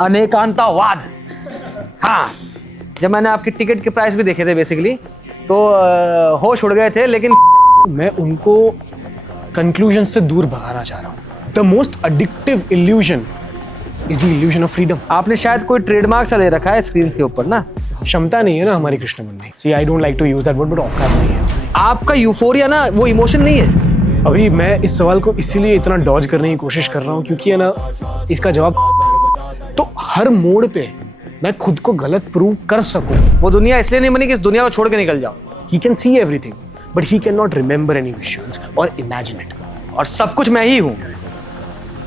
अनेकांतावाद। हाँ, जब मैंने आपकी टिकट के प्राइस भी देखे थे बेसिकली, तो होश उड़ गए थे, लेकिन मैं उनको कंक्लूजन से दूर भगाना चाह रहा हूँ। The most addictive illusion is the illusion of freedom. आपने शायद कोई ट्रेडमार्क सा ले रखा है स्क्रीन के ऊपर ना। क्षमता नहीं है ना हमारी कृष्ण बनने। See I don't like to use that word, but औकात नहीं है। आपका यूफोरिया ना वो इमोशन नहीं है। अभी मैं इस सवाल को इसीलिए इतना डॉज करने की कोशिश कर रहा हूँ क्योंकि है ना इसका जवाब तो हर मोड़ पे मैं खुद को गलत प्रूव कर सकूं। वो दुनिया इसलिए नहीं बनी कि इस दुनिया को छोड़ के निकल जाओ। He can see everything, but he cannot remember any visuals or imagine it. और सब कुछ मैं ही हूँ,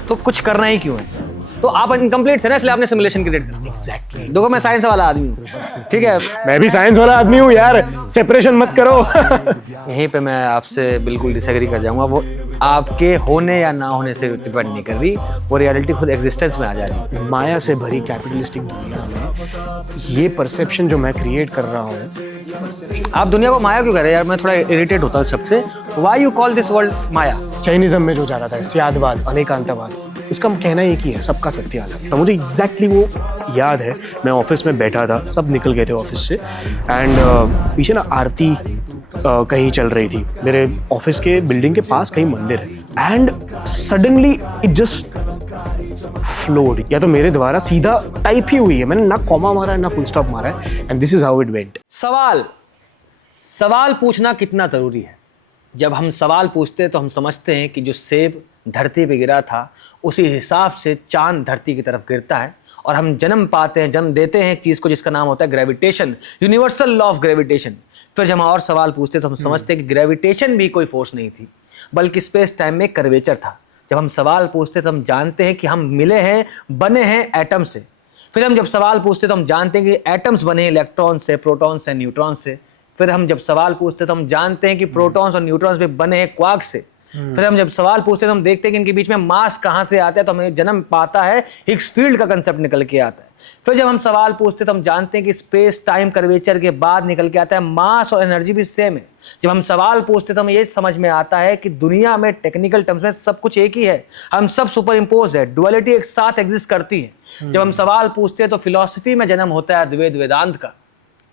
तो कुछ करना ही क्यों है? तो आप इनकम्प्लीट थे ना, इसलिए आपने सिमुलेशन क्रिएट कर। Exactly. देखो मैं साइंस वाला आदमी हूँ, ठीक है। मैं भी साइंस वाला आदमी हूँ यार, सेपरेशन मत करो। यहीं पे मैं आपसे बिल्कुल डिसएग्री कर जाऊंगा। वो आपके होने या ना होने से डिपेंड नहीं कर रही, वो रियलिटी खुद एग्जिस्टेंस में आ जा रही है। माया से भरी कैपिटलिस्टिक दुनिया में ये परसेप्शन जो मैं क्रिएट कर रहा हूँ, आप दुनिया को माया क्यों कह रहे हैं यार? मैं थोड़ा इरिटेट होता हूँ सबसे। Why you call this world maya? चाइनिज्म में जो जा रहा था, स्यादवाद, अनेकांतवाद, इसका कहना एक ही है, सबका सत्य अलग है। तो मुझे एग्जैक्टली वो याद है। मैं ऑफिस में बैठा था, सब निकल गए थे ऑफिस से, एंड पीछे ना आरती कहीं चल रही थी। मेरे ऑफिस के बिल्डिंग के पास कहीं मंदिर है, and suddenly it just flowed. या तो मेरे द्वारा सीधा टाइप ही हुई है, मैंने ना कॉमा मारा है ना फुल स्टॉप मारा है, and this is how it went. सवाल पूछना कितना जरूरी है। जब हम सवाल पूछते हैं तो हम समझते हैं कि जो सेब धरती पे गिरा था उसी हिसाब से चांद धरती की तरफ गिरता है, और हम जन्म पाते हैं, जन्म देते हैं एक चीज को जिसका नाम होता है gravitation, universal law of gravitation. फिर जब हम और सवाल पूछते हैं तो हम समझते हैं कि ग्रेविटेशन भी कोई फोर्स नहीं थी, बल्कि स्पेस टाइम में कर्वेचर था। जब हम सवाल पूछते हैं तो हम जानते हैं कि हम मिले हैं, बने हैं एटम से। फिर हम जब सवाल पूछते हैं तो हम जानते हैं कि एटम्स बने हैं इलेक्ट्रॉन से, प्रोटॉन से, न्यूट्रॉन से। फिर हम जब सवाल पूछते हैं तो हम जानते हैं कि प्रोटॉन्स और न्यूट्रॉन्स भी बने हैं क्वार्क से। फिर हम जब सवाल पूछते हैं तो हम देखते हैं कि इनके बीच में मास कहां से आता है, तो हमें जन्म पाता है हिग्स फील्ड का कंसेप्ट निकल के आता है। फिर जब हम सवाल पूछते हैं तो हम जानते हैं कि स्पेस टाइम कर्वेचर के बाद निकल के आता है मास और एनर्जी भी सेम है। जब हम सवाल पूछते हैं तो हमें ये समझ में आता है कि दुनिया में टेक्निकल टर्म्स में सब कुछ एक ही है, हम सब सुपर इम्पोज है, डुअलिटी एक साथ एग्जिस्ट करती है। जब हम सवाल पूछते हैं तो फिलॉसफी में जन्म होता है अद्वैत वेदांत का,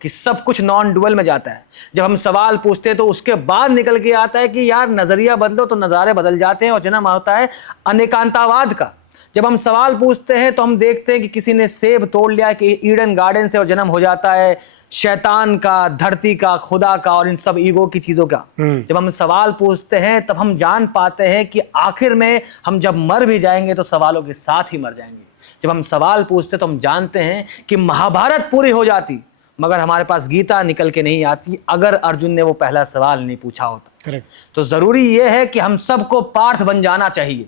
कि सब कुछ नॉन डुअल में जाता है। जब हम सवाल पूछते हैं तो उसके बाद निकल के आता है कि यार नजरिया बदलो तो नज़ारे बदल जाते हैं, और जन्म होता है अनेकांतावाद का। जब हम सवाल पूछते हैं तो हम देखते हैं कि किसी ने सेब तोड़ लिया कि ईडन गार्डन से, और जन्म हो जाता है शैतान का, धरती का, खुदा का, और इन सब ईगो की चीजों का। जब हम सवाल पूछते हैं तब हम जान पाते हैं कि आखिर में हम जब मर भी जाएंगे तो सवालों के साथ ही मर जाएंगे। जब हम सवाल पूछते तो हम जानते हैं कि महाभारत पूरी हो जाती मगर हमारे पास गीता निकल के नहीं आती अगर अर्जुन ने वो पहला सवाल नहीं पूछा होता। करेक्ट। तो जरूरी यह है कि हम सबको पार्थ बन जाना चाहिए।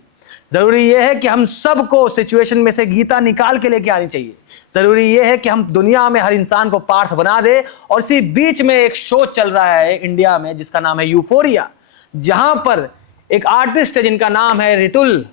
जरूरी यह है कि हम सबको सिचुएशन में से गीता निकाल के लेके आनी चाहिए। जरूरी यह है कि हम दुनिया में हर इंसान को पार्थ बना दे। और इसी बीच में एक शो चल रहा है इंडिया में जिसका नाम है यूफोरिया, जहां पर एक आर्टिस्ट है जिनका नाम है रितुल,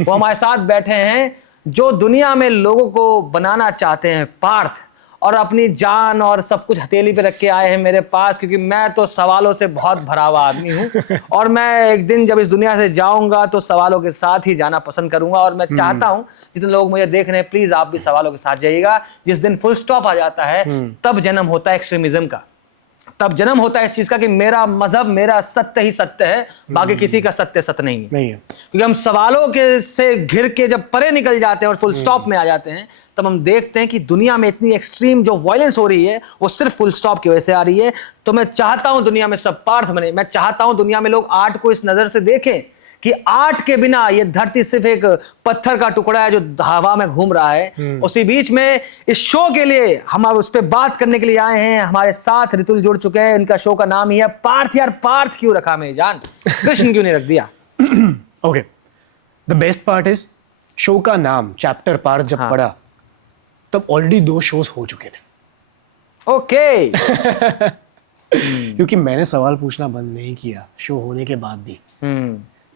वो हमारे साथ बैठे हैं, जो दुनिया में लोगों को बनाना चाहते हैं पार्थ, और अपनी जान और सब कुछ हथेली पे रख के आए हैं मेरे पास, क्योंकि मैं तो सवालों से बहुत भरा हुआ आदमी हूं और मैं एक दिन जब इस दुनिया से जाऊंगा तो सवालों के साथ ही जाना पसंद करूंगा। और मैं चाहता हूं जितने लोग मुझे देख रहे हैं, प्लीज आप भी सवालों के साथ जाइएगा। जिस दिन फुल स्टॉप आ जाता है तब जन्म होता है एक्सट्रीमिज्म का, तब जन्म होता है इस चीज का कि मेरा मजहब, मेरा सत्य ही सत्य है, बाकी किसी का सत्य सत्य नहीं है। क्योंकि हम सवालों के से घिर के जब परे निकल जाते हैं और फुल स्टॉप में आ जाते हैं, तब हम देखते हैं कि दुनिया में इतनी एक्सट्रीम जो वायलेंस हो रही है वो सिर्फ फुल स्टॉप की वजह से आ रही है। तो मैं चाहता हूं दुनिया में सब पार्थ बने। मैं चाहता हूं दुनिया में लोग आर्ट को इस नजर से देखें कि आर्ट के बिना ये धरती सिर्फ एक पत्थर का टुकड़ा है जो हवा में घूम रहा है। उसी बीच में इस शो के लिए हम अब उस पर बात करने के लिए आए हैं। हमारे साथ रितुल जुड़ चुके हैं। इनका शो का नाम ही है पार्थ। यार पार्थ क्यों रखा मेरी जान, कृष्ण क्यों नहीं रख दिया? Okay, the best part is show का नाम चैप्टर पार्थ जब पढ़ा तब ऑलरेडी 2 शोज हो चुके थे। ओके। क्योंकि मैंने सवाल पूछना बंद नहीं किया शो होने के बाद भी।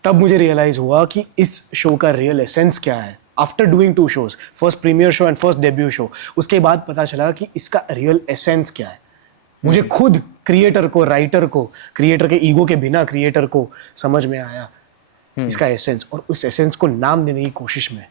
तब मुझे रियलाइज हुआ कि इस शो का रियल एसेंस क्या है। After doing 2 shows, first premiere show and first debut show, उसके बाद पता चला कि इसका रियल एसेंस क्या है। मुझे खुद क्रिएटर को, राइटर को, क्रिएटर के ईगो के बिना क्रिएटर को समझ में आया इसका एसेंस, और उस एसेंस को नाम देने की कोशिश में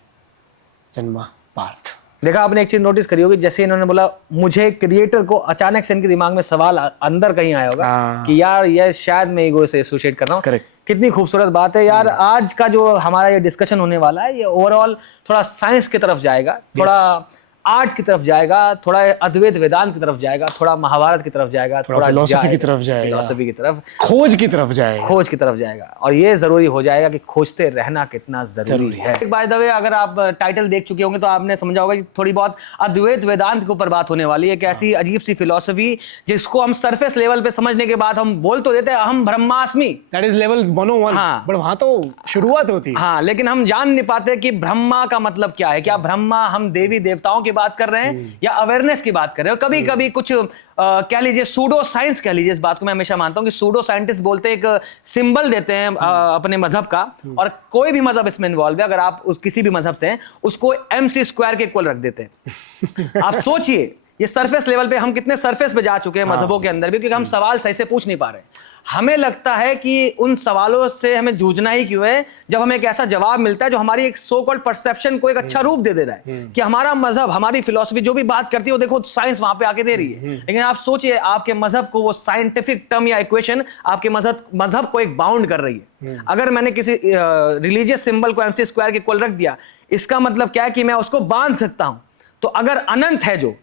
जन्मा पार्थ। देखा आपने एक चीज नोटिस करी होगी, जैसे इन्होंने बोला मुझे क्रिएटर को अचानक से इनके दिमाग में सवाल अंदर कहीं आया होगा कि यार ये शायद मैं ईगो से एसोसिएट कर रहा हूँ। करेक्ट। कितनी खूबसूरत बात है यार। आज का जो हमारा ये डिस्कशन होने वाला है ये ओवरऑल थोड़ा साइंस की तरफ जाएगा, थोड़ा आर्ट की तरफ जाएगा, थोड़ा अद्वैत वेदांत की तरफ जाएगा, थोड़ा महाभारत की तरफ जाएगा, थोड़ा फिलोसफी की तरफ जाएगा, फिलोसफी की तरफ, खोज की तरफ जाएगा, खोज की तरफ जाएगा। और ये जरूरी हो जाएगा कि खोजते रहना कितना जरूरी है। बाय द वे, अगर आप टाइटल देख चुके होंगे तो आपने समझा होगा कि थोड़ी बहुत अद्वैत वेदांत के ऊपर बात होने वाली है। एक ऐसी अजीब सी फिलोसफी जिसको हम सरफेस लेवल पे समझने के बाद हम बोल तो देते हैं हम ब्रह्मास्मि, दैट इज लेवल 101। हाँ, बट वहां तो शुरुआत होती है। हाँ, लेकिन हम जान नहीं पाते कि ब्रह्मा का मतलब क्या है। क्या ब्रह्मा हम देवी देवताओं की बात कर रहे हैं या अवेयरनेस की बात कर रहे हो? कभी कभी कुछ कह लीजिए सूडो साइंस कह लीजिए। इस बात को मैं हमेशा मानता हूं कि सूडो साइंटिस्ट बोलते हैं, एक सिंबल देते हैं अपने मजहब का, और कोई भी मजहब इसमें इन्वॉल्व है, अगर आप उस किसी भी मजहब से हैं उसको MC² के इक्वल रख देते हैं। आप सोचिए ये सरफेस लेवल पे हम कितने सरफेस पे जा चुके हैं मजहबों के अंदर भी, क्योंकि हम सवाल सही से पूछ नहीं पा रहे। हमें लगता है कि उन सवालों से हमें जूझना ही क्यों है जब हमें एक ऐसा जवाब मिलता है जो हमारी एक सो कॉल्ड परसेप्शन को एक अच्छा रूप दे रहा है कि हमारा मजहब, हमारी फिलॉसफी जो भी बात करती है वो देखो साइंस वहां पे आके दे रही है। लेकिन आप सोचिए आपके मजहब को वो साइंटिफिक टर्म या इक्वेशन आपके मजहब को एक बाउंड कर रही है। अगर मैंने किसी रिलीजियस सिंबल को MC² के इक्वल रख दिया, इसका मतलब क्या है कि मैं उसको बांध सकता हूं। तो अगर अनंत है जो,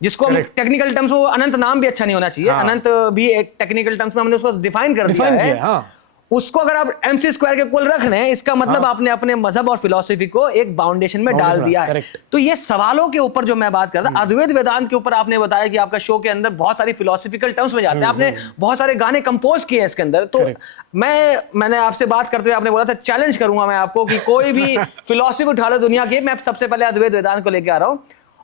जिसको हम टेक्निकल टर्म्स में, अनंत नाम भी अच्छा नहीं होना चाहिए, अनंत भी एक टेक्निकल टर्म्स में हमने उसको डिफाइन कर दिया है। उसको अगर आप MC² के इक्वल रख रहे हैं, इसका मतलब आपने अपने मजहब और फिलॉसफी को एक बाउंडेशन में डाल दिया है। तो ये सवालों के ऊपर जो मैं बात कर रहा था, अद्वैत वेदांत के ऊपर आपने बताया कि आपका शो के अंदर बहुत सारी फिलोसफिकल टर्म्स में जाते हैं, आपने बहुत सारे गाने कंपोज किए हैं इसके अंदर। तो मैंने आपसे बात करते हुए आपने बोला था चैलेंज करूंगा मैं आपको कि कोई भी फिलोसफी उठा लो दुनिया की, मैं सबसे पहले अद्वैत वेदांत को लेकर आ रहा हूं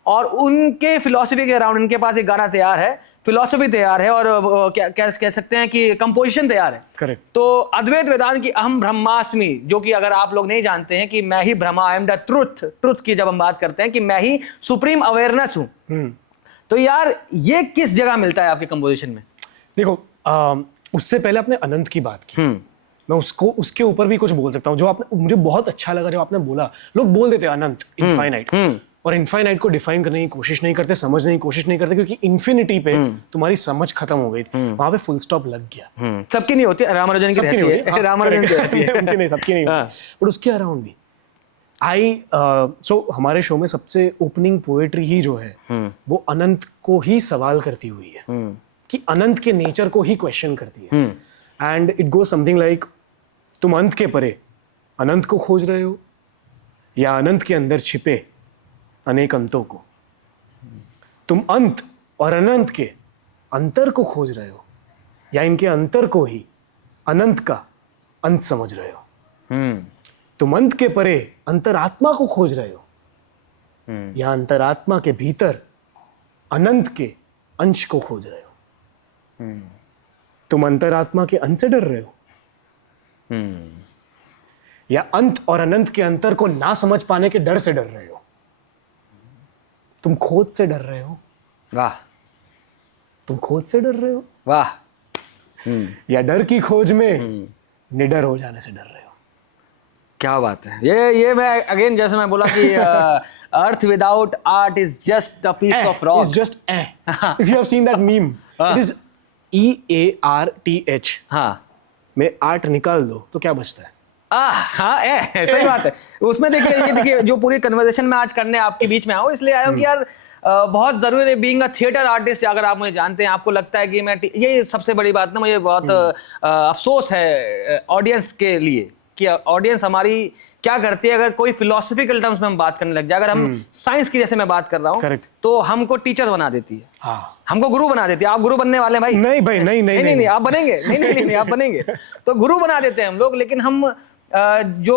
और उनके फिलॉसफी के अराउंड इनके पास एक गाना तैयार है, फिलॉसफी तैयार है और क्या कह सकते हैं कि कंपोजिशन तैयार है। करेक्ट। तो अद्वैत वेदांत की अहम ब्रह्मास्मि, जो कि अगर आप लोग नहीं जानते हैं कि मैं ही Brahma, I am the truth की जब हम बात करते हैं कि मैं ही सुप्रीम अवेयरनेस हूं, तो यार ये किस जगह मिलता है आपके कंपोजिशन में? देखो, उससे पहले आपने अनंत की बात की, मैं उसके ऊपर भी कुछ बोल सकता हूँ। जो आपने, मुझे बहुत अच्छा लगा जब आपने बोला, लोग बोल देते हैं अनंत, इनफाइनाइट, और इनफाइनाइट को डिफाइन करने की कोशिश नहीं करते, समझने की कोशिश नहीं करते, क्योंकि इन्फिनिटी पे तुम्हारी समझ खत्म हो गई थी, वहां पे फुल स्टॉप लग गया। सबकी नहीं होती, रामानुजन की रहती है, रामानुजन की रहती है, उनकी नहीं, सबकी नहीं होती, बट उसके अराउंड भी सो हमारे शो में सबसे ओपनिंग पोएट्री ही जो है वो अनंत को ही सवाल करती हुई है, कि अनंत के नेचर को ही क्वेश्चन करती है। And it goes something like, तुम अंत के परे अनंत को खोज रहे हो या अनंत के अंदर छिपे अनेक अंतों को? तुम अंत और अनंत के अंतर को खोज रहे हो या इनके अंतर को ही अनंत का अंत समझ रहे हो? तुम अंत के परे अंतरात्मा को खोज रहे हो या अंतरात्मा के भीतर अनंत के अंश को खोज रहे हो? तुम अंतरात्मा के अंत से डर रहे हो या अंत और अनंत के अंतर को ना समझ पाने के डर से डर रहे हो? तुम खोज से डर रहे हो? वाह। तुम खोज से डर रहे हो? वाह। या डर की खोज में निडर हो जाने से डर रहे हो? क्या बात है। ये मैं अगेन, जैसे मैं बोला कि earth without art is just a piece of rock, is just if you have seen that meme, it is EARTH। हाँ, में आर्ट निकाल दो तो क्या बचता है? हाँ, सही बात है। उसमें देखिए जो पूरी कन्वर्सेशन में आज करने आपके बीच में आऊँ, इसलिए आया हूँ कि यार बहुत जरूरी है, बीइंग अ थिएटर आर्टिस्ट, अगर आप मुझे जानते हैं, आपको लगता है कि मैं, ये सबसे बड़ी बात ना, मुझे बहुत अफसोस है ऑडियंस के लिए कि ऑडियंस हमारी क्या करती है। अगर कोई फिलोसफिकल टर्म्स में हम बात करने लग जाए, अगर हम साइंस की जैसे मैं बात कर रहा हूँ, तो हमको टीचर बना देती है। हाँ। हमको गुरु बना देती है। आप गुरु बनने वाले भाई? नहीं भाई, नहीं, आप बनेंगे? नहीं, आप बनेंगे। तो गुरु बना देते हैं हम लोग, लेकिन हम जो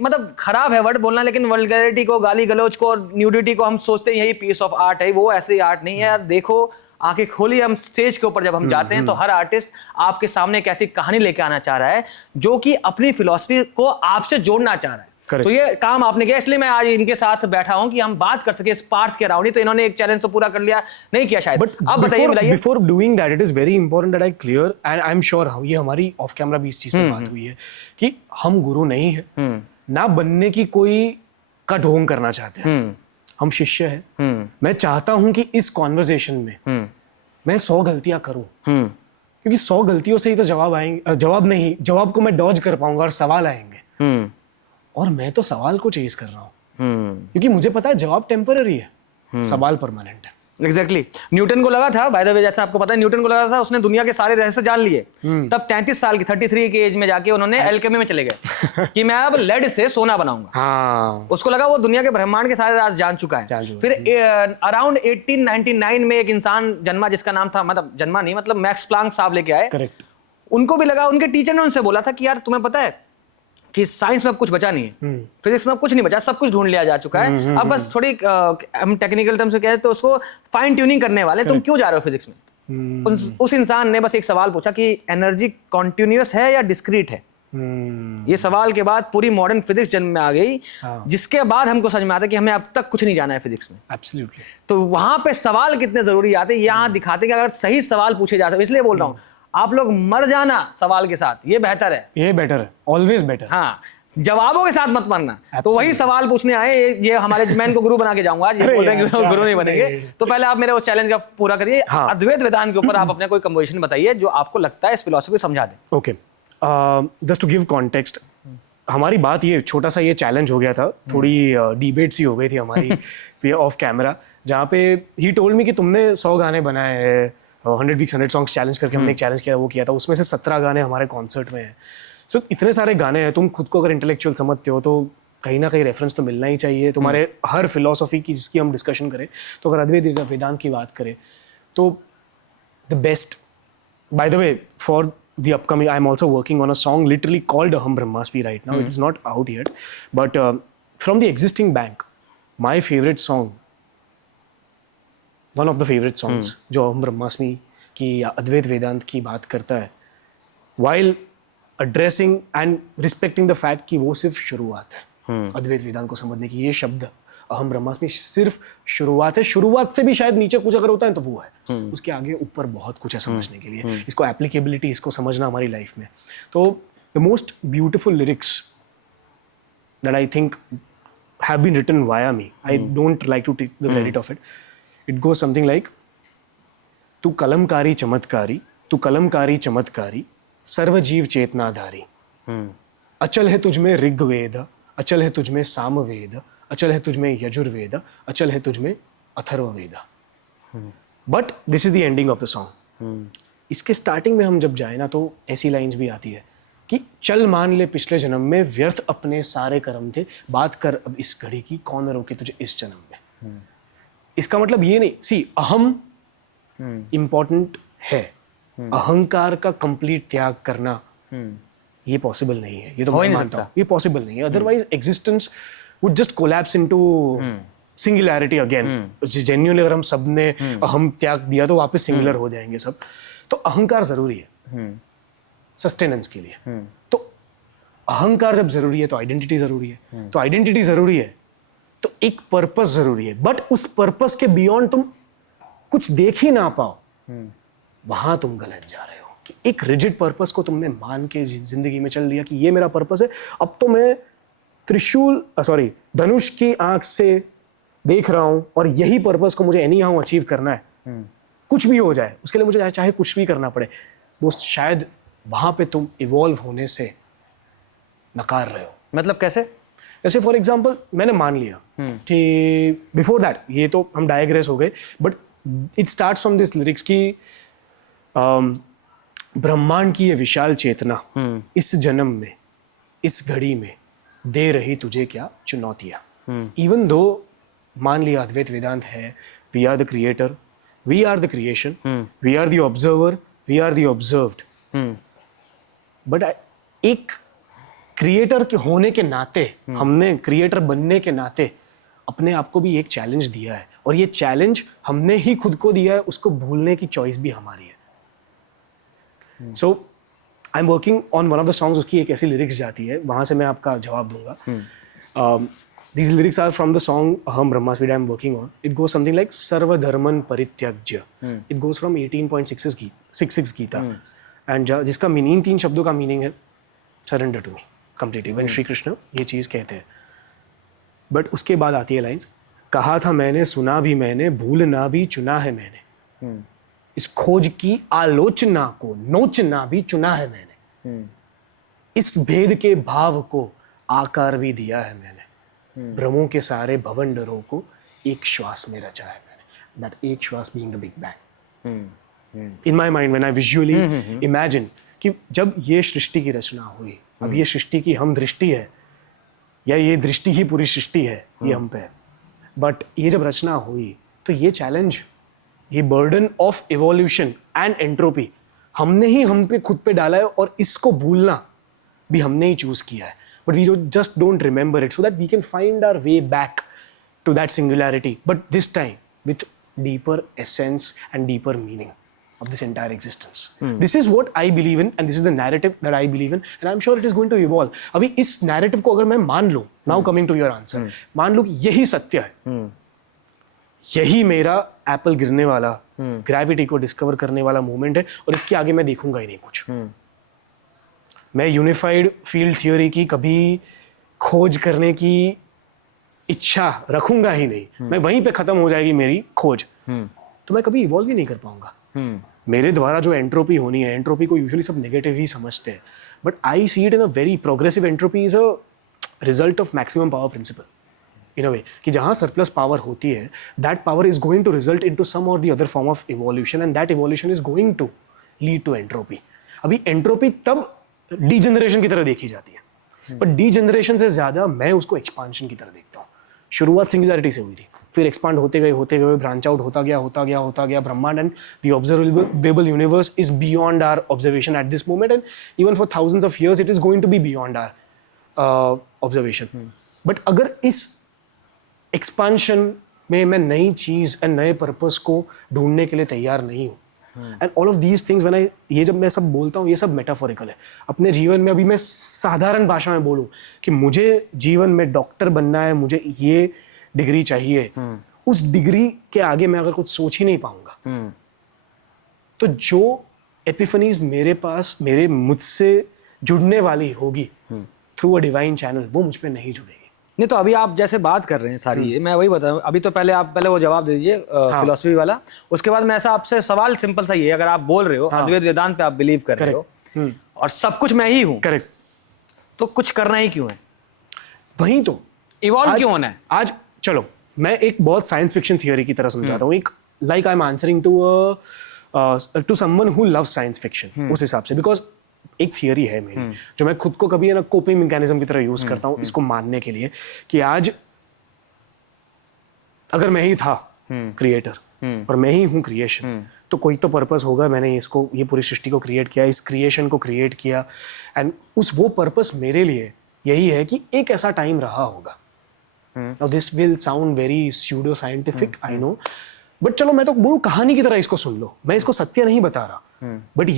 मतलब खराब है वर्ड बोलना, लेकिन वल्गैरिटी को, गाली गलौज को, न्यूडिटी को हम सोचते हैं यही पीस ऑफ आर्ट है। वो ऐसे आर्ट नहीं है यार। देखो, आंखें खोली, हम स्टेज के ऊपर जब हम जाते हैं तो हर आर्टिस्ट आपके सामने एक ऐसी कहानी लेके आना चाह रहा है जो कि अपनी फिलॉसफी को आपसे जोड़ना चाह रहा है। तो ये काम आपने किया, इसलिए मैं आज इनके साथ बैठा हूं कि हम बात कर सके इस पार्ट के अराउंड ही। तो इन्होंने एक चैलेंज तो पूरा कर लिया, नहीं किया शायद। अब बताइए, before doing that, it is very important that I clear, and I am sure ये हमारी ऑफ कैमरा भी इस चीज पे बात हुई है कि हम गुरु नहीं है, ना बनने की कोई का ढोंग करना चाहते हैं। हम शिष्य हैं, मैं चाहता हूं कि इस कॉन्वर्जेशन में मैं 100 गलतियां करूं, क्योंकि 100 गलतियों से ही तो जवाब आएंगे, जवाब को मैं डॉज कर पाऊंगा और सवाल आएंगे। और मैं तो सवाल को चेज कर रहा हूँ, क्योंकि मुझे पता है जवाब टेम्पररी है, सवाल परमानेंट है। एग्जैक्टली न्यूटन को लगा था, बाय द वे, जैसा आपको पता है, न्यूटन को लगा था उसने दुनिया के सारे रहस्य जान लिए, तब 33 साल की 33 की एज में जाके उन्होंने एल्केमी में चले गए कि मैं अब लेड से सोना बनाऊंगा। हाँ, उसको लगा वो दुनिया के ब्रह्मांड के सारे राज जान चुका है। फिर अराउंड 1899 में एक इंसान जन्मा जिसका नाम था, मतलब जन्मा नहीं, मतलब मैक्स प्लांक साहब लेके आए। करेक्ट। उनको भी लगा, उनके टीचर ने उनसे बोला था कि यार तुम्हें पता है कि साइंस में अब कुछ बचा नहीं है, फिजिक्स में अब कुछ नहीं बचा, सब कुछ ढूंढ लिया जा चुका है, अब बस थोड़ी हम टेक्निकल टर्म से कहते हैं तो उसको फाइन ट्यूनिंग करने वाले, तुम क्यों जा रहे हो फिजिक्स में? उस इंसान ने बस एक सवाल पूछा कि एनर्जी कॉन्टिन्यूअस है या डिस्क्रीट है। ये सवाल के बाद पूरी मॉडर्न फिजिक्स जन्म में आ गई, जिसके बाद हमको समझ में आता है कि हमें अब तक कुछ नहीं जाना है फिजिक्स में। एब्सोल्युटली। तो वहां पे सवाल कितने जरूरी आते हैं, यहाँ दिखाते कि अगर सही सवाल पूछे जा सकते, इसलिए बोल रहा हूँ आप लोग मर जाना सवाल के साथ, ये बेहतर है, ये बेटर है, ऑलवेज बेटर। हाँ, जवाबों के साथ मत मरना। तो वही सवाल पूछने आए, ये हमारे, मैं इनको गुरु बना के जाऊंगा आज, ये बोल रहे हैं कि गुरु नहीं बनेंगे। तो पहले आप मेरे उस चैलेंज का पूरा करिए, अद्वैत वेदांत के ऊपर आप अपने कोई कंपोजिशन बताइए जो आपको लगता है इस फिलॉसफी समझा दे। Okay, just to give context, हमारी बात ये छोटा सा ये चैलेंज हो गया था, थोड़ी डिबेट सी हो गई थी हमारी ऑफ कैमरा, जहाँ पे ही टोल्ड मी कि तुमने 100 गाने बनाए हैं, 100 वीक्स 100 सॉन्ग्स चैलेंज करके हमने एक चैलेंज किया, वो किया था, उसमें से 17 गाने हमारे कॉन्सर्ट में हैं। सो इतने सारे गाने हैं, तुम खुद को अगर इंटेलेक्चुअल समझते हो तो कहीं ना कहीं रेफरेंस तो मिलना ही चाहिए तुम्हारे हर फिलॉसफी की जिसकी हम डिस्कशन करें। तो अगर अद्वैत वेदांत की बात करें तो the best, by the way, for the upcoming, I'm also working on a song literally called Aham Brahmasmi right now. It is not out yet, but from the existing bank, my favorite song, one of the favorite songs जो Aham Brahmasmi की या अद्वैत वेदांत की बात करता है, while addressing and respecting the fact कि वो सिर्फ शुरुआत है अद्वैत वेदांत को समझने की। ये शब्द अहम ब्रह्मास्मि सिर्फ शुरुआत है, शुरुआत से भी शायद नीचे कुछ अगर होता है तो वो है, उसके आगे ऊपर बहुत कुछ है समझने के लिए, इसको एप्लीकेबिलिटी, इसको समझना हमारी लाइफ में। तो the most beautiful lyrics that I think have been written via me, I don't like to take the credit of it, it goes something like, तू कलमकारी चमत्कारी, तू कलमकारी चमत्कारी, सर्वजीव चेतनाधारी, अचल है तुझमें ऋग्वेद, अचल है तुझमें सामवेद, अचल है तुझमें यजुर्वेद, अचल है तुझमें Atharvaveda. But this is the ending of the song. इसके स्टार्टिंग में हम जब जाए ना तो ऐसी लाइंस भी आती है कि चल मान ले पिछले जन्म में व्यर्थ अपने सारे कर्म थे, बात कर अब इस घड़ी की, कौन रोके तुझे इस जन्म में। इसका मतलब ये नहीं, सी अहम इंपॉर्टेंट है, अहंकार का कंप्लीट त्याग करना ये पॉसिबल नहीं है, ये तो मैं मानता हूं, ये पॉसिबल नहीं है, otherwise existence would just collapse into singularity again. Genuinely अगर हम सब ने अहम त्याग दिया तो वापस सिंगुलर हो जाएंगे सब। तो अहंकार जरूरी है सस्टेनेंस के लिए। तो अहंकार जब जरूरी है तो आइडेंटिटी जरूरी है, तो आइडेंटिटी जरूरी है तो एक पर्पस जरूरी है, बट उस पर्पस के बियॉन्ड तुम कुछ देख ही ना पाओ, वहां तुम गलत जा रहे हो। कि एक रिजिड पर्पस को तुमने मान के जिंदगी में चल लिया कि ये मेरा पर्पस है, अब तो मैं धनुष की आंख से देख रहा हूं और यही पर्पस को मुझे एनी हाउ अचीव करना है, कुछ भी हो जाए उसके लिए मुझे चाहे कुछ भी करना पड़े। दोस्त, शायद वहां पे तुम इवॉल्व होने से नकार रहे हो। मतलब कैसे? जैसे फॉर एग्जाम्पल मैंने मान लिया कि बिफोर दैट, ये तो हम डायग्रेस हो गए, but it starts from this lyrics की ब्रह्मांड की ये विशाल चेतना इस जन्म में, इस घड़ी में दे रही तुझे क्या चुनौतियां। इवन दो मान लिया अद्वैत वेदांत है, we are the creator, we are the creation, we are the observer, we are the observed, but एक क्रिएटर के होने के नाते, हमने क्रिएटर बनने के नाते अपने आप को भी एक चैलेंज दिया है, और ये चैलेंज हमने ही खुद को दिया है, उसको भूलने की चॉइस भी हमारी है। So I am working on one of the songs, उसकी एक ऐसी लिरिक्स जाती है, वहां से मैं आपका जवाब दूंगा। These lyrics are from the song Aham Brahmasmi I am working on. It goes something like सर्वधर्मन परित्यज्य, it goes from 18.66 Gita, and जिसका मीनिंग, 3 शब्दों का मीनिंग है surrender to me completely, when Shri Krishna ये चीज कहते हैं। बट उसके बाद आती है लाइन्स, कहा था मैंने, सुना भी मैंने, भूलना भी चुना है मैंने, इस खोज की आलोचना को नोचना भी चुना है मैंने, इस भेद के भाव को आकार भी दिया है मैंने, भ्रमों के सारे भवंडरों को एक श्वास में रचा है मैंने, दैट एक श्वास being the big bang. In my mind when I visually imagine कि जब ये सृष्टि की रचना हुई, अब ये सृष्टि की हम दृष्टि है या ये दृष्टि ही पूरी सृष्टि है, ये हम पे, बट ये जब रचना हुई तो ये चैलेंज, ये burden of evolution and entropy हमने ही हम पे खुद पे डाला है, और इसको भूलना भी हमने ही चूज किया है, but we just don't remember it so that we can find our way back to that singularity, but this time with deeper essence and deeper meaning of this entire existence. This is what I believe in, and this is the narrative that I believe in, and I'm sure it is going to evolve. अभी इस narrative को अगर मैं मान लूं, now coming to your answer, मान लूं कि यही सत्य है, यही मेरा एप्पल गिरने वाला, ग्रेविटी को डिस्कवर करने वाला मोमेंट है, और इसके आगे मैं देखूंगा ही नहीं कुछ। मैं यूनिफाइड फील्ड थ्योरी की कभी खोज करने की इच्छा रखूंगा ही नहीं, मैं वहीं पे खत्म हो जाएगी मेरी खोज, तो मैं कभी इवॉल्व ही नहीं कर पाऊंगा। मेरे द्वारा जो एंट्रोपी होनी है, एंट्रोपी को यूजुअली सब नेगेटिव ही समझते हैं, but I see it in a very progressive. Entropy is a result of maximum power principle in a way, कि जहाँ सरप्लस पावर होती है, that power is going to result into some or the other form of evolution, and that evolution is going to lead to entropy. अभी entropy तब degeneration की तरह देखी जाती है, बट डीजनरेशन से ज्यादा मैं उसको एक्सपांशन की तरह देखता हूँ। शुरुआत सिंगुलैरिटी से हुई थी, फिर एक्सपांड होते गए ब्रांच आउट होता गया ब्रह्मांड, and the observable universe is beyond our observation at this moment, and even for thousands of years it is going to be beyond our observation. But अगर इस एक्सपांशन में मैं नई चीज एंड नए पर्पस को ढूंढने के लिए तैयार नहीं हूँ, and all of these things when ये जब मैं सब बोलता हूँ, ये सब मेटाफोरिकल है। अपने जीवन में अभी मैं साधारण भाषा में बोलूँ कि मुझे जीवन में डॉक्टर बनना है, मुझे ये डिग्री चाहिए, उस डिग्री के आगे मैं अगर कुछ सोच ही नहीं पाऊंगा, तो जो एपिफनीज मेरे पास मुझसे जुड़ने वाली होगी थ्रू अ डिवाइन चैनल, वो मुझ पे नहीं जुड़ेगी। नहीं, तो अभी आप जैसे बात कर रहे हैं सारी ये, मैं वही बता रहा हूँ। अभी तो पहले वो जवाब दे दीजिए फिलॉसफी वाला, उसके बाद मैं ऐसा आपसे सवाल सिंपल सा ही है, अगर आप बोल रहे हो अद्वैत वेदांत पे आप बिलीव कर रहे हो और सब कुछ मैं ही हूँ, करेक्ट, तो कुछ करना ही क्यों है? वही तो इवॉल्व क्यों होना है आज? चलो मैं एक बहुत साइंस फिक्शन थियोरी की तरह समझाता हूँ, एक like I am answering to someone who loves science fiction, उस हिसाब से, बिकॉज एक थियरी है मेरी जो मैं खुद को कभी ना कोपिंग मैकेनिज्म की तरह यूज करता हूँ इसको मानने के लिए, कि आज अगर मैं ही था क्रिएटर और मैं ही हूँ क्रिएशन, तो कोई तो पर्पस होगा, मैंने ये पूरी सृष्टि को क्रिएट किया, इस क्रिएशन को क्रिएट किया, एंड वो पर्पस मेरे लिए यही है कि एक ऐसा टाइम रहा होगा। Now this will sound very pseudo scientific, I know, but चलो मैं तो बोलूं कहानी की तरह इसको सुन लो, मैं इसको सत्य नहीं बता रहा, बट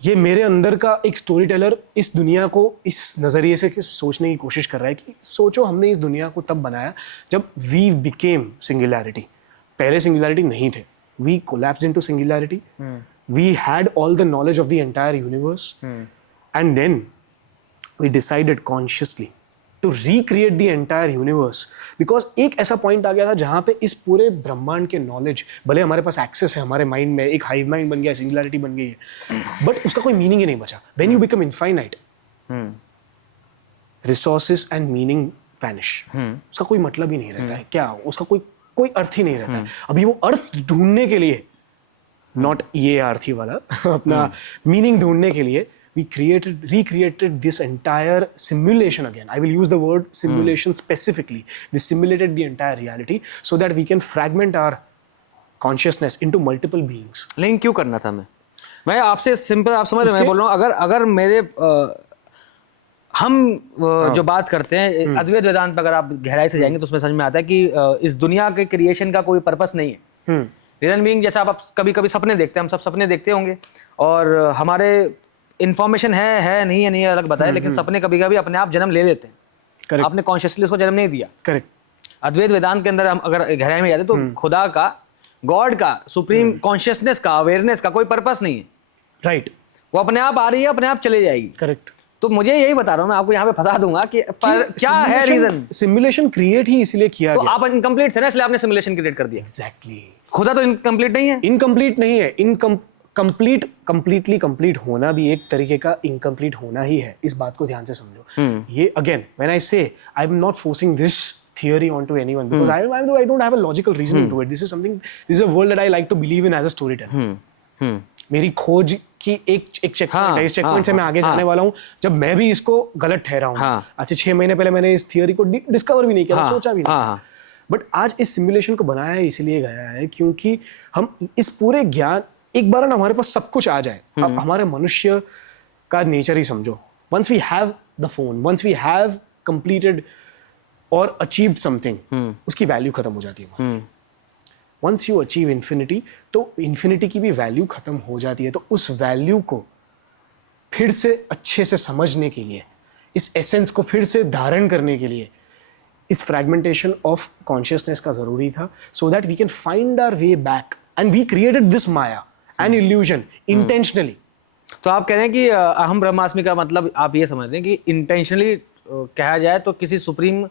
ये मेरे अंदर का एक स्टोरी टेलर इस दुनिया को इस नजरिए से सोचने की कोशिश कर रहा है कि सोचो हमने इस दुनिया को तब बनाया जब वी बिकेम सिंगुलैरिटी। पहले सिंगुलैरिटी नहीं थे, we collapsed into singularity, we had all the knowledge of the entire universe, and then we decided consciously to recreate the entire universe, because एक ऐसा पॉइंट आ गया था जहां पे इस पूरे ब्रह्मांड के नॉलेज, भले हमारे पास एक्सेस है, हमारे माइंड में एक हाइव माइंड बन गया, सिंगुलैरिटी बन गई है, बट उसका कोई मीनिंग ही नहीं बचा। When you become infinite, resources and meaning vanish, उसका कोई मतलब ही नहीं रहता है, क्या उसका कोई अर्थ ही नहीं रहता है। अभी वो अर्थ ढूंढने के लिए, नॉट ये अर्थ ही वाला अपना मीनिंग ढूंढने के लिए, we recreated this entire simulation again. I will use the word simulation specifically. We simulated the entire reality so that we can fragment our consciousness into multiple beings. लेकिन क्यों करना था? मैं आपसे सिंपल, आप समझ रहे हैं मैं बोल रहा हूँ, अगर मेरे हम जो बात करते हैं अद्वैत वेदांत पर, अगर आप गहराई से जाएंगे तो उसमें समझ में आता है कि इस दुनिया के क्रिएशन का कोई पर्पस नहीं है। रीजन बीइंग, जैसा आप कभी कभी सपने देखते हैं, हम सब सपने देखते होंगे, और हमारे इन्फॉर्मेशन है नहीं अलग बताया, लेकिन सपने कभी कभी अपने आप जन्म ले लेते हैं। Correct. आपने कॉन्शियसली उसको जन्म नहीं दिया। करेक्ट। अद्वैत वेदांत के अंदर हम अगर गहराई में जाते तो खुदा का, गॉड का, सुप्रीम कॉन्शियसनेस का, अवेयरनेस का कोई पर्पस नहीं है। राइट। वो अपने आप आ रही है, अपने आप चले जाएगी। करेक्ट। तो मुझे यही बता रहा हूँ, मैं आपको यहाँ पे फंसा दूंगा कि पर क्या है रीजन। सिमुलेशन क्रिएट ही इसलिए किया तो गया। आप इनकम्प्लीट थे ना, इसलिए आपने सिमुलेशन क्रिएट कर दिया। एग्जैक्टली। खुदा तो इनकम्प्लीट नहीं है। इनकम्प्लीट नहीं है, कंप्लीटली कंप्लीट होना भी एक तरीके का इनकम्प्लीट होना ही है। इस बात को ध्यान से समझो। ये अगेन व्हेन आई से आई am not forcing this theory onto anyone because I don't have a logical reasoning to it. This is a world that I like to believe in as a storyteller. मेरी खोज की एक check point है। इस check point से मैं आगे जाने वाला हूँ जब मैं भी इसको गलत ठहरा हूँ। आज से 6 महीने पहले मैंने इस थियोरी को डिस्कवर भी नहीं किया, सोचा भी नहीं। बट आज इस सिमुलेशन को बनाया इसलिए गया है क्योंकि हम इस पूरे ज्ञान एक बार ना हमारे पास सब कुछ आ जाए। अब हमारे मनुष्य का नेचर ही समझो। Once we have the phone, once we have completed और अचीव्ड समथिंग, उसकी वैल्यू खत्म हो जाती है। वंस यू अचीव इन्फिनिटी, तो इन्फिनिटी की भी वैल्यू खत्म हो जाती है। तो उस वैल्यू को फिर से अच्छे से समझने के लिए, इस एसेंस को फिर से धारण करने के लिए इस फ्रैगमेंटेशन ऑफ कॉन्शियसनेस का जरूरी था, so that we can find our way back. And we created this maya and illusion intentionally. तो आप कह रहे हैं कि अहम ब्रह्मास्मि का मतलब आप ये समझ रहे हैं कि इंटेंशनली कहा जाए तो किसी सुप्रीम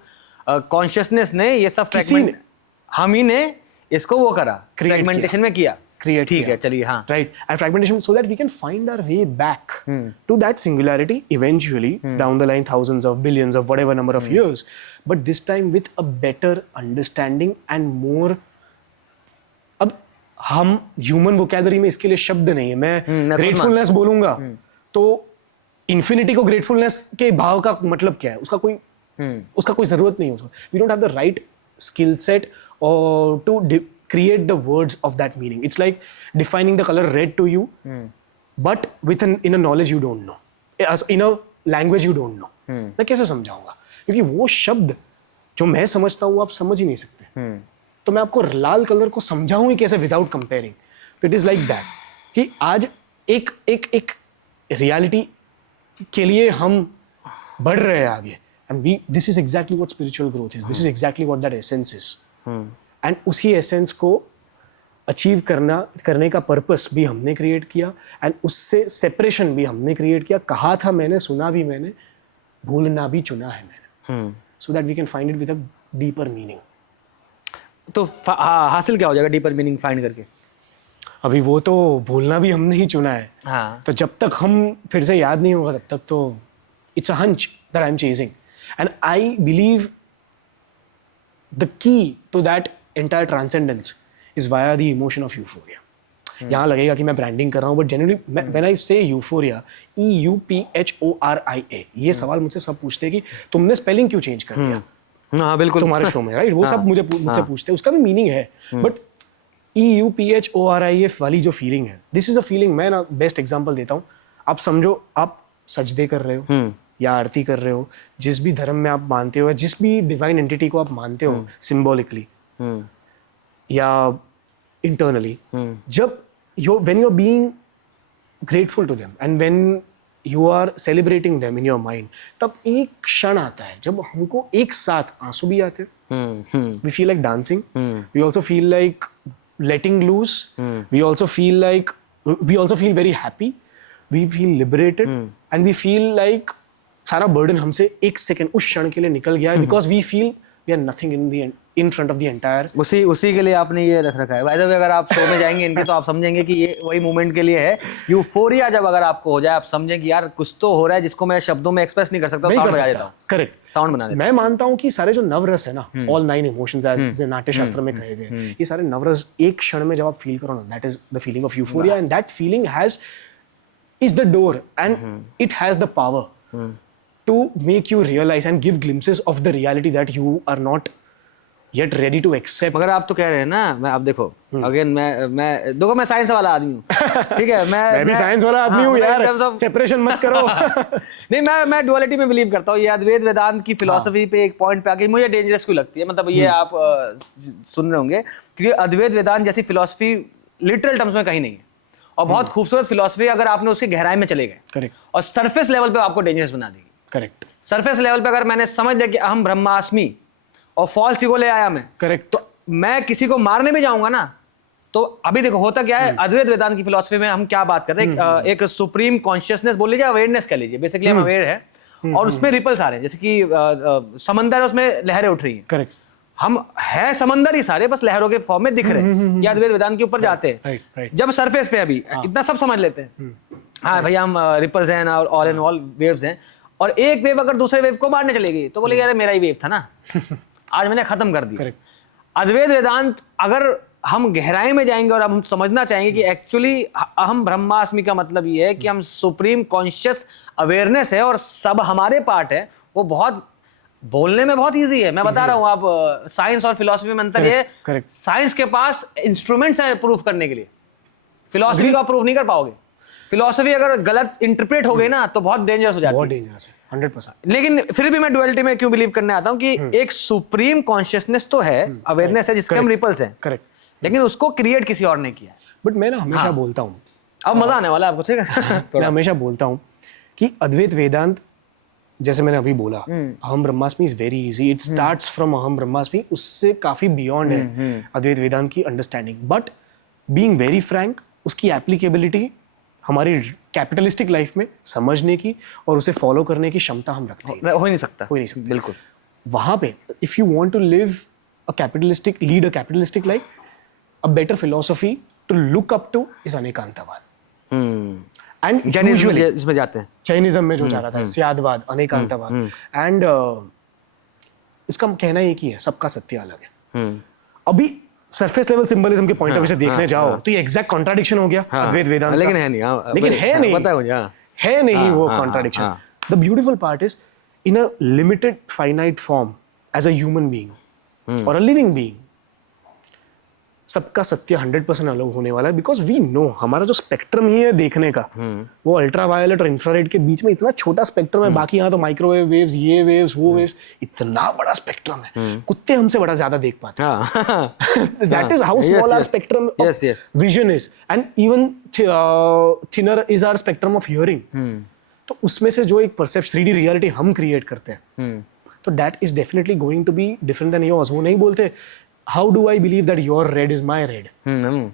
कॉन्शियसनेस ने ये सब फ्रैगमेंट, हम ही ने इसको वो करा, फ्रैगमेंटेशन में किया, क्रिएट। ठीक है, चलिए। हाँ, right. And fragmentation so that we can find our way back to that singularity eventually down the line, thousands of billions of whatever number of years, but this time with a better understanding and more। अब हम human vocabulary में इसके लिए शब्द नहीं है। मैं gratefulness बोलूंगा तो इन्फिनिटी को ग्रेटफुलनेस के भाव का मतलब क्या है, उसका कोई जरूरत नहीं है। We don't have the right skill set और to create the words of that meaning. It's like defining the color red to you, but in a knowledge you don't know, in a language you don't know. मैं कैसे समझाऊंगा? क्योंकि वो शब्द जो मैं समझता हूँ आप समझ ही नहीं सकते। तो मैं आपको लाल कलर को समझाऊं ही कैसे विदाउट कंपेयरिंग? तो इट इज लाइक दैट कि आज एक रियलिटी के लिए हम बढ़ रहे हैं आगे। And this is exactly what spiritual growth is. This is exactly what that essence is. And उसी essence को अचीव करने का पर्पस भी हमने क्रिएट किया, एंड उससे सेपरेशन भी हमने क्रिएट किया। कहा था मैंने, सुना भी मैंने, भूलना भी चुना है मैंने, so that we can find it with a deeper meaning. तो हासिल क्या हो जाएगा डीपर मीनिंग फाइंड करके? अभी वो तो भूलना भी हमने ही चुना है। हाँ। तो जब तक हम फिर से याद नहीं होगा तब तक तो it's a hunch that I am chasing, and I believe the key to that entire transcendence is via the emotion of euphoria. यहाँ लगेगा कि मैं ब्रांडिंग कर रहा हूँ, बट जनरली व्हेन आई से यूफोरिया, EUPHORIA, ये सवाल मुझसे सब पूछते हैं कि तुमने स्पेलिंग क्यों चेंज कर दिया? हाँ बिल्कुल, तुम्हारे शो में, राइट? वो सब मुझसे पूछते हैं, उसका भी मीनिंग है, बट EUPHORIA वाली जो फीलिंग है, दिस इज अ फीलिंग। मैं ना बेस्ट एग्जांपल देता हूँ। आप समझो, आप सजदे कर रहे हो या आरती कर रहे हो, जिस भी धर्म में आप मानते हो, जिस भी डिवाइन एंटिटी को आप मानते हो सिंबॉलिकली या इंटरनली, जब when you're being grateful to them and when you are celebrating them in your mind, तब एक क्षण आता है जब हमको एक साथ आंसू भी आते हैं, we feel like dancing, we also feel like letting loose, we also feel very happy, we feel liberated, and we feel like सारा burden हमसे एक सेकंड उस क्षण के लिए निकल गया है, because we feel we are nothing in front of the entire। उसी के लिए आपने ये रख रखा है। वैसे भी अगर आप शो में जाएंगे इनके तो आप समझेंगे कि ये वही मोमेंट के लिए है। यूफोरिया जब अगर आपको हो जाए, आप समझें कि यार कुछ तो हो रहा है जिसको मैं शब्दों में एक्सप्रेस नहीं कर सकता, साउंड बना देता हूं। करेक्ट, साउंड बना देता। मैं मानता हूं कि सारे जो नवरस है ना, ऑल 9 इमोशंस एज नाट्य शास्त्र में कहे गए, ये सारे नवरस एक क्षण में जब आप फील करो ना, that is the feeling of euphoria, and that feeling is the door, and it has the power to make you realize and give glimpses of the reality that you are not yet ready to accept। मगर आप तो कह रहे हैं ना, मैं आप देखो अगेन, मैं साइंस वाला आदमी हूँ, ठीक है? मैं भी साइंस वाला आदमी हूँ यार, सेपरेशन मत करो। नहीं, मैं डुअलिटी में बिलीव करता हूँ। ये अद्वैत वेदांत की फिलॉसफी पे एक पॉइंट पे आके मुझे डेंजरस क्यों लगती है, मतलब ये आप सुन रहे होंगे, क्योंकि अद्वैत वेदांत जैसी फिलॉसफी लिटरल टर्म्स में कहीं नहीं है, और बहुत खूबसूरत फिलॉसफी अगर आपने उसकी गहराई में चले गए, करेक्ट, और सरफेस लेवल पे आपको डेंजरस बना देगी। करेक्ट, सरफेस लेवल पे अगर मैंने समझ लिया कि अहम ब्रह्मास्मि और फॉल्स ईगो ले आया मैं, करेक्ट, तो मैं किसी को मारने भी जाऊंगा ना, तो अभी देखो होता क्या है, अद्वैत वेदांत की फिलॉसफी में हम क्या बात कर रहे हैं, एक सुप्रीम कॉन्शियसनेस बोल लीजिए, अवेयरनेस कह लीजिए, बेसिकली हम अवेयर है और उसमें रिपल्स आ रहे हैं, जैसे कि समंदर है उसमें लहरें उठ रही हैं, करेक्ट, हम है समंदर ही सारे, बस लहरों के फॉर्म में दिख रहे हैं, या अद्वैत वेदांत के ऊपर जाते हैं, right. जब सरफेस पे अभी इतना सब समझ लेते हैं, हाँ भैया हम रिपल्स हैं और ऑल एंड ऑल वेव्स हैं, और एक वेव अगर दूसरे वेव को मारने चलेगी तो बोले यार मेरा ही वेव था ना, आज मैंने खत्म कर दिया। करेक्ट, अद्वैत वेदांत अगर हम गहराई में जाएंगे और हम समझना चाहेंगे कि एक्चुअली अहम ब्रह्मास्मि का मतलब ये है कि हम सुप्रीम कॉन्शियस अवेयरनेस है और सब हमारे पार्ट है, वो बहुत बोलने में बहुत इजी है, मैं बता रहा हूँ। आप साइंस और फिलॉसफी में अंतर ये है, साइंस के पास इंस्ट्रूमेंट्स हैं प्रूफ करने के लिए, फिलॉसफी का प्रूफ नहीं कर पाओगे। फिलॉसफी अगर गलत इंटरप्रेट हो गई ना तो बहुत डेंजरस हो जाती है, बहुत डेंजरस है, 100%। लेकिन फिर भी मैं डुअलिटी में क्यों बिलीव करने आता हूँ कि एक सुप्रीम कॉन्शियसनेस तो है, अवेयरनेस है जिसके हम रिपल्स हैं, करेक्ट, लेकिन उसको क्रिएट किसी और ने किया। बट मैं ना हमेशा बोलता हूँ, अब मजा आने वाला है आपको, ठीक है मैं हमेशा बोलता हूँ कि अद्वैत वेदांत, जैसे मैंने अभी बोला, अहम ब्रह्मास्मि is very easy, it starts from अहम ब्रह्मास्मि, उससे काफी बियॉन्ड है अद्वैत वेदांत की understanding. But being very Frank, उसकी एप्लीकेबिलिटी हमारी कैपिटलिस्टिक लाइफ में समझने की और उसे फॉलो करने की क्षमता हम रखते हैं, हो ही नहीं सकता, बिल्कुल। वहां पे if you want to live a capitalistic, lead a capitalistic life, a better philosophy to look up to is Anekantavada. And Jainism इसमें जाते हैं, जैनिज्म में जो जा रहा था स्यादवाद, अनेकांतवाद, एंड इसका कहना एक ही है, सबका सत्य अलग है। अभी सरफेस लेवल सिंबलिज्म के पॉइंट ऑफ व्यू से देखने जाओ तो ये एग्जैक्ट कॉन्ट्रडिक्शन हो गया अद्वैत वेदांत का, लेकिन है नहीं, लेकिन है नहीं, पता है मुझे, है नहीं वो contradiction. The beautiful part is in a limited finite form as a human being और अ लिविंग बीइंग, सबका सत्य 100% अलग होने वाला है, बिकॉज वी नो हमारा जो स्पेक्ट्रम ही है देखने का, वो अल्ट्रावायलेट और इंफ्रारेड के बीच में इतना छोटा स्पेक्ट्रम है, बाकी यहाँ तो माइक्रोवेव वेव्स, ये वेव्स, वो वेव्स, इतना बड़ा स्पेक्ट्रम है, कुत्ते हमसे बड़ा ज्यादा देख पाते हैं। That is how small our spectrum of vision is, and even thinner is our spectrum of hearing. तो उसमें से जो एक परसेप्शन 3D रियलिटी हम क्रिएट करते हैं, तो that is definitely going to be different than yours. वो नहीं बोलते how do I believe that your red is my red?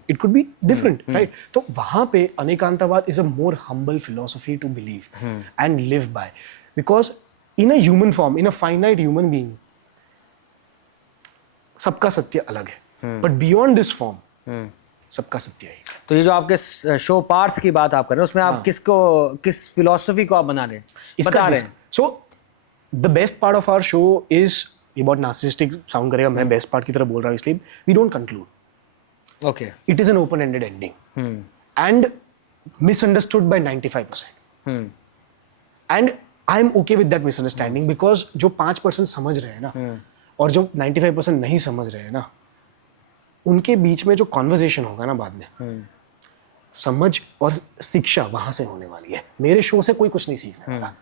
It could be different, right? तो वहाँ पे अनेकांतवाद is a more humble philosophy to believe and live by, because in a human form, in a finite human being, सबका सत्य अलग है, but beyond this form, सबका सत्य है। तो ये जो आपके शो पार्थ की बात आप कर रहे हैं, उसमें आप किस फिलॉसफी को आप बना रहे हैं, बता रहे हैं? So the best part of our show is, ये बहुत नार्सिसिस्टिक साउंड करेगा, मैं बेस्ट पार्ट की तरफ बोल रहा हूँ इसलिए, we don't conclude, okay, it is an open ended ending and misunderstood by 95%, and I am okay with that misunderstanding, because जो 5% समझ रहे हैं ना और जो 95% नहीं समझ रहे हैं ना, उनके बीच में जो कॉन्वर्जेशन होगा ना बाद में, समझ और शिक्षा वहां से होने वाली है। मेरे शो से कोई कुछ नहीं सीखने वाला,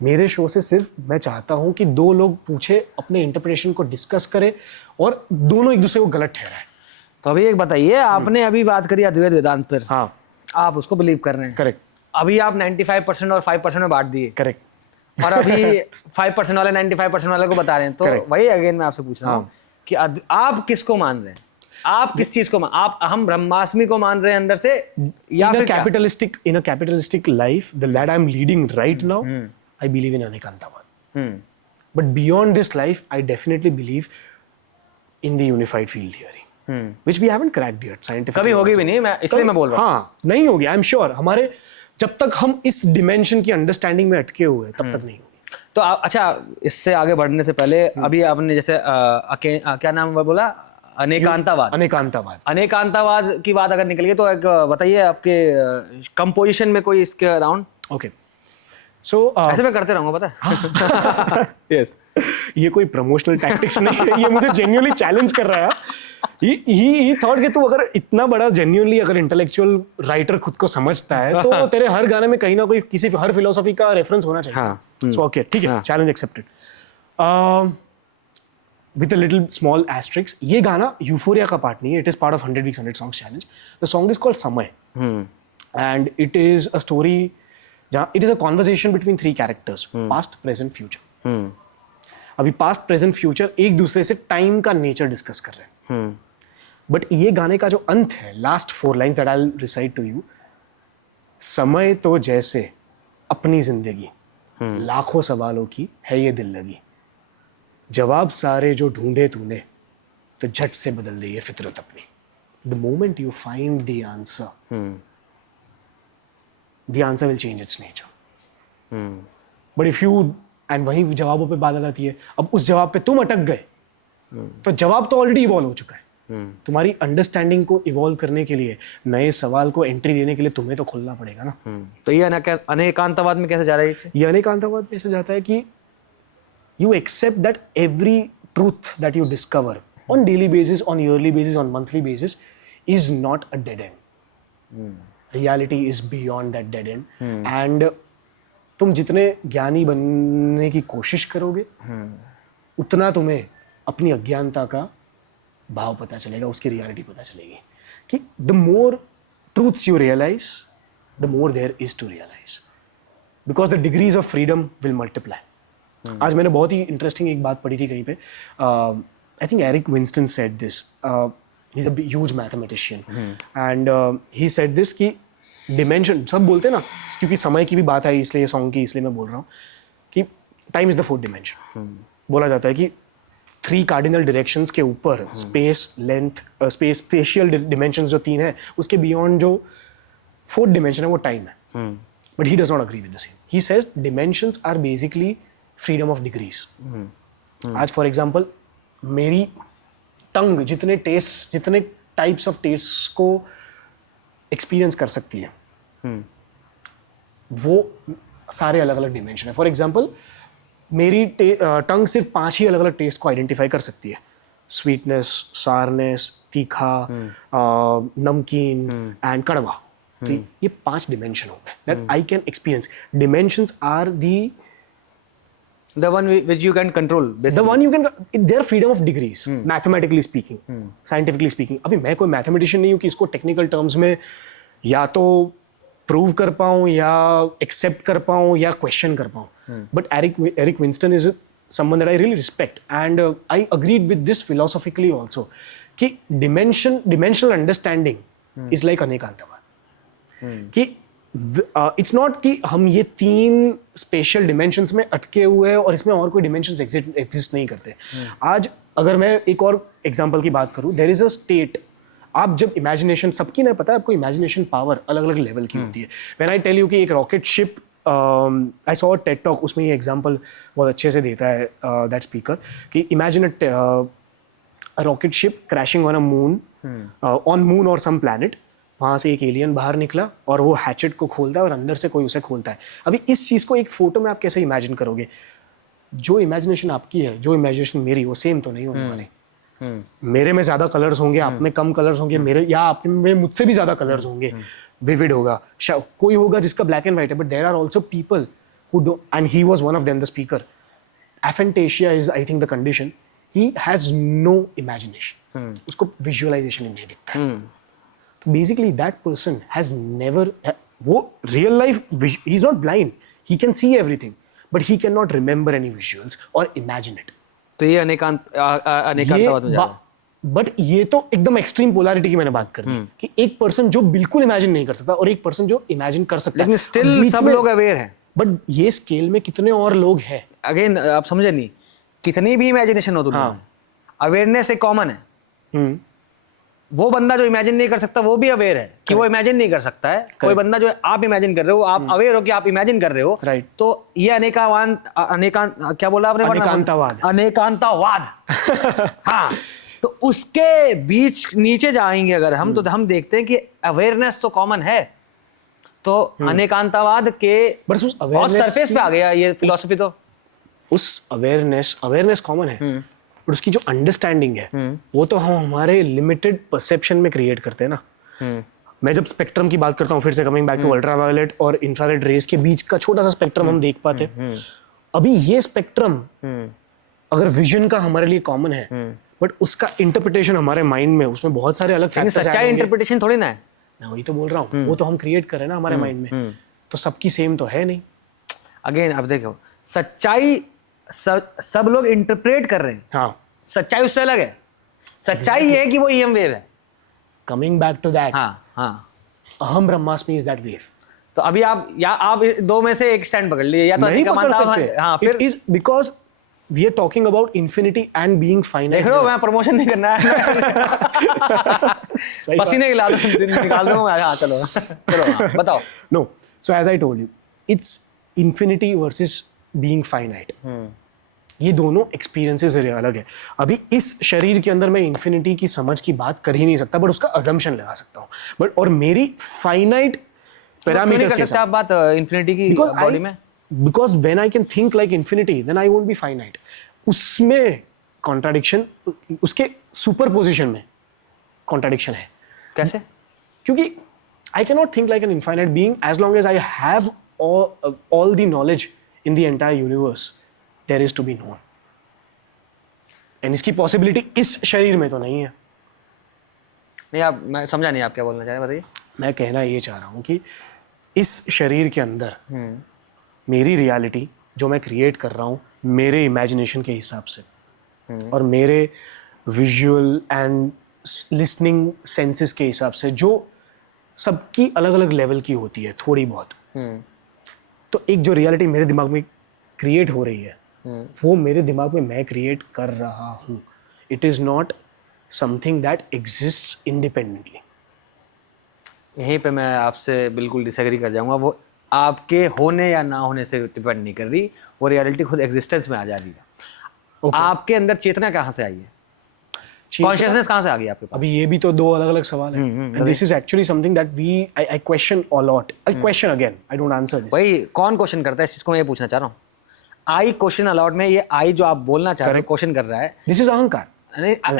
मेरे शो से सिर्फ मैं चाहता हूं कि दो लोग पूछे, अपने इंटरप्रिटेशन को डिस्कस करें और दोनों एक दूसरे को गलत ठहराए। तो अभी एक बताइए, आपने अभी बात करी अद्वैत वेदांत पर, हाँ, आप उसको बिलीव कर रहे हैं, करेक्ट, अभी आप 95% और 5% में बांट दिए, करेक्ट, और अभी 5% वाले 95% वाले को बता रहे हैं, तो वही अगेन मैं आपसे पूछ रहा हूँ कि आप किसको मान रहे हैं, आप किस चीज को आप अहम ब्रह्मास्मि को मान रहे हैं अंदर से, या फिर in a capitalistic life that I am leading right now, I believe in Anekantavad. But beyond this life, I definitely believe in the unified field theory, which we haven't cracked yet scientifically. कभी होगी भी नहीं, मैं इसलिए मैं बोल रहा हूँ। हाँ, नहीं होगी, आई एम श्योर। हमारे जब तक हम इस डिमेंशन की अंडरस्टैंडिंग में अटके हुए तब तक नहीं होगी। तो अच्छा, इससे आगे बढ़ने से पहले अभी आपने जैसे क्या नाम बोला, अनेकांतवाद, अनेकांतवाद की बात अगर निकलिए तो एक बताइए आपके कंपोजिशन में कोई इसके अराउंड। ओके, सो ऐसे मैं करते रहूंगा, पता है? यस, ये कोई प्रमोशनल टैक्टिक्स नहीं है, ये मुझे जेन्युइनली चैलेंज कर रहा है। ही थॉट कि तू अगर इतना बड़ा जेन्युइनली अगर इंटेलेक्चुअल राइटर खुद को समझता है तो तेरे हर गाने में कहीं ना कोई किसी हर फिलोसफी का रेफरेंस होना चाहिए। सो ओके, ठीक है, challenge accepted. With a little small asterisk, ये गाना यूफोरिया का पार्ट नहीं है, it is part of 100 weeks 100 songs challenge. The song is called Samay, and it is a story जहाँ it is a conversation between 3 characters, past, present, future. अभी past, present, future एक दूसरे से टाइम का nature discuss कर रहे हैं। But ये गाने का जो अंत है, last 4 lines that I will recite to you, समय तो जैसे अपनी जिंदगी लाखों सवालों की है ये दिल लगी, जवाब सारे जो ढूंढे तूने तो झट से बदल दे ये फितरत अपनी. The moment you find the answer will change it's nature. But if you, and वही जवाबों पे बात आ जाती है, अब उस जवाब पे तुम अटक गए तो जवाब तो ऑलरेडी इवॉल्व हो चुका है. तुम्हारी अंडरस्टैंडिंग को इवॉल्व करने के लिए, नए सवाल को एंट्री देने के लिए तुम्हें तो खुलना पड़ेगा ना. तो ये अनेकांतवाद में कैसे जा रहा है ये अनेकांतवाद में ऐसे जाता है कि you accept that every truth that you discover on daily basis, on yearly basis, on monthly basis is not a dead end. Reality is beyond that dead end. And तुम जितने ज्ञानी बनने की कोशिश करोगे उतना तुम्हें अपनी अज्ञानता का भाव पता चलेगा, उसकी रियलिटी पता चलेगी कि the more truths you realize, the more there is to realize. Because the degrees of freedom will multiply. आज मैंने बहुत ही इंटरेस्टिंग एक बात पढ़ी थी कहीं पे. I think Eric Winston said this. He is a huge mathematician and he said this कि डिमेंशन, सब बोलते हैं ना, क्योंकि समय की भी बात आई इसलिए सॉन्ग की, इसलिए मैं बोल रहा हूँ कि time is the 4th dimension. बोला जाता है कि 3 कार्डिनल डायरेक्शंस के ऊपर स्पेस, लेंथ, स्पेशियल डिमेंशंस जो 3 है, उसके बियॉन्ड जो 4th डिमेंशन है वो टाइम है. But he does not agree with the same. He says dimensions are basically freedom of degrees. आज फॉर एग्जाम्पल मेरी टंग जितने टाइप्स ऑफ टेस्ट को एक्सपीरियंस कर सकती है, वो सारे अलग अलग डिमेंशन है. फॉर एग्जाम्पल मेरी टंग सिर्फ 5 ही अलग अलग टेस्ट को आइडेंटिफाई कर सकती है. स्वीटनेस, सारनेस, तीखा, नमकीन एंड कड़वा. तो ये 5 डिमेंशन हो गए that I can experience. Dimensions are the one which you can control, basically. The one you can, their freedom of degrees, mathematically speaking, scientifically speaking. अभी मैं कोई मैथमेटिशियन नहीं हूँ कि इसको टेक्निकल टर्म्स में या तो प्रूव कर पाऊँ या एक्सेप्ट कर पाऊँ या क्वेश्चन कर पाऊँ. But Eric Winston is someone that I really respect, and I agreed with this philosophically also कि dimensional understanding is like अनेकांतवाद. कि इट्स नॉट कि हम ये 3 स्पेशल डिमेंशंस में अटके हुए हैं और इसमें और कोई डिमेंशंस एग्जिस्ट नहीं करते. आज अगर मैं एक और एग्जांपल की बात करूं, देयर इज अ स्टेट. आप जब इमेजिनेशन, सबकी ना पता है आपको, इमेजिनेशन पावर अलग अलग लेवल की होती है. व्हेन आई टेल यू कि एक rocket ship, I saw a TED talk, उसमें ये एग्जांपल बहुत अच्छे से देता है दैट स्पीकर कि imagine a rocket ship crashing on a moon, on moon और सम प्लैनेट. वहाँ से एक एलियन बाहर निकला और वो हैचेट को खोलता है और अंदर से कोई उसे खोलता है. अभी इस चीज़ को एक फोटो में आप कैसे इमेजिन करोगे? जो इमेजिनेशन आपकी है, जो इमेजिनेशन मेरी, वो सेम तो नहीं होने वाली. मेरे में ज़्यादा कलर्स होंगे, आप में कम कलर्स होंगे, मेरे या आप में मुझसे भी ज़्यादा कलर्स होंगे. विविड होगा, कोई होगा जिसका ब्लैक एंड वाइट है. But there are also people who do, and he was one of them, the speaker. Aphantasia is I think the condition. He has no imagination. उसको विजुअलाइजेशन नहीं दिखता है. Basically that person has never, वो real life, he is not blind, he can see everything, but he cannot remember any visuals or imagine it. तो ये अनेकांतवाद में जा रहा है. बट ये तो एकदम एक्सट्रीम पोलैरिटी की मैंने बात कर दी कि एक पर्सन जो बिल्कुल इमेजिन नहीं कर सकता और एक पर्सन जो इमेजिन कर सकता है. लेकिन स्टिल सब लोग अवेयर हैं. बट ये स्केल में कितने और लोग हैं? अगेन आप समझे नहीं, कितनी भी इमेजिनेशन हो दुनिया में, अवेयरनेस एक कॉमन है. वो बंदा जो इमेजिन नहीं कर सकता वो भी अवेयर है कि वो इमेजिन नहीं कर सकता है. कोई बंदा जो आप इमेजिन कर रहे हो, आप अवेयर हो कि आप इमेजिन कर रहे हो. राइट. तो ये क्या बोला आपने? अनेकांतवाद. हाँ. तो उसके बीच नीचे जाएंगे अगर हम, तो हम देखते हैं कि अवेयरनेस तो कॉमन है. तो अनेकांतवाद के बहुत सरफेस पे आ गया ये फिलॉसफी. तो उस अवेयरनेस कॉमन है, बट उसकी जो अंडरस्टैंडिंग है वो तो हम हमारे लिमिटेड परसेप्शन में क्रिएट करते हैं ना. मैं जब स्पेक्ट्रम की बात करता हूँ, फिर से कमिंग बैक टू अल्ट्रावायलेट और इंफ्रारेड रेज के बीच का छोटा सा स्पेक्ट्रम हम देख पाते हैं. अभी ये स्पेक्ट्रम अगर विजन का हमारे लिए कॉमन है, बट उसका इंटरप्रिटेशन हमारे माइंड में, उसमें बहुत सारे अलग फैक्टर्स. सच्चाई इंटरप्रिटेशन थोड़ी ना है. मैं वही तो बोल रहा हूँ, वो तो हम क्रिएट कर रहे हैं ना हमारे माइंड में. तो सबकी सेम तो है नहीं. अगेन अब देखो, सच्चाई सब लोग इंटरप्रेट कर रहे हैं. हाँ, सच्चाई उससे अलग है. सच्चाई ये है कि वो ईएम वेव है. कमिंग बैक टू दैट, हाँ हाँ, अहम ब्रह्मास्मि इज दैट वेव। तो अभी आप दो में से एक स्टैंड पकड़ लिए, या तो नहीं अधिक पकड़ मानता सकते। हाँ, फिर it is because we are talking about infinity and being finite. देख लो, मैं प्रमोशन नहीं करना है, पसीने निकाल दूंगा। हाँ चलो चलो, हाँ, बताओ। No, so as I told you, it's infinity versus being finite. ये दोनों एक्सपीरियंसेस अलग है। अभी इस शरीर के अंदर मैं इंफिनिटी की समझ की बात कर ही नहीं सकता, बट उसका अजम्पशन लगा सकता हूँ। बट और मेरी फाइनाइट पैरामीटर्स के साथ आप बात इंफिनिटी की बॉडी में, because when I can think like infinity then I won't be finite. उसमें कॉन्ट्राडिक्शन, उसके सुपरपोजिशन में कॉन्ट्राडिक्शन है। कैसे? क्योंकि I can not think like an infinite being as long as I have all the knowledge in the entire universe there is to be known, and इसकी possibility इस शरीर में तो नहीं है। नहीं, आप, मैं समझा नहीं आप क्या बोलना चाह रहे हैं, बताइए। मैं कहना ये चाह रहा हूँ कि इस शरीर के अंदर मेरी रियलिटी जो मैं क्रिएट कर रहा हूँ मेरे इमेजिनेशन के हिसाब से, और मेरे विजुअल एंड लिसनिंग सेंसेस के हिसाब से, जो सबकी अलग अलग लेवल की होती है थोड़ी बहुत। तो एक जो रियलिटी मेरे दिमाग में क्रिएट हो रही है वो मेरे दिमाग में मैं क्रिएट कर रहा हूँ। It is not something that exists independently. यहीं पे मैं आपसे बिल्कुल डिसएग्री कर जाऊंगा। वो आपके होने या ना होने से डिपेंड नहीं कर रही, वो रियलिटी खुद एग्जिस्टेंस में आ जा रही है। आपके अंदर चेतना कहाँ से आई है, कॉन्शियसनेस कहाँ से आ गई आपके पास? अभी ये भी तो दो अलग अलग सवाल है। This is actually something that I question a lot. I question again, I don't answer this. भाई कौन क्वेश्चन करता है इस चीज को, मैं ये पूछना चाह रहा हूँ। आई क्वेश्चन अलाउड में, ये आई जो आप बोलना चाह रहे हो क्वेश्चन कर रहा है, दिस इज अहंकार।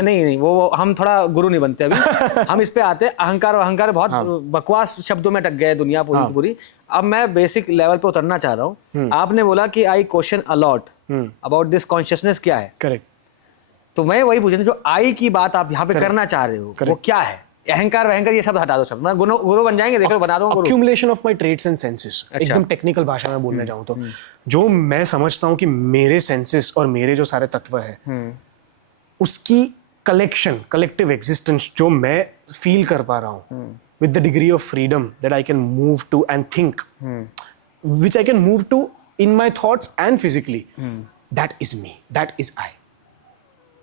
नहीं, वो हम थोड़ा गुरु नहीं बनते अभी। हम इस पे आते हैं। अहंकार बहुत बकवास शब्दों में अटक गए दुनिया पूरी की पूरी। अब मैं बेसिक लेवल पे उतरना चाह रहा हूँ। आपने बोला कि I question a lot about this consciousness क्या है। करेक्ट। तो मैं वही पूछना, जो आई की बात आप यहाँ पे करना चाह रहे हो वो क्या है? अहंकार वहंकार ये सब हटा दो, सब मैं गुरु बन जाएंगे। देखो बना दूंगा गुरु। Accumulation of my traits and senses। एकदम टेक्निकल भाषा में बोलने जाऊँ तो जो मैं समझता हूँ कि मेरे सेंसेस और मेरे जो सारे तत्व है उसकी कलेक्शन, कलेक्टिव एग्जिस्टेंस जो मैं फील कर पा रहा हूँ with the degree of freedom that I can move to and think, which I can move to in my thoughts and physically, that is me, that is I.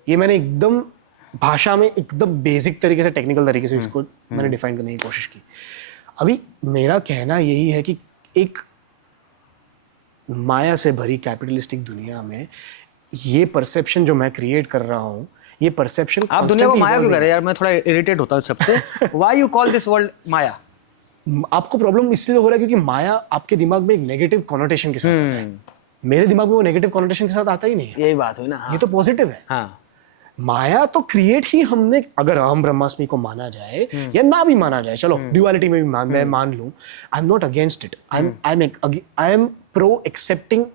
ये मैंने एकदम भाषा में एकदम बेसिक तरीके से, टेक्निकल तरीके से इसको मैंने डिफाइन करने की कोशिश की। अभी मेरा कहना यही है कि एक माया से भरी कैपिटलिस्टिक दुनिया में ये परसेप्शन जो मैं क्रिएट कर रहा हूँ, ये परसेप्शन, आप दुनिया को माया क्यों कर रहे हैं यार? मैं थोड़ा इरिटेट होता हूँ सबसे। Why you call this world maya? आपको प्रॉब्लम इससे हो रहा है क्योंकि माया आपके दिमाग में एक नेगेटिव कॉनोटेशन के साथ आता है। मेरे दिमाग में वो नेगेटिव कॉनोटेशन के साथ आता ही नहीं है। यही बात हुई ना। ये तो पॉजिटिव है। हाँ, माया तो क्रिएट ही हमने, अगर अहम ब्रह्मास्मि को माना जाए या ना भी माना जाए, चलो ड्युअलिटी में भी मैं मान लूं, आई am not against it. I am pro accepting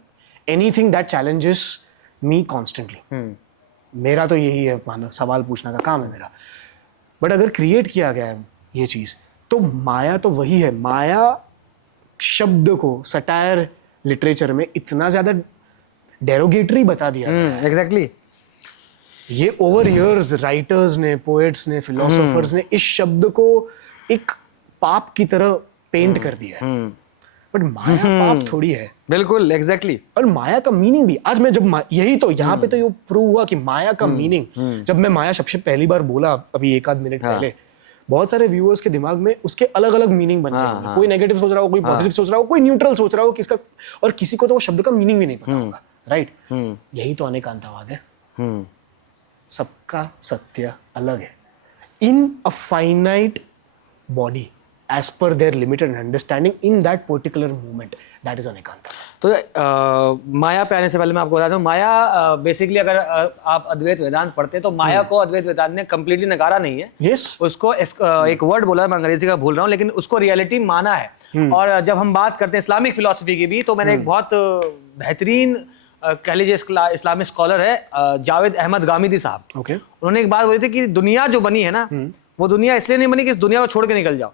anything that challenges me constantly. मेरा तो यही है, माना सवाल पूछना का काम है मेरा। बट अगर क्रिएट किया गया है ये चीज, तो माया तो वही है। माया शब्द को सटायर लिटरेचर में इतना ज्यादा डेरोगेटरी बता दिया है। एग्जैक्टली। ये ओवर ईयर्स राइटर्स ने, पोएट्स ने, फिलोसोफर्स ने इस शब्द को एक पाप की तरह पेंट कर दिया है। बट माया पाप थोड़ी है। बिल्कुल, एग्जैक्टली। और माया का मीनिंग भी आज मैं जब यही तो यहाँ पे तो ये प्रूव हुआ कि माया का मीनिंग, जब मैं माया शब्द पहली बार बोला अभी एक आध मिनट पहले, बहुत सारे व्यूअर्स के दिमाग में उसके अलग अलग मीनिंग बन गए। कोई नेगेटिव सोच रहा हो, कोई पॉजिटिव सोच रहा हो, कोई न्यूट्रल सोच रहा हो, किसका, और किसी को तो वो शब्द का मीनिंग भी नहीं पता होगा। राइट। यही तो अनेकांतवाद है। सबका सत्य अलग है। In a finite body as per their limited understanding in that particular moment, that is अनेकांत। तो माया पे आने से पहले मैं आपको बता दूं, माया बेसिकली अगर आप अद्वैत वेदांत पढ़ते हैं तो माया को अद्वैत वेदांत ने कंप्लीटली नकारा नहीं है। yes। उसको एक वर्ड बोला है, मैं अंग्रेजी का भूल रहा हूँ, लेकिन उसको रियलिटी माना है। और जब हम बात करते हैं इस्लामिक फिलॉसफी की भी, तो मैंने एक बहुत बेहतरीन कह लीजिए इस्लामिक स्कॉलर है जावेद अहमद गामिदी साहब। उन्होंने एक बात बोली थी कि दुनिया जो बनी है ना, वो दुनिया इसलिए नहीं बनी कि इस दुनिया को छोड़ के निकल जाओ।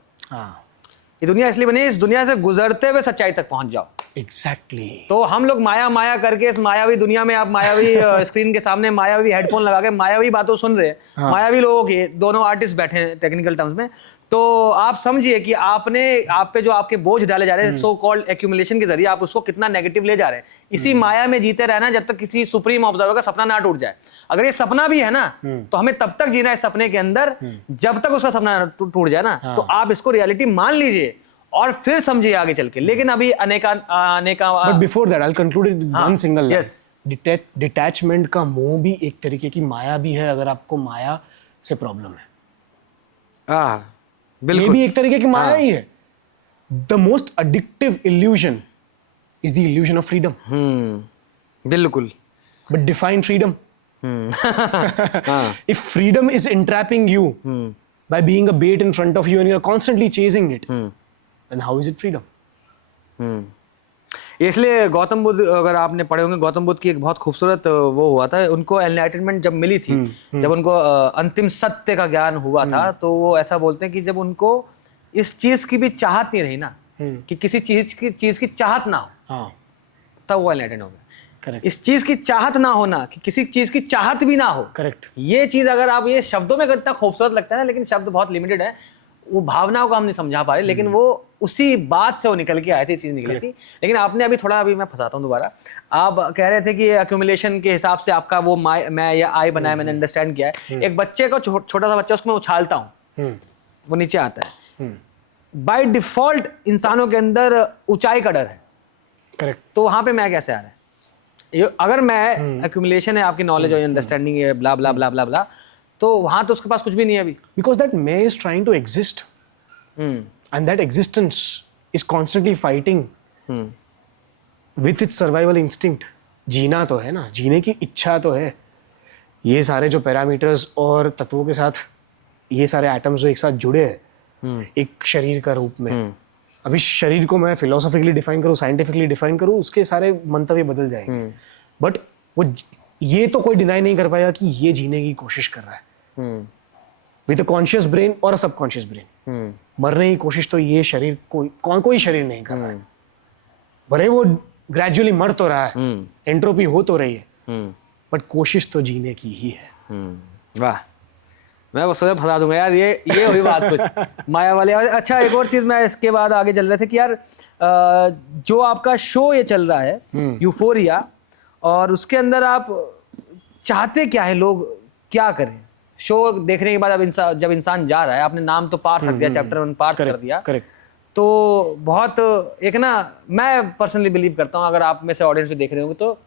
ये दुनिया इसलिए बनी है, इस दुनिया से गुजरते हुए सच्चाई तक पहुंच जाओ। एग्जैक्टली। तो हम लोग माया माया करके इस मायावी दुनिया में, आप मायावी स्क्रीन के सामने मायावी हेडफोन लगा के मायावी बातों सुन रहे हैं। हाँ। मायावी लोगों के दोनों आर्टिस्ट बैठे हैं टेक्निकल टर्म्स में। तो आप समझिए कि आप पे जो आपके बोझ डाले जा रहे हैं सो कॉल्ड एक्यूमुलेशन के जरिए, आप उसको कितना नेगेटिव ले जा रहे हैं। इसी माया में जीते रहना जब तक किसी सुप्रीम ऑब्जर्वर का सपना ना टूट जाए। अगर ये सपना भी है ना, तो हमें तब तक जीना है सपने के अंदर जब तक उसका सपना टूट जाए ना। तो आप इसको रियलिटी मान लीजिए और फिर समझिए आगे चल के। लेकिन अभी अनेका but before that I will conclude with one single yes. Detachment का मोह भी एक तरीके की माया भी है, अगर आपको माया से प्रॉब्लम है। बिल्कुल, ये भी एक तरीके की माया ही है। The most addictive illusion is the illusion of freedom. बिल्कुल। But define freedom. If freedom is entrapping you by being a bait in front of you and you're constantly chasing it, then how is it freedom? इसलिए गौतम बुद्ध, अगर आपने पढ़े होंगे, गौतम बुद्ध की एक बहुत खूबसूरत वो हुआ था, उनको एनलाइटनमेंट जब मिली थी, जब उनको अंतिम सत्य का ज्ञान हुआ था, तो वो ऐसा बोलते हैं कि जब उनको इस चीज की भी चाहत नहीं रही ना, कि किसी चीज की चाहत ना हो, हाँ, तब वो एनलाइटन हो गया। करेक्ट। इस चीज की चाहत ना होना, कि किसी चीज की चाहत भी ना हो, करेक्ट। ये चीज अगर आप ये शब्दों में कितना खूबसूरत लगता है ना, लेकिन शब्द बहुत लिमिटेड है, वो भावनाओं को हम नहीं समझा पा रहे, लेकिन वो उसी बात से वो निकल के आए थे, चीज निकली थी। लेकिन आपने अभी मैं फंसाता हूँ दोबारा, आप कह रहे थे कि एक्यूमुलेशन के हिसाब से आपका वो मैं या आई बनाया, मैंने अंडरस्टैंड किया है। एक बच्चे को छोटा सा बच्चा, उसको मैं उछालता हूँ, वो नीचे आता है। बाय डिफॉल्ट इंसानों के अंदर ऊंचाई का डर है। करेक्ट। तो वहां पे मैं कैसे आ रहा है? अगर मैं एक्यूमुलेशन है, आपकी नॉलेज और अंडरस्टैंडिंग है, ब्ला ब्ला ब्ला ब्ला ब्ला, तो वहां तो उसके पास कुछ भी नहीं है अभी। बिकॉज दैट मैं is trying to exist and that existence is constantly fighting with its survival instinct. जीना तो है ना, जीने की इच्छा तो है। ये सारे जो पैरामीटर्स और तत्वों के साथ, ये सारे एटम्स जो एक साथ जुड़े हैं एक शरीर का रूप में, अभी शरीर को मैं फिलोसॉफिकली डिफाइन करूँ, साइंटिफिकली डिफाइन करूँ, उसके सारे मंतव्य बदल जाएंगे। बट वो ये तो कोई डिनाई नहीं कर पाएगा कि ये जीने की कोशिश कर रहा है विद अ कॉन्शियस ब्रेन और अ सबकॉन्शियस ब्रेन। मरने की कोशिश तो ये शरीर कोई शरीर नहीं कर रहा है, भले वो ग्रेजुअली मर तो रहा है, एंट्रोपी हो तो रही है, बट कोशिश तो जीने की ही है। वाह, मैं वो सोचा फंसा दूंगा यार, ये हुई बात कुछ माया वाले। अच्छा, एक और चीज मैं इसके बाद आगे चल रहे थे कि यार जो आपका शो ये चल रहा है यूफोरिया, और उसके अंदर आप चाहते क्या है, लोग क्या करें? शो देखने के बाद अब जब इंसान जा रहा है, आपने नाम तो पार्थ रख दिया, चैप्टर 1 पार्थ कर दिया। करेक्ट। तो बहुत एक ना, मैं पर्सनली बिलीव करता हूँ, अगर आप में से ऑडियंस भी देख रहे होंगे, तो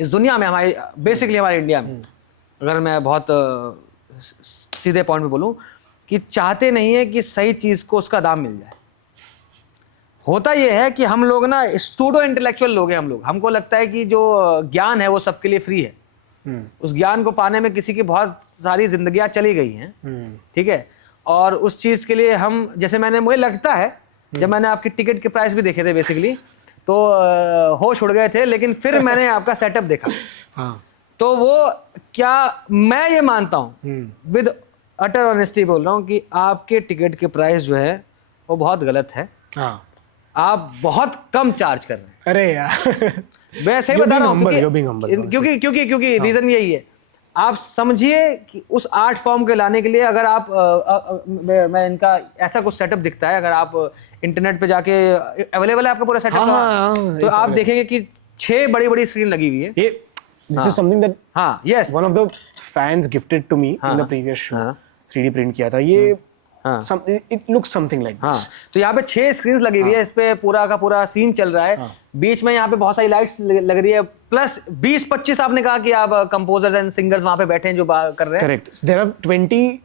इस दुनिया में हमारे बेसिकली हमारे इंडिया में, अगर मैं बहुत सीधे पॉइंट पे बोलूँ, कि चाहते नहीं है कि सही चीज़ को उसका दाम मिल जाए। होता यह है कि हम लोग ना सूडो इंटेलेक्चुअल लोग हैं, हमको लगता है कि जो ज्ञान है वो सबके लिए फ्री है। उस ज्ञान को पाने में किसी की बहुत सारी जिंदगियां चली गई हैं, ठीक है, और उस चीज के लिए हम, जैसे मुझे लगता है, जब मैंने आपकी टिकट के प्राइस भी देखे थे बेसिकली, तो होश उड़ गए थे, लेकिन फिर मैंने आपका सेटअप देखा। हाँ। तो वो क्या, मैं ये मानता हूँ विद अटर ऑनेस्टी बोल रहा हूँ कि आपके टिकट के प्राइस जो है वो बहुत गलत है। हाँ। आप बहुत कम चार्ज कर रहे हैं। अरे यार, मैं सही बता रहा हूँ, क्योंकि हाँ। रीजन यही है। आप समझिए कि उस आर्ट फॉर्म के लाने के लिए, अगर आप मैं इनका ऐसा कुछ सेटअप दिखता है, अगर आप इंटरनेट पे जाके, अवेलेबल है आपका पूरा सेटअप, हाँ, तो आप देखेंगे कि 6 बड़ी स्क्रीन लगी हुई है। ये this is something that yes, one of the fans gifted to me in the previous show। 3D print किया था ये। it looks something like this। तो यहाँ पे 6 स्क्रीन्स लगी हुई है, इस पे पूरा का पूरा सीन चल रहा है। बीच में यहाँ पे बहुत सारी लाइट्स लग रही है, प्लस 20-25 आपने कहा कि आप कंपोजर्स एंड सिंगर्स वहाँ पे बैठे हैं जो कर रहे हैं। Correct. There are 20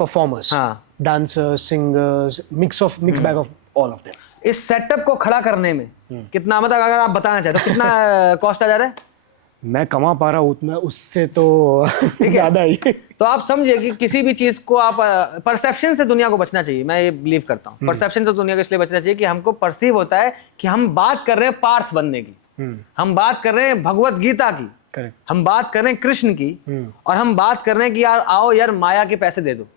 performers, dancers, singers, mix bag of all of them. इस सेटअप को खड़ा करने में कितना, मतलब अगर आप बताना चाहते हो कितना कॉस्ट आ जा रहा है? मैं कमा पा रहा हूँ उतना, उससे तो ज्यादा ही। तो आप समझिए कि किसी भी चीज को आप परसेप्शन से दुनिया को बचना चाहिए। मैं ये बिलीव करता हूँ, परसेप्शन से दुनिया को इसलिए बचना चाहिए कि हमको परसीव होता है कि हम बात कर रहे हैं पार्थ बनने की, हम बात कर रहे हैं भगवत गीता की, हम बात कर रहे हैं कृष्ण की, और हम बात कर रहे हैं कि यार आओ यार माया के पैसे दे दो।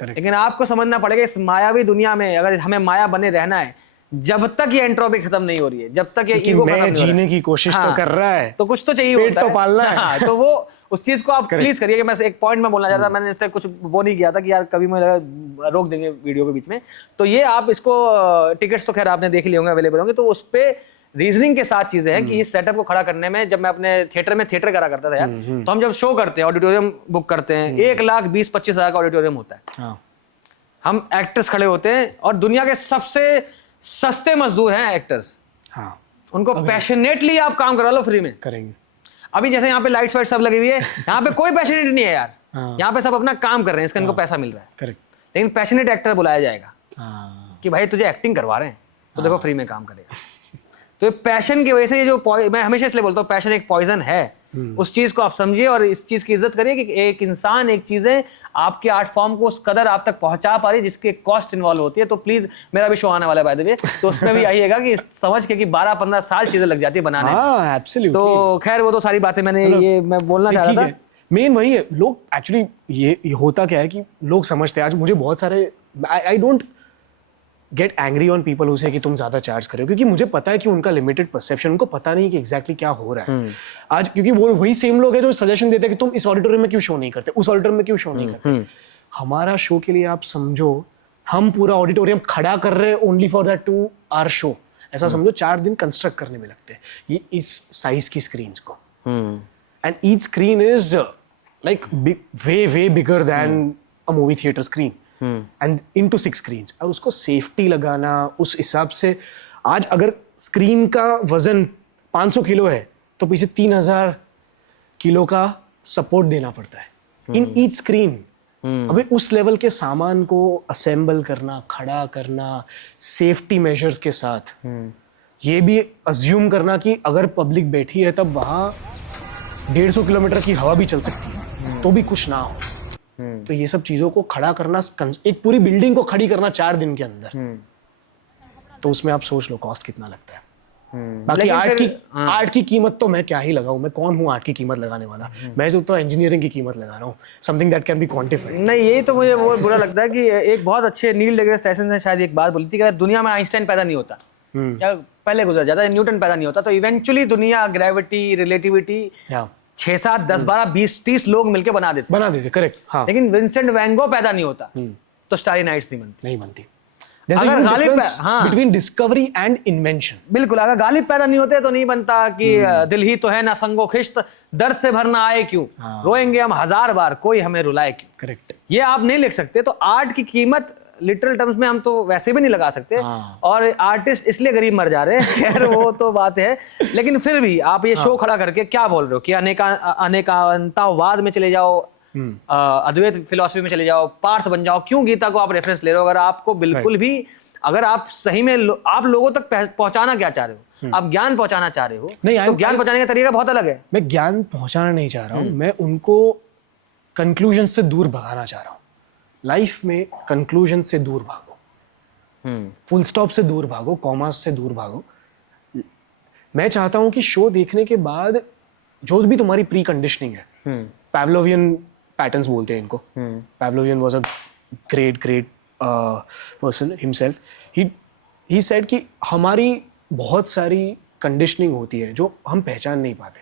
Correct. लेकिन आपको समझना पड़ेगा इस मायावी दुनिया में अगर हमें माया बने रहना है, जब तक ये एंट्रोपी खत्म नहीं हो रही है, जब तक ये ईगो खत्म नहीं हो रहा है, जीने की कोशिश तो कर रहा है, तो कुछ तो चाहिए पेट होता तो है। पालना है। हाँ, तो वो उस चीज को आप प्लीज करिए कि मैं एक पॉइंट में बोलना चाहता था, मैंने इससे कुछ वो नहीं किया था कि यार कभी मैं रोक देंगे वीडियो के बीच में। तो ये आप इसको टिकट्स तो खैर आपने देख लिए होंगे, अवेलेबल होंगे, तो उस पे रीजनिंग के साथ चीजें हैं कि इस सेटअप को खड़ा करने में, जब मैं अपने थिएटर करा करता था यार, तो हम जब शो करते हैं, ऑडिटोरियम बुक करते हैं, 1,20,25,000 का ऑडिटोरियम होता है। हाँ, हम एक्टर्स खड़े होते हैं और दुनिया के सबसे सस्ते मजदूर हैं एक्टर्स, हाँ, उनको पैशनेटली आप काम करा लो फ्री में। करेंगे। अभी जैसे यहाँ पे लाइट्स वाइट सब लगी हुई है, यहाँ पे कोई पैशनेट नहीं है यार, हाँ। यहाँ पे सब अपना काम कर रहे हैं, इसका इनको पैसा मिल रहा है, करेक्ट। लेकिन पैशनेट एक्टर बुलाया जाएगा हाँ, कि भाई तुझे एक्टिंग करवा रहे हैं तो देखो फ्री में काम करेगा। तो ये पैशन की वजह से, ये जो मैं हमेशा इसलिए बोलता हूँ पैशन एक पॉइजन है, उस चीज को आप समझिए और इस चीज की इज्जत करिए कि एक इंसान, एक चीजें आपके आर्ट फॉर्म को उस कदर आप तक पहुंचा पा रही है जिसके कॉस्ट इन्वॉल्व होती है। तो प्लीज, मेरा भी शो आने वाला है बाय द वे, तो उसमें भी आइएगा कि समझ के कि 12-15 साल चीजें लग जाती है बनाने में। हाँ, एब्सोल्युटली। तो खैर वो तो सारी बातें मैंने ये मैं बोलना चाह रहा था। मेन वही है, लोग एक्चुअली ये होता क्या है कि लोग समझते हैं, आज मुझे बहुत सारे, I don't get angry on people who से कि तुम ज्यादा चार्ज करो, क्योंकि मुझे पता है कि उनका लिमिटेड परसेप्शन, उनको पता नहीं कि एग्जैक्टली क्या हो रहा है आज, क्योंकि वो वही सेम लोग हैं जो सजेशन देते हैं कि तुम इस ऑडिटोरियम में क्यों शो नहीं करते, उस ऑडिटोरियम में क्यों शो नहीं करते। हमारा शो के लिए आप समझो, हम पूरा ऑडिटोरियम खड़ा कर रहे हैं only for that to our show, ऐसा समझो 4 दिन कंस्ट्रक्ट करने में लगते हैं ये इस साइज की स्क्रीन को, and each screen is like way bigger than a movie theatre screen and into 6 screens. और उसको सेफ्टी लगाना उस हिसाब से, आज अगर स्क्रीन का वजन 500 किलो है तो पीछे 3000 किलो का सपोर्ट देना पड़ता है इन ईच स्क्रीन। अभी उस लेवल के सामान को असेंबल करना, खड़ा करना, सेफ्टी मेजर्स के साथ, ये भी अज्यूम करना कि अगर पब्लिक बैठी है तब वहाँ 150 किलोमीटर की हवा भी चल सकती है तो भी कुछ ना हो। तो ये सब चीजों को खड़ा करना, एक पूरी बिल्डिंग को खड़ी करना 4 दिन के अंदर, तो उसमें आप सोच लो कॉस्ट कितना लगता है। बाकी आर्ट की कीमत तो मैं क्या ही लगाऊं, मैं कौन हूँ आर्ट की कीमत लगाने वाला। मैं जो तो इंजीनियरिंग की कीमत लगा रहा हूँ, something that can be quantified. नहीं, यही तो मुझे बहुत बुरा लगता है कि एक बहुत अच्छे नील डिग्रेस टायसन ने शायद एक बात बोली थी कि अगर दुनिया में आइंस्टाइन पैदा नहीं होता, या पहले गुजर जाता, न्यूटन पैदा नहीं होता, तो इवेंचुअली दुनिया ग्रेविटी, रिलेटिविटी 6, 7, 10, 12, 20, 30 लोग मिलकर बना देते। करेक्ट। हाँ, लेकिन विंसेंट वैन गो पैदा नहीं होता तो स्टारी नाइट्स नहीं बनती। अगर Ghalib, between discovery and invention, बिल्कुल, अगर गालिब पैदा नहीं होते तो नहीं बनता कि दिल ही तो है ना संगो खिश्त, दर्द से भरना आए क्यों, रोएंगे हम 1000 बार, कोई हमें रुलाए क्यों। करेक्ट। ये आप नहीं लिख सकते। तो आर्ट की कीमत लिटरल टर्म्स में हम तो वैसे भी नहीं लगा सकते, और आर्टिस्ट इसलिए गरीब मर जा रहे हैं। खैर वो तो बात है, लेकिन फिर भी आप ये शो खड़ा करके क्या बोल रहे हो कि अनेकांतवाद में चले जाओ, अद्वैत फिलॉसफी में चले जाओ, पार्थ बन जाओ, क्यों गीता को आप रेफरेंस ले रहे हो? अगर आपको बिल्कुल भी, अगर आप सही में आप लोगों तक पहुंचाना क्या चाह रहे हो, आप ज्ञान पहुंचाना चाह रहे हो, नहीं, तो ज्ञान पहुंचाने का तरीका बहुत अलग है। मैं ज्ञान पहुंचाना नहीं चाह रहा हूँ, मैं उनको कंक्लूजन से दूर भगाना चाह रहा हूँ। लाइफ में कंक्लूजन से दूर भागो, फुल स्टॉप से दूर भागो, कॉमास से दूर भागो। मैं चाहता हूं कि शो देखने के बाद जो भी तुम्हारी प्री कंडीशनिंग है, पैवलोवियन पैटर्न्स बोलते हैं इनको, Pavlovian was a great person himself. He said कि हमारी बहुत सारी कंडीशनिंग होती है जो हम पहचान नहीं पाते,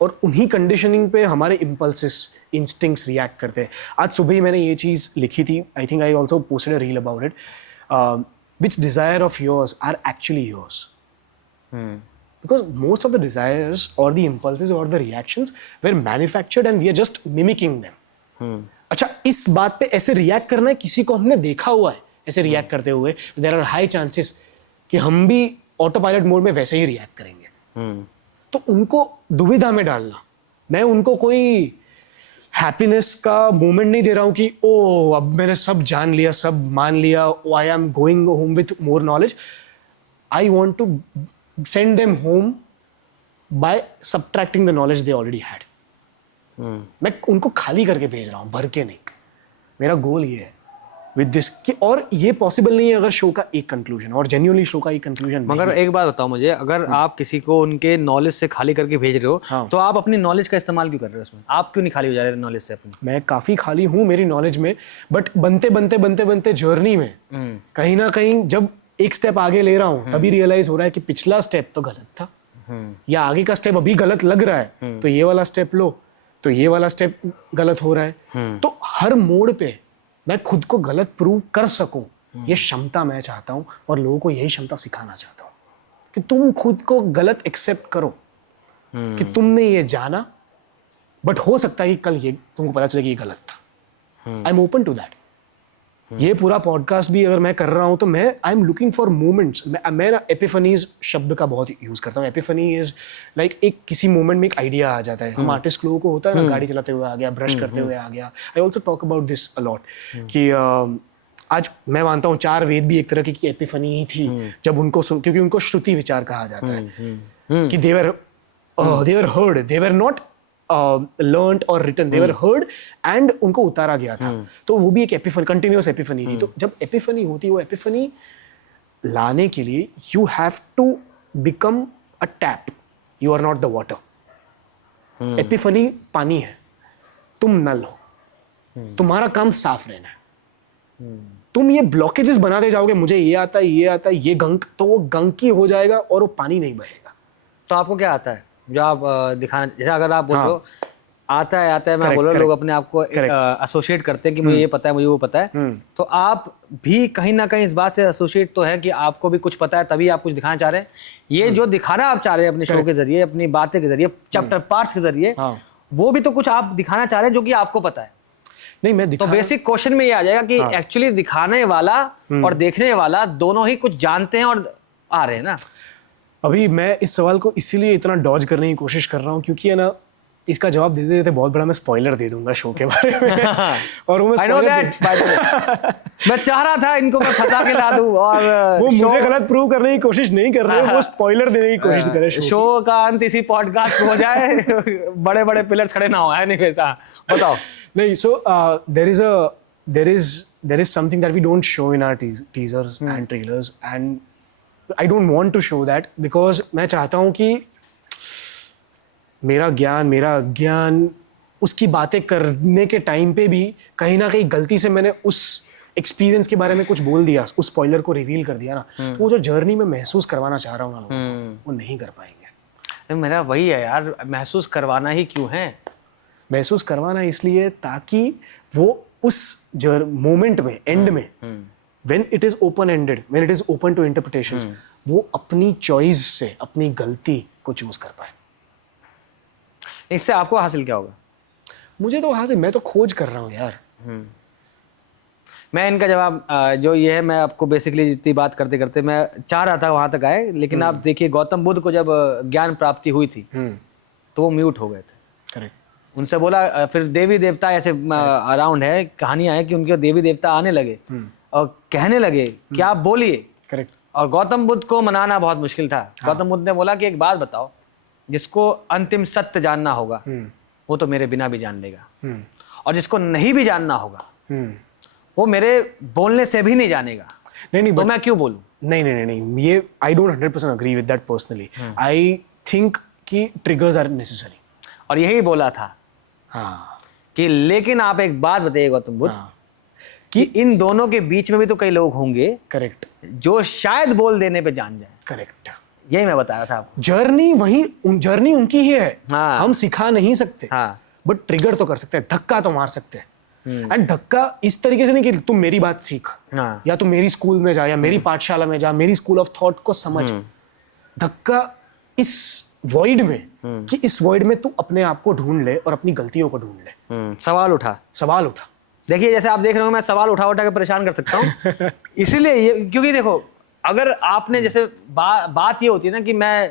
और उन्हीं कंडीशनिंग पे हमारे इम्पल्सेस, इंस्टिंक्ट्स रिएक्ट करते हैं। आज सुबह ही मैंने ये चीज़ लिखी थी, I think I also posted a reel about it, which desire of yours are actually yours, because most of the desires और द इम्पल्सेस और the reactions were manufactured and we are just mimicking them. अच्छा, इस बात पे ऐसे react करना है, किसी को हमने देखा हुआ है ऐसे रिएक्ट करते हुए, देयर आर हाई चांसेस कि हम भी ऑटो पायलट मोड में वैसे ही रिएक्ट करेंगे। तो उनको दुविधा में डालना, मैं उनको कोई हैप्पीनेस का मोमेंट नहीं दे रहा हूं कि ओ अब मैंने सब जान लिया, सब मान लिया, I am going home with more knowledge. I want to send them home by subtracting the knowledge they already had. मैं उनको खाली करके भेज रहा हूँ, भर के नहीं। मेरा गोल ये है विद दिस कि और ये पॉसिबल नहीं है अगर शो का एक कंक्लूजन, और जेन्युइनली शो का एक कंक्लूजन। मगर एक बात बताओ मुझे, अगर आप किसी को उनके नॉलेज से खाली करके भेज रहे हो, हाँ। तो आप अपनी नॉलेज का इस्तेमाल क्यों कर रहे हो उसमें? आप क्यों नहीं खाली हो जा रहे नॉलेज से अपनी? मैं काफी खाली हूँ मेरी नॉलेज में, बट बनते बनते बनते बनते जर्नी में कहीं ना कहीं जब एक स्टेप आगे ले रहा हूँ तभी रियलाइज हो रहा है कि पिछला स्टेप तो गलत था, या आगे का स्टेप अभी गलत लग रहा है तो ये वाला स्टेप लो, तो ये वाला स्टेप गलत हो रहा है। तो हर मोड़ पे मैं खुद को गलत प्रूव कर सकूं, ये क्षमता मैं चाहता हूं, और लोगों को यही क्षमता सिखाना चाहता हूं कि तुम खुद को गलत एक्सेप्ट करो कि तुमने ये जाना, बट हो सकता है कि कल ये तुमको पता चले कि ये गलत था। I am open to that. ये पूरा पॉडकास्ट भी अगर मैं कर रहा हूं तो मैं I am looking for moments. मैं ना एपिफनीज शब्द का बहुत यूज करता हूँ। एपिफनी इज लाइक एक किसी मोमेंट में एक आइडिया आ जाता है। हम आर्टिस्ट लोगों को होता है ना, गाड़ी चलाते हुए आ गया, ब्रश करते हुए आ गया। I also talk about this a lot कि आज मैं मानता हूँ 4 वेद भी एक तरह की एपिफनी ही थी जब उनको क्योंकि उनको श्रुति विचार कहा जाता है कि देवर हर्ड, देवर नॉट learned और written, they were heard and उनको उतारा गया था। तो वो भी एक एपिफनी, कंटिन्यूअस एपिफनी थी। तो जब एपिफनी होती है, वो एपिफनी लाने के लिए you have to become a tap, you are not the water. Epiphany पानी है, तुम नल हो, तुम्हारा काम साफ रहना है। तुम ये ब्लॉकेजेस बनाते जाओगे, मुझे ये आता है, ये आता है, ये गंक, तो वो गंकी हो जाएगा और वो पानी नहीं बहेगा। तो आपको क्या आता है जो आप दिखाना, जैसे अगर आप बोल रहे हो आता है मैं बोल रहा हूँ, लोग अपने आप को एसोसिएट करते हैं कि मुझे ये पता है, मुझे वो पता है, तो आप भी कहीं ना कहीं इस बात से एसोसिएट तो है कि आपको भी कुछ पता है, तभी आप कुछ दिखाना चाह रहे हैं। ये जो दिखाना आप चाह रहे हैं अपने शो के जरिए, अपनी बातें के जरिए, चैप्टर पार्ट के जरिए, वो भी तो कुछ आप दिखाना चाह रहे हैं जो कि आपको पता है। नहीं, मैं तो बेसिक क्वेश्चन में ये आ जाएगा कि एक्चुअली दिखाने वाला और देखने वाला दोनों ही कुछ जानते हैं और आ रहे हैं ना। अभी मैं इस सवाल को इसीलिए इतना डॉज करने की कोशिश कर रहा हूँ क्योंकि है ना, इसका जवाब देते देते बहुत बड़ा मैं स्पॉइलर दे दूंगा शो के बारे में। और वो मैं चाह रहा था इनको मैं फंसा के ला दूं, और वो मुझे गलत प्रूव करने की कोशिश नहीं कर रहे, वो स्पॉइलर देने की कोशिश कर रहे हैं। शो का अंत इसी पॉडकास्ट हो जाए, बड़े बड़े पिलर्स खड़े ना हो, है नहीं वैसा? बताओ। नहीं, सो there is something that we don't show in our teasers and trailers, and I don't want to show that because मैं चाहता हूँ कि मेरा ज्ञान उसकी बातें करने के टाइम पे भी कहीं ना कहीं गलती से मैंने उस एक्सपीरियंस के बारे में कुछ बोल दिया, उस स्पॉइलर को रिवील कर दिया ना, तो वो जो जर्नी में महसूस करवाना चाह रहा हूँ ना लोगों को, वो नहीं कर पाएंगे। मेरा वही है यार, महसूस करवाना ही क्यों है? महसूस करवाना इसलिए ताकि वो उस मोमेंट में, एंड में, when it is open ended, when it is open to interpretations, वो अपनी चॉइस से अपनी गलती को चूज कर पाए। इससे आपको हासिल क्या होगा? मुझे तो हासिल, मैं तो खोज कर रहा हूँ यार। मैं इनका जवाब जो ये है, मैं आपको बेसिकली जितनी बात करते करते मैं चाह रहा था वहां तक आए, लेकिन आप देखिए गौतम बुद्ध को जब ज्ञान प्राप्ति हुई थी तो वो म्यूट हो गए थे। करेक्ट। उनसे बोला, फिर देवी देवता ऐसे अराउंड है, कहानियां हैं कि उनके देवी देवता आने लगे और कहने लगे कि आप बोलिए। करेक्ट। और गौतम बुद्ध को मनाना बहुत मुश्किल था। गौतम बुद्ध ने बोला कि एक बात बताओ, जिसको अंतिम सत्य जानना होगा वो तो मेरे बिना भी जान लेगा, और जिसको नहीं भी जानना होगा वो मेरे बोलने से भी नहीं जानेगा। नहीं, तो मैं क्यों बोलूं? नहीं, ये I don't 100% agree with that personally. I think कि ट्रिगर्स आर नेसेसरी, और यही बोला था कि लेकिन आप एक बात बताइए गौतम बुद्ध, कि इन दोनों के बीच में भी तो कई लोग होंगे, करेक्ट, जो शायद बोल देने पे जान जाए। करेक्ट, यही मैं बता रहा था आपको। जर्नी उनकी ही है। हम सिखा नहीं सकते, बट ट्रिगर तो कर सकते हैं, धक्का तो मार सकते हैं। एंड धक्का इस तरीके से नहीं कि तुम मेरी बात सीख, या तुम मेरी स्कूल में जा, या मेरी पाठशाला में जा, मेरी स्कूल ऑफ थॉट को समझ। धक्का इस वॉइड में, कि इस वॉइड में तू अपने आप को ढूंढ ले और अपनी गलतियों को ढूंढ ले। सवाल उठा। देखिए, जैसे आप देख रहे हो, मैं सवाल उठा के परेशान कर सकता हूँ। इसीलिए ये, क्योंकि देखो, अगर आपने जैसे बात ये होती है ना कि मैं,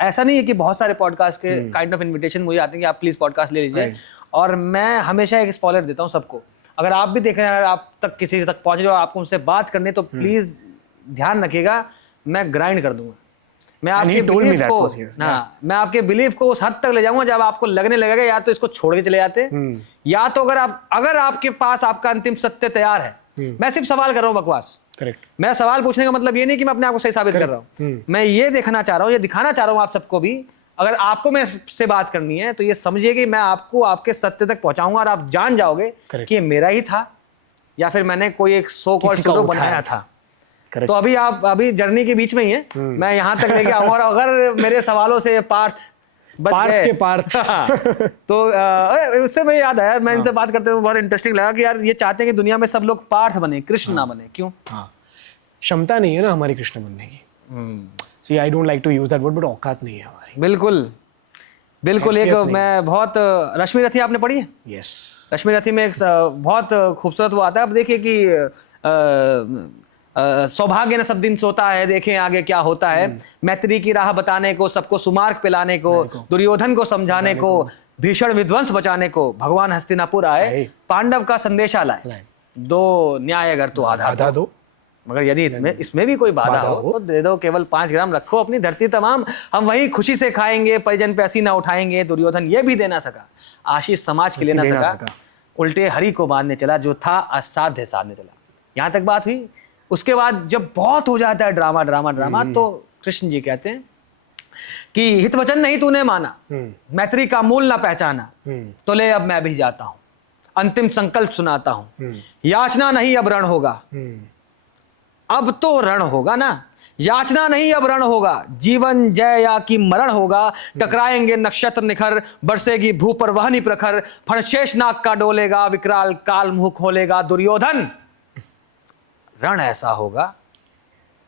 ऐसा नहीं है कि बहुत सारे पॉडकास्ट के काइंड ऑफ इनविटेशन मुझे आते हैं कि आप प्लीज पॉडकास्ट ले लीजिए, और मैं हमेशा एक स्पॉइलर देता हूँ सबको। अगर आप भी देख रहे हैं, आप तक किसी तक पहुंच रहे हो, आपको उनसे बात करनी, तो प्लीज ध्यान रखिएगा, मैं ग्राइंड कर दूंगा। मैं आपके बिलीफ को उस हद तक ले जाऊंगा जब आपको लगने लगेगा या तो इसको छोड़ के चले जाते, या तो अगर आपके पास आपका अंतिम सत्य तैयार है मैं सिर्फ सवाल कर रहा हूँ, बकवास। करेक्ट। मैं सवाल पूछने का मतलब ये नहीं कि मैं अपने आप को सही साबित कर रहा हूँ, मैं ये देखना चाह रहा हूँ, ये दिखाना चाह रहा हूँ आप सबको भी, अगर आपको मेरे से बात करनी है तो ये समझिए कि मैं आपको आपके सत्य तक पहुंचाऊंगा और आप जान जाओगे कि ये मेरा ही था या फिर मैंने कोई एक सो कॉल्ड स्टूडियो बनाया था। तो अभी आप अभी जर्नी के बीच में ही है, मैं यहां तक लेके आऊंगा। और अगर मेरे सवालों से पार्थ के पार्थ तो उससे मुझे याद आया, मैं इनसे बात करते हुए बहुत इंटरेस्टिंग लगा कि यार ये चाहते हैं कि दुनिया में सब लोग पार्थ बने, कृष्ण ना बने। क्यों? क्षमता नहीं है ना हमारी कृष्ण बनने की। See I don't like to use that word, but औकात नहीं है हमारी। बिल्कुल बिल्कुल। एक मैं बहुत रश्मि रथी आपने पढ़ी है? यस। रश्मि रथी में एक बहुत खूबसूरत वो आता है। अब देखिए कि सौभाग्य न सब दिन सोता है, देखें आगे क्या होता है। मैत्री की राह बताने को, सबको सुमार्ग पिलाने को, दुर्योधन को समझाने को, भीषण विध्वंस बचाने को भगवान हस्तिनापुर आए, पांडव का संदेशा लाए। दो न्याय अगर तो आधा दो, मगर यदि इसमें भी कोई बाधा हो तो दे दो, केवल 5 ग्राम रखो अपनी धरती तमाम, हम वही खुशी से खाएंगे, परिजन पे असी ना उठाएंगे। दुर्योधन ये भी दे ना सका, आशीष समाज के लिए ना सका, उल्टे हरि को मारने चला, जो था असाध्य साधने चला। यहां तक बात हुई। उसके बाद जब बहुत हो जाता है ड्रामा ड्रामा ड्रामा, तो कृष्ण जी कहते हैं कि हित वचन नहीं तूने माना, मैत्री का मूल ना पहचाना, तो ले अब मैं भी जाता हूं, अंतिम संकल्प सुनाता हूं, याचना नहीं अब रण होगा। अब तो रण होगा ना, याचना नहीं अब रण होगा, जीवन जय या कि मरण होगा। टकराएंगे नक्षत्र निखर, बरसेगी भू पर वहनी प्रखर, फणशेष नाग का डोलेगा, विकराल काल मुंह खोलेगा। दुर्योधन रण ऐसा होगा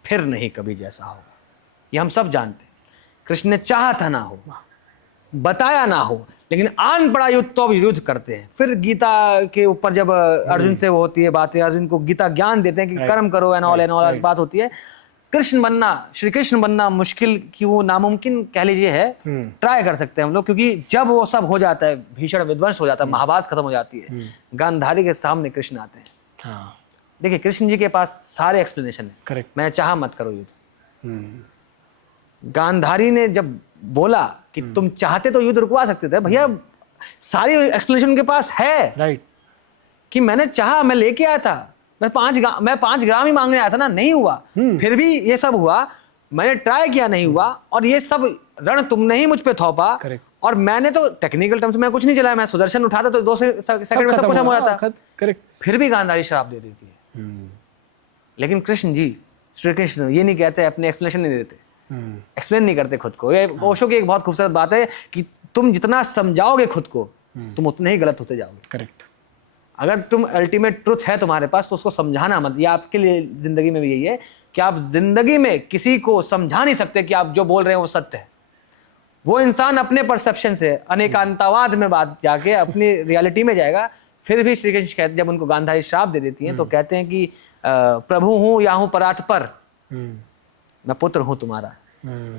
फिर नहीं कभी जैसा होगा। ये हम सब जानते हैं। कृष्ण ने चाहा था ना हो, बताया ना हो, लेकिन आन पड़ा युद्ध तो अब युद्ध करते हैं। फिर गीता के ऊपर जब अर्जुन से वो होती है बातें, अर्जुन को गीता ज्ञान देते हैं कि कर्म करो एंड ऑल बात होती है। कृष्ण बनना, श्री कृष्ण बनना मुश्किल क्यों नामुमकिन कह लीजिए है, ट्राई कर सकते हैं हम लोग, क्योंकि जब वो सब हो जाता है, भीषण विध्वंस हो जाता है, महाभारत खत्म हो जाती है, गांधारी के सामने कृष्ण आते हैं। देखिए कृष्ण जी के पास सारे एक्सप्लेनेशन है। करेक्ट। मैं चाहा मत करो युद्ध। गांधारी ने जब बोला कि तुम चाहते तो युद्ध रुकवा सकते थे, भैया सारी एक्सप्लेनेशन उनके पास है। राइट। कि मैंने चाहा, मैं लेके आया था, मैं 5 ग्राम ही मांगने आया था ना, नहीं हुआ, फिर भी ये सब हुआ, मैंने ट्राई किया, नहीं हुआ, और ये सब रण तुमने ही मुझ पे थोपा। करेक्ट। और मैंने तो टेक्निकल टर्म्स में कुछ नहीं चलाया, मैं सुदर्शन उठाता तो 2 सेकंड में सब कुछ हो जाता। करेक्ट। फिर भी गांधारी श्राप दे देती है। लेकिन कृष्ण जी, श्री कृष्ण ये नहीं कहते, अपने एक्सप्लेनेशन नहीं देते, एक्सप्लेन नहीं करते खुद को। ये ओशो की एक बहुत खूबसूरत बात है कि तुम जितना समझाओगे खुद को, तुम उतने ही गलत होते जाओगे। करेक्ट। अगर तुम अल्टीमेट ट्रुथ है तुम्हारे पास तो उसको समझाना मत। ये आपके लिए जिंदगी में भी यही है कि आप जिंदगी में किसी को समझा नहीं सकते कि आप जो बोल रहे हैं वो सत्य है। वो इंसान अपने परसेप्शन से अनेकांतवाद में बात जाके अपनी रियलिटी में जाएगा। फिर भी श्री कृष्ण कहते, जब उनको गांधारी श्राप दे देती हैं तो कहते हैं कि प्रभु हूं या हूं परात्पर, मैं पुत्र हूं तुम्हारा,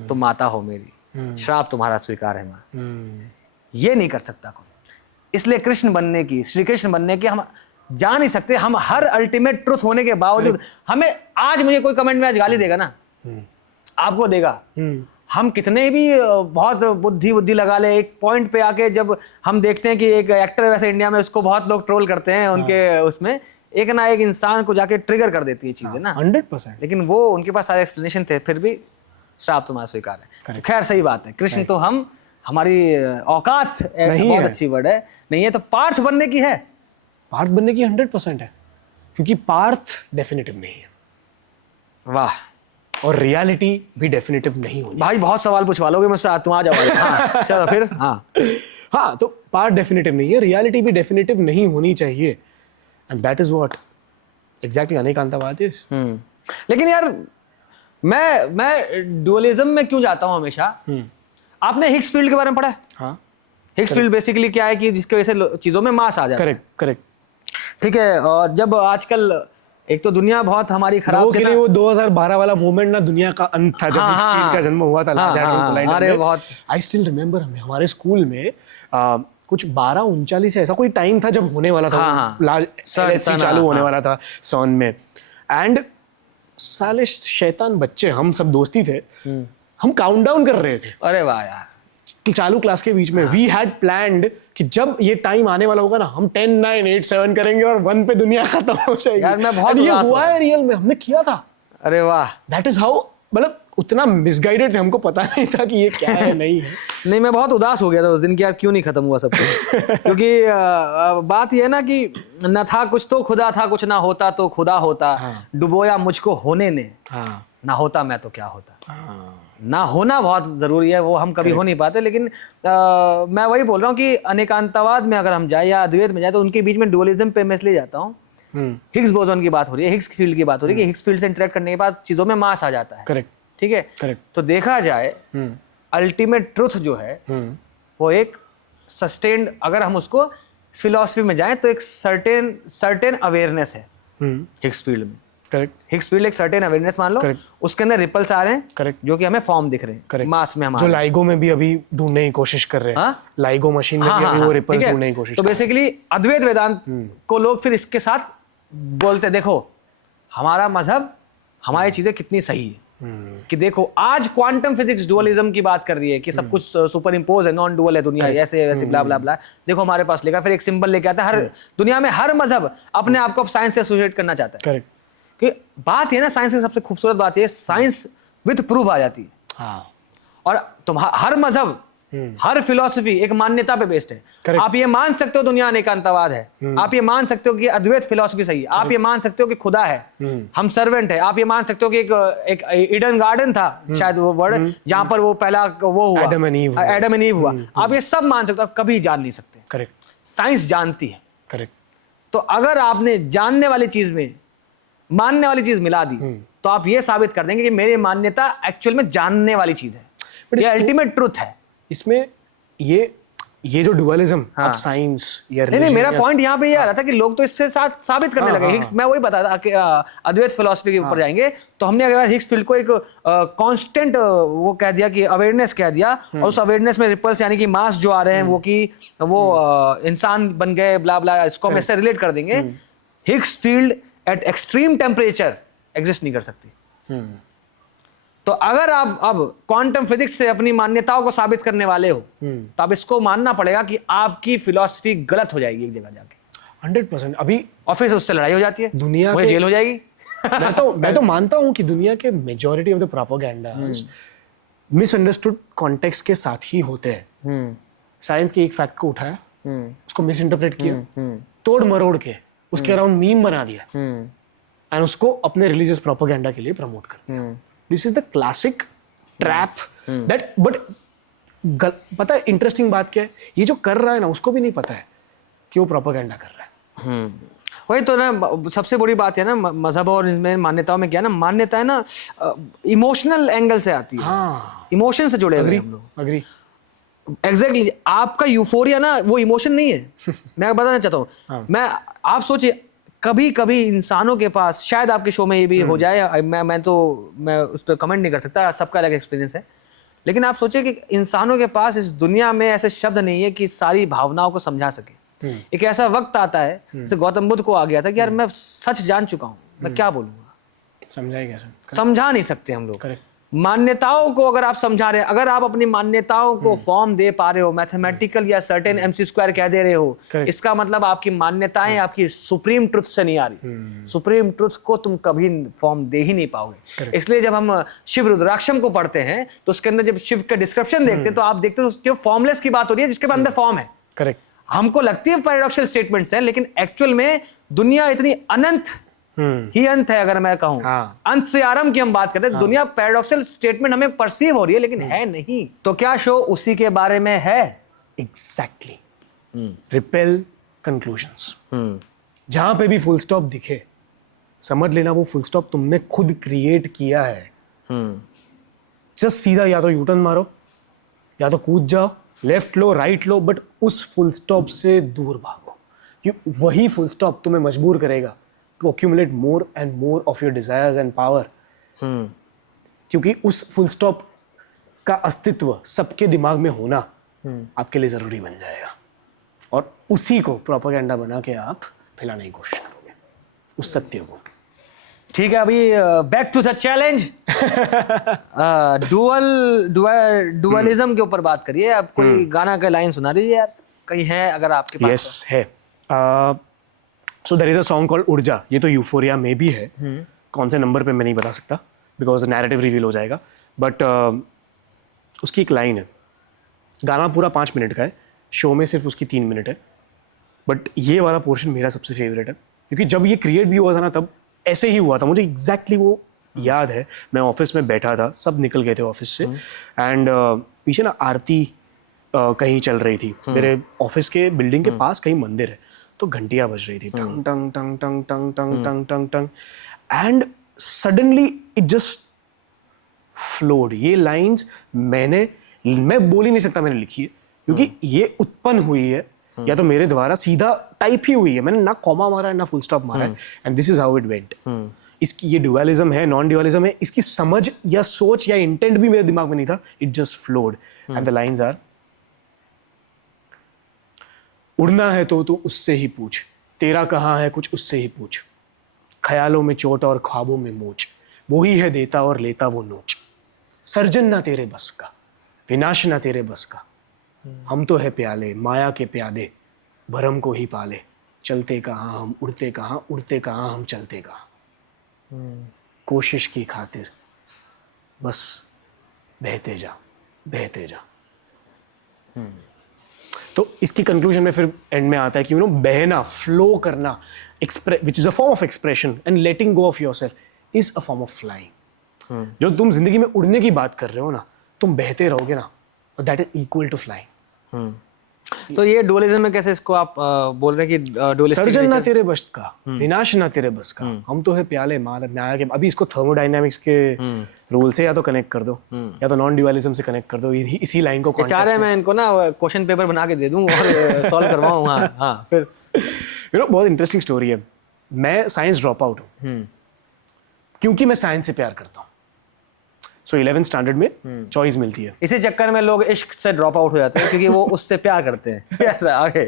तुम माता हो मेरी, श्राप तुम्हारा स्वीकार है मां। ये नहीं कर सकता कोई। इसलिए कृष्ण बनने की, श्री कृष्ण बनने की हम जा नहीं सकते। हम हर अल्टीमेट ट्रुथ होने के बावजूद, हमें आज मुझे कोई कमेंट में आज गाली देगा ना, आपको देगा, हम कितने भी बहुत बुद्धि लगा ले, एक पॉइंट पे आके जब हम देखते हैं कि एक एक्टर वैसे इंडिया में उसको बहुत लोग ट्रोल करते हैं, उनके उसमें एक ना एक इंसान को जाके ट्रिगर कर देती है चीजें ना 100%। लेकिन वो उनके पास सारे एक्सप्लेनेशन थे, फिर भी श्राप तुम्हारा स्वीकार है। तो खैर सही बात है, कृष्ण तो हम, हमारी औकात बहुत अच्छी वर्ड है, नहीं है तो पार्थ बनने की है। पार्थ बनने की 100% है, क्योंकि पार्थ डेफिनेटिव नहीं है। वाह। और रियलिटी भी डेफिनेटिव नहीं होनी। भाई बहुत सवाल पूछवा लोगे मुझसे, तुम आ जाओ। हाँ चलो फिर। हाँ तो पार्ट डेफिनेटिव नहीं है, रियलिटी भी डेफिनेटिव नहीं होनी चाहिए, and that is what exactly Anekantavada is. लेकिन यार मैं डुअलिज्म में क्यों जाता हूं हमेशा। आपने हिग्स फील्ड के बारे में पढ़ा है? हाँ। हिग्स फील्ड बेसिकली क्या है कि जिसकी वजह से चीजों में मास आ जाता है। करेक्ट। ठीक है। और जब आजकल एक तो दुनिया बहुत हमारी खराब के लिए वो 2012 वाला मूवमेंट ना दुनिया का अंत था, जब हिग्स फील्ड का जन्म हुआ था। अरे बहुत, आई स्टिल रिमेम्बर, हमारे स्कूल में कुछ 12:39 ऐसा कोई टाइम था जब होने वाला था, LHC चालू होने वाला था सॉन में, एंड साले शैतान बच्चे हम सब दोस्ती थे, हम काउंटडाउन कर रहे थे। अरे वाह यार, चालू क्लास के बीच में वी हैड प्लान्ड कि जब ये टाइम आने वाला होगा ना, हम 10 9 8 7 करेंगे और 1 पे दुनिया खत्म हो जाएगी। यार मैं बहुत And ये उदास हुआ है रियल में, हमने किया था। अरे वाह। दैट इज हाउ, मतलब उतना मिसगाइडेड थे, हमको पता नहीं था कि ये क्या है नहीं है। नहीं, मैं बहुत उदास हो गया था उस दिन कि यार क्यों नहीं खत्म हुआ सब कुछ। क्योंकि बात ये है ना कि न था कुछ तो खुदा था, कुछ ना होता तो खुदा होता। हाँ। डुबोया मुझको होने ने, हाँ ना होता मैं तो क्या होता। हाँ ना होना बहुत जरूरी है, वो हम कभी हो नहीं पाते। लेकिन मैं वही बोल रहा हूँ कि अनेकांतवाद में अगर हम जाए या अद्वैत में जाए तो उनके बीच में डुअलिज्म पे मैं इसलिए जाता हूँ। हिग्स बोसॉन की बात हो रही है, हिग्स फील्ड की बात हो रही है कि हिग्स फील्ड से इंटरेक्ट करने के बाद चीजों में मास आ जाता है। करेक्ट ठीक है, करेक्ट। तो देखा जाए अल्टीमेट ट्रुथ जो है वो एक सस्टेन्ड, अगर हम उसको फिलॉसफी में जाएं तो एक सर्टेन अवेयरनेस है हिग्स फील्ड में। करेक्ट हिग्स फील्ड एक सर्टेन अवेयरनेस मान लो, Correct. उसके अंदर रिपल्स आ रहे हैं, करेक्ट, जो कि हमें फॉर्म दिख रहे हैं करेक्ट, मास में जो हमारे। लाइगो में भी अभी ढूंढने की कोशिश कर रहे हैं। हाँ? लाइगो मशीन में भी अभी वो रिपल्स ठीक है? ढूंढने की कोशिश तो कर रहे बेसिकली अद्वैत वेदांत को लोग फिर इसके साथ बोलते, देखो हमारा मजहब हमारी चीजें कितनी सही है। कि देखो आज क्वांटम फिजिक्स डुअलिज्म की बात कर रही है कि सब कुछ सुपर इम्पोज है, नॉन डुअल है दुनिया, ऐसे वैसे ब्ला ब्ला ब्ला। देखो हमारे पास लेगा, फिर एक सिंबल लेके आता है। हर दुनिया में हर मजहब अपने आप को साइंस से एसोसिएट करना चाहता है। करेक्ट। कि बात है ना, साइंस की सबसे खूबसूरत बात है साइंस विद प्रूफ आ जाती है। हाँ और तुम हर मजहब हर फिलॉसफी एक मान्यता पे बेस्ड है। Correct. आप ये मान सकते हो दुनिया अनेकांतवाद है, आप ये मान सकते हो कि अद्वैत फिलॉसफी सही है, आप ये मान सकते हो कि खुदा है, हम सर्वेंट है, आप ये मान सकते हो कि एक ईडन गार्डन था, शायद वो वर्ड जहां पर वो पहला वो हुआ Adam and Eve Adam and ewe हुआ। आप ये सब मान सकते हो, आप कभी जान नहीं सकते। करेक्ट साइंस जानती है। करेक्ट। तो अगर आपने जानने वाली चीज में मानने वाली चीज मिला दी तो आप ये साबित कर देंगे कि मेरी मान्यता एक्चुअल में जानने वाली चीज है, ये अल्टीमेट ट्रुथ है। इसमें ये जो डुअलिज्म, हाँ। अब साइंस या नहीं religion मेरा या- पॉइंट यहाँ पे ये आ रहा था कि लोग तो इससे साथ साबित करने हाँ, लगे। हाँ, हिग्स, मैं वही बता रहा था कि अद्वैत फिलॉसफी के ऊपर जाएंगे तो हमने अगर हिग्स फील्ड को एक कांस्टेंट वो कह दिया कि अवेयरनेस कह दिया, और उस अवेयरनेस में रिपल्स यानी कि मास जो आ रहे हैं वो कि वो इंसान बन गए ब्ला ब्ला, इसको हम इससे रिलेट कर देंगे। Higgs field at extreme temperature exist नहीं कर सकती। तो अगर आप अब क्वांटम फिजिक्स से अपनी मान्यताओं को साबित करने वाले हो तो अब इसको मानना पड़ेगा कि आपकी फिलॉसफी गलत हो जाएगी एक जगह जाके। 100%। अभी और फिर उससे लड़ाई हो जाती है, दुनिया मुझे के- जेल हो जाएगी। मैं तो मानता हूं कि दुनिया के majority of the propaganda misunderstood context के साथ ही होते हैं। साइंस के एक फैक्ट को उठाया, उसको मिस इंटरप्रेट किया, तोड़ मरोड़ के उसके अराउंड मीम बना दिया एंड उसको अपने रिलीजियस प्रोपेगेंडा के लिए प्रमोट कर दिया। This is the classic trap that but पता है इंटरेस्टिंग बात क्या है, ये जो कर रहा है ना उसको भी नहीं पता है कि वो प्रोपेगेंडा कर रहा है। वही तो ना सबसे बड़ी बात है ना मजहब और इसमें मान्यताओं में क्या ना, मान्यता है ना इमोशनल एंगल से आती है। हाँ, इमोशन से जुड़े हुए हैं हम लोग। अग्री। एग्जैक्टली आपका यूफोरिया ना वो इमोशन नहीं है। मैं बताना चाहता हूँ, मैं आप सोचिए कभी कभी इंसानों के पास, शायद आपके शो में ये भी हो जाए, मैं उस पर कमेंट नहीं कर सकता, सबका अलग एक्सपीरियंस है। लेकिन आप सोचिए कि इंसानों के पास इस दुनिया में ऐसे शब्द नहीं है कि सारी भावनाओं को समझा सके। एक ऐसा वक्त आता है जैसे गौतम बुद्ध को आ गया था कि यार मैं सच जान चुका हूँ, मैं क्या बोलूंगा, समझाए कैसे? समझा नहीं सकते हम लोग। करेक्ट। मान्यताओं को अगर आप समझा रहे हैं, अगर आप अपनी मान्यताओं को फॉर्म दे पा रहे हो, मैथमेटिकल या सर्टेन MC² कह दे रहे हो, Correct. इसका मतलब आपकी मान्यताएं आपकी सुप्रीम ट्रुथ से नहीं आ रही। सुप्रीम ट्रुथ को तुम कभी फॉर्म दे ही नहीं पाओगे। Correct. इसलिए जब हम शिव रुद्राक्षम को पढ़ते हैं तो उसके अंदर जब शिव का डिस्क्रिप्शन देखते हैं तो आप देखते हो उसके फॉर्मलेस की बात हो रही है जिसके अंदर फॉर्म है। करेक्ट। हमको लगती है पैराडॉक्सल स्टेटमेंट्स हैं, लेकिन एक्चुअल में दुनिया इतनी अनंत ही अंत है। अगर मैं कहूं हाँ। अंत से आरंभ की हम बात करते हैं, दुनिया पैराडॉक्सल स्टेटमेंट हमें परसीव हो रही है लेकिन है नहीं। तो क्या शो उसी के बारे में है? एग्जैक्टली। Repel conclusions. जहां पे भी फुल स्टॉप दिखे समझ लेना वो फुल स्टॉप तुमने खुद क्रिएट किया है। जस्ट सीधा या तो यूटर्न मारो या तो कूद जाओ, left low right low, but उस फुल स्टॉप से दूर भागो, कि वही फुल स्टॉप तुम्हें मजबूर करेगा to accumulate more and more of your desires and power। क्योंकि उस फुल स्टॉप का अस्तित्व सबके दिमाग में होना आपके लिए जरूरी बन जाएगा, और उसी को प्रोपेगेंडा बना के आप फैलाने की कोशिश करोगे, उस सत्य को। ठीक है, अभी back to the challenge. Dualism के ऊपर बात करिए। अब कोई गाना का लाइन सुना दीजिए यार, कहीं है अगर आपके पास। यस है। So there is a song called Ud Ja. ये तो यूफोरिया में भी है। कौन से नंबर पे मैं नहीं बता सकता बिकॉज नैरेटिव रिवील हो जाएगा, बट उसकी एक लाइन है। गाना पूरा 5 मिनट का है, शो में सिर्फ उसकी 3 मिनट है, बट ये वाला पोर्शन मेरा सबसे फेवरेट है क्योंकि जब ये क्रिएट भी हुआ था ना तब ऐसे ही हुआ था। मुझे एग्जैक्टली वो याद है। मैं ऑफिस में बैठा था, सब निकल गए थे ऑफिस से, एंड पीछे ना आरती कहीं चल रही थी। मेरे ऑफिस के बिल्डिंग के पास कहीं मंदिर है, तो घंटियां बज रही थी, टंग टंग टंग टंग टंग टंग टंग टंग टंग, and suddenly it just flowed. ये लाइंस मैं बोल ही नहीं सकता मैंने लिखी है क्योंकि ये उत्पन्न हुई है या तो मेरे द्वारा सीधा टाइप ही हुई है। मैंने ना कॉमा मारा है ना फुल स्टॉप मारा है, and this is how it went. इसकी ये ड्युअलिज्म है, नॉन ड्युअलिज्म है, इसकी समझ या सोच या इंटेंट भी मेरे दिमाग में नहीं था। It just flowed and the lines are, उड़ना है तो तू उससे ही पूछ, तेरा कहाँ है कुछ उससे ही पूछ, ख्यालों में चोट और ख्वाबों में मोच, वो ही है देता और लेता वो नोच, सर्जन ना तेरे बस का, विनाश ना तेरे बस का, हम तो है प्याले माया के प्यादे, भरम को ही पाले, चलते कहाँ हम उड़ते कहाँ, उड़ते कहाँ हम चलते कहाँ, कोशिश की खातिर बस बहते जा बहते जा। तो इसकी कंक्लूजन में फिर एंड में आता है कि बहना, फ्लो करना, which is a form of expression, and letting go of yourself is a form of flying. जो तुम जिंदगी में उड़ने की बात कर रहे हो ना, तुम बहते रहोगे ना, that is equal to flying. तो ये डुअलिज्म में कैसे इसको आप बोल रहे हैं कि डुअलिस्टिक सर्जन ना तेरे बस का, विनाश ना तेरे बस का, हम तो है प्याले माया के। अभी इसको थर्मोडायनामिक्स के रूल से या तो कनेक्ट कर दो या तो नॉन ड्युअलिज्म से कनेक्ट कर दो। इसी लाइन को चाह रहे हैं मैं इनको ना क्वेश्चन पेपर बना के दे दूं और सॉल्व करवाऊं। हाँ फिर बहुत इंटरेस्टिंग स्टोरी है। मैं साइंस ड्रॉप आउट हूँ क्योंकि मैं साइंस से प्यार करता हूँ। सो 11th स्टैंडर्ड में चॉइस मिलती है। इसी चक्कर में लोग इश्क से ड्रॉप आउट हो जाते हैं क्योंकि वो उससे प्यार करते हैं। आगे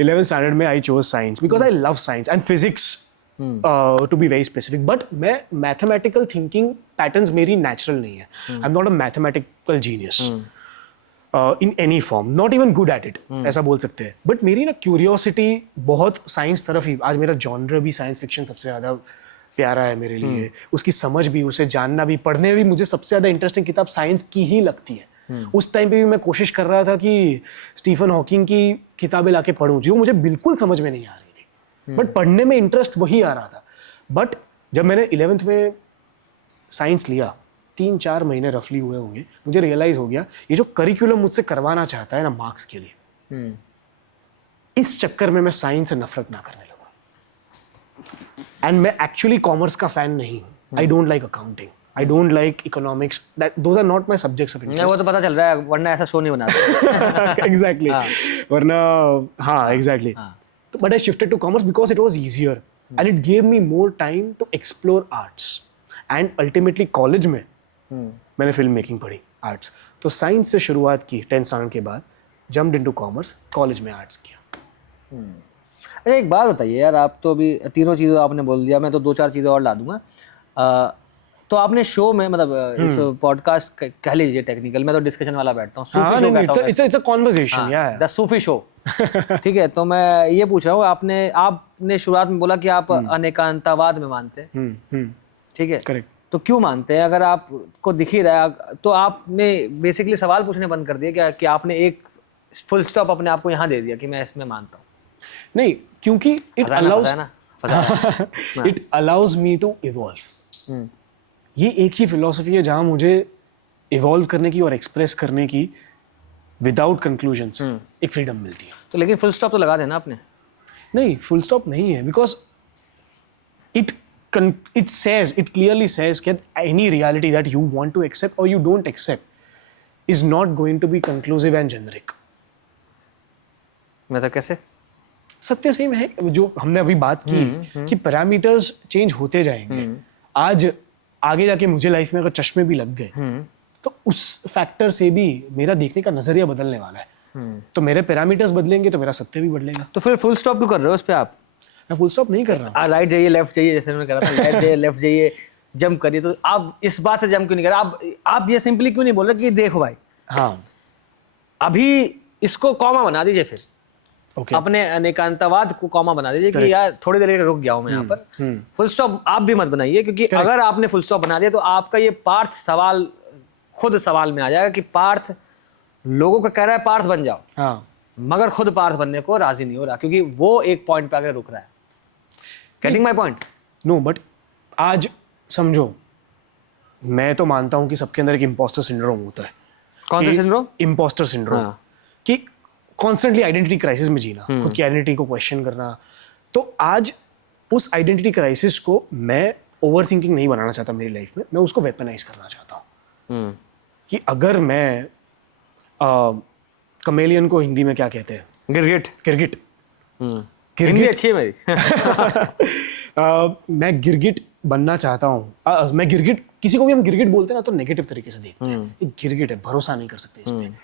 11th स्टैंडर्ड में I chose science because I love science and physics to be very specific, but मैं मैथमेटिकल थिंकिंग पैटर्न्स मेरी नेचुरल नहीं है। I am not a mathematical genius in any form, not even good at it, ऐसा बोल सकते हैं। But मेरी ना क्यूरियोसिटी बहुत साइंस तरफ ही, आज मेरा जॉनर भी साइंस फिक्शन सबसे ज़्यादा प्यारा है मेरे लिए। उसकी समझ भी, उसे जानना भी, पढ़ने में भी मुझे सबसे ज़्यादा इंटरेस्टिंग किताब साइंस की ही लगती है। उस टाइम पे भी मैं कोशिश कर रहा था कि स्टीफन हॉकिंग की किताबें लाके पढूं जो मुझे बिल्कुल समझ में नहीं आ रही थी, बट पढ़ने में इंटरेस्ट वही आ रहा था। बट जब मैंने 11th में साइंस लिया, 3-4 महीने रफली हुए होंगे, मुझे रियलाइज हो गया ये जो करिकुलम मुझसे करवाना चाहता है ना मार्क्स के लिए, इस चक्कर में मैं साइंस से नफरत ना करने लगा। एंड मैं एक्चुअली कॉमर्स का फैन नहीं हूँ। I don't like accounting, I don't like economics, that those are not my subjects of interest. वो तो पता चल रहा है, वरना ऐसा शो नहीं बनाते। एग्जैक्टली वरना हाँ exactly. But I shifted to commerce because it was easier and it gave me more time to explore arts, and ultimately college में मैंने फिल्म मेकिंग पढ़ी, आर्ट्स। तो साइंस से शुरुआत की 10th स्टैंडर्ड के बाद, जम्प्ड इनटू कॉमर्स, कॉलेज में आर्ट्स किया। अच्छा एक बात बताइए यार, आप तो अभी तीनों चीज़ें आपने बोल दिया, मैं तो 2-4 चीज़ें और ला दूंगा। तो आपने शो में मतलब इस पॉडकास्ट कह लीजिए टेक्निकल, मैं तो डिस्कशन वाला बैठता हूँ, सूफी शो बैठता हूँ, इट्स अ कन्वर्सेशन, या द सूफी शो। ठीक है, तो मैं ये पूछ रहा हूँ, आपने शुरुआत में बोला कि आप अनेकांतवाद में मानते हैं, ठीक है, करेक्ट। तो क्यों मानते हैं? अगर आपको दिख ही रहा है तो आपने बेसिकली सवाल पूछने बंद कर दिया क्या कि आपने एक फुल स्टॉप अपने आप को यहाँ दे दिया कि मैं इसमें मानता हूँ? नहीं, क्योंकि it allows me to evolve. ये एक ही फिलॉसफी है जहां मुझे इवॉल्व करने की और एक्सप्रेस करने की विदाउट कंक्लूजन्स एक फ्रीडम मिलती है। तो लेकिन फुल स्टॉप तो लगा देना आपने। नहीं, फुल स्टॉप नहीं है, because it says, it clearly says that any reality that you want to accept or you don't accept is not going to be conclusive and generic. मतलब कैसे? सत्य सेम है जो हमने अभी बात की कि पैरामीटर्स चेंज होते जाएंगे। आज आगे जाके मुझे लाइफ में अगर चश्मे भी लग गए तो उस फैक्टर से भी मेरा देखने का नजरिया बदलने वाला है। तो मेरे पैरामीटर्स बदलेंगे तो मेरा सत्य भी बदलेगा। तो फिर फुल स्टॉप क्यों कर रहे हो उस पे आप? मैं फुल स्टॉप नहीं कर रहा हूँ। राइट जाइए लेफ्ट जाइए, जैसे मैंने कहा था, राइट जाइए लेफ्ट जाइए, जंप करिए, तो आप इस बात से जंप क्यों नहीं कर रहे? आप ये सिंपली क्यों नहीं बोल रहे कि देखो भाई हाँ अभी इसको कॉमा बना दीजिए, फिर ओके अपने अनेकांतवाद को कॉमा बना दीजिए कि यार थोड़ी देर के लिए रुक गया हूं मैं यहाँ पर। फुल स्टॉप आप भी मत बनाइए, क्योंकि अगर आपने फुल स्टॉप बना दिया तो आपका ये पार्थ सवाल खुद सवाल में आ जाएगा कि पार्थ लोगों को कह रहा है पार्थ बन जाओ, हाँ मगर खुद पार्थ बनने को राजी नहीं हो रहा, क्योंकि वो एक पॉइंट पे आके रुक रहा है। Getting my point? No but आज समझो, मैं तो मानता हूँ कि सबके अंदर एक इम्पोस्टर सिंड्रोम होता है। कौन सा सिंड्रोम? Impostor syndrome. हाँ। कि कॉन्स्टेंटली आइडेंटिटी क्राइसिस में जीना, खुद की आइडेंटिटी को क्वेश्चन करना। तो आज उस आइडेंटिटी क्राइसिस को मैं ओवर थिंकिंग नहीं बनाना चाहता मेरी लाइफ में, मैं उसको वेपनाइज करना चाहता हूँ। कि अगर मैं कमेलियन को हिंदी में क्या कहते हैं? गिरगिट। गिरगिट। हिंदी अच्छी है मेरी। मैं गिरगिट बनना चाहता हूँ। मैं गिरगिट, किसी को भी हम गिरगिट बोलते हैं ना तो नेगेटिव तरीके से देखते हैं, एक गिरगिट है, भरोसा नहीं कर सकते इसमें,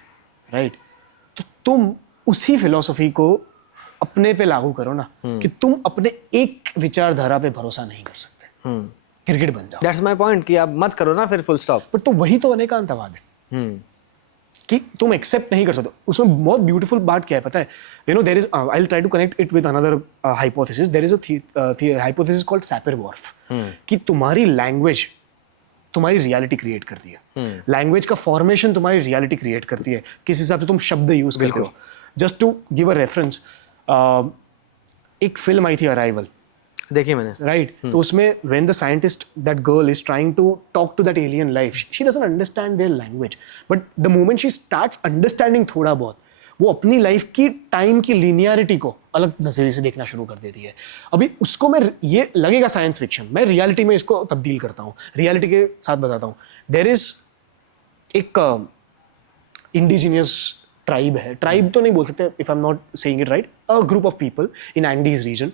राइट? तो तुम उसी फिलॉसफी को अपने पे लागू करो ना, कि तुम अपने एक विचारधारा पे भरोसा नहीं कर सकते, गिरगिट बन जाओ। दैट्स माय पॉइंट कि आप मत करो ना फिर फुल स्टॉप। बट तो वही तो अनेकांतवाद है कि तुम एक्सेप्ट नहीं कर सकते। उसमें बहुत ब्यूटीफुल बात क्या है पता है? You know there is, I will try to connect it with another hypothesis. There is a hypothesis called Sapir Whorf, कि तुम्हारी लैंग्वेज तुम्हारी रियलिटी क्रिएट करती है। लैंग्वेज का फॉर्मेशन तुम्हारी रियलिटी क्रिएट करती है, किस हिसाब से तुम शब्द यूज करते हो। Just to give a reference, एक फिल्म आई थी अराइवल, देखिए मैंने, राइट? तो उसमें when the scientist, that girl is trying to talk to that alien life, she doesn't understand their language, but the moment she starts understanding थोड़ा बहुत, वो अपनी लाइफ की टाइम की लीनियरिटी को अलग नजरिए से देखना शुरू कर देती है। अभी उसको मैं, ये लगेगा साइंस फिक्शन, मैं रियलिटी में इसको तब्दील करता हूँ, रियलिटी के साथ बताता हूँ। देयर इज एक इंडिजिनियस ट्राइब है, ट्राइब तो नहीं बोल सकते if I am not saying it right, a group of people in Andes region,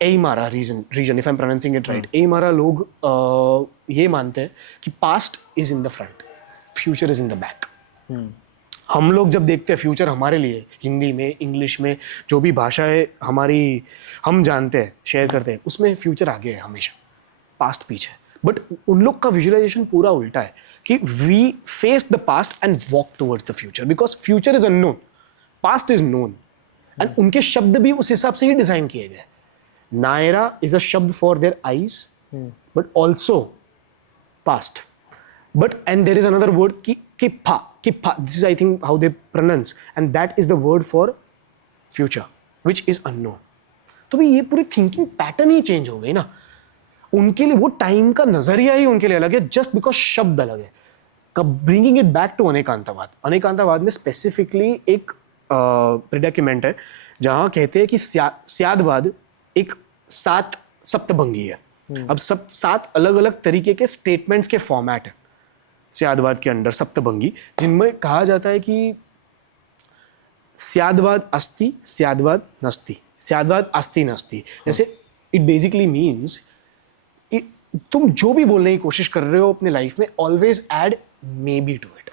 Aymara region, if I am pronouncing it right. Aymara लोग ये मानते हैं कि past is in the front, future is in the back. हम लोग जब देखते हैं फ्यूचर हमारे लिए, हिंदी में, इंग्लिश में, जो भी भाषा है हमारी, हम जानते हैं, शेयर करते हैं, उसमें फ्यूचर आगे है हमेशा, पास्ट पीछे। बट उन लोग का विजुअलाइजेशन पूरा उल्टा है कि we face the past and walk towards the future, because future is unknown, past is known. And उनके शब्द भी उस हिसाब से ही डिजाइन किए गए। नायरा इज अ शब्द for their eyes, but also past. But and there is another word kippa. This is I think how they pronounce, and that is the word for future, which is unknown. तो भी ये पूरी thinking pattern ही change हो गई ना। उनके लिए वो टाइम का नजरिया ही उनके लिए अलग है, जस्ट बिकॉज शब्द अलग है। कब ब्रिंगिंग इट बैक टू अनेकांतवाद, अनेकांतवाद में स्पेसिफिकली एक प्रेडिकेमेंट है जहां कहते हैं कि स्यादवाद एक 7 सप्तभंगी है। अब सब 7 अलग अलग तरीके के स्टेटमेंट्स के फॉर्मेट है स्यादवाद के अंडर, सप्तभंगी, जिनमें कहा जाता है कि स्यादवाद अस्ति, स्यादवाद नस्ति, स्यादवाद अस्ति नस्ति। जैसे इट बेसिकली मीन्स तुम जो भी बोलने की कोशिश कर रहे हो अपने लाइफ में, always add maybe to it.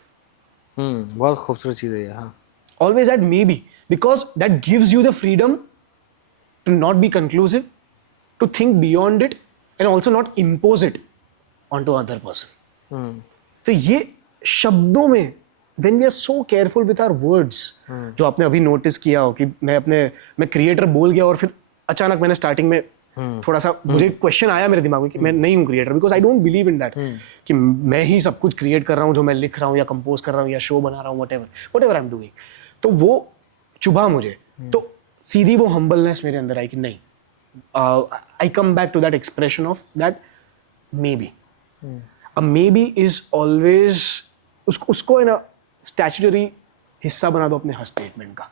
बहुत खूबसूरत चीज है ये। हाँ, always add maybe, because that gives you the freedom to not be conclusive, to think beyond it and also not impose it on to other person. तो ये शब्दों में, when we are so careful with our words, जो आपने अभी notice किया हो कि मैं क्रिएटर बोल गया और फिर अचानक मैंने स्टार्टिंग में थोड़ा सा मुझे क्वेश्चन आया मेरे दिमाग में कि मैं नहीं हूँ creator, because I don't believe in that कि मैं ही सब कुछ क्रिएट कर रहा हूँ, जो मैं लिख रहा हूँ या कंपोज कर रहा हूँ या शो बना रहा हूँ, what ever I am doing. तो वो चुभा मुझे, तो सीधी वो हम्बलनेस मेरे अंदर आई कि नहीं, I come back to that expression of that maybe. A maybe is always, उसको है ना स्टैच्यूटरी हिस्सा बना दो अपने हर स्टेटमेंट का,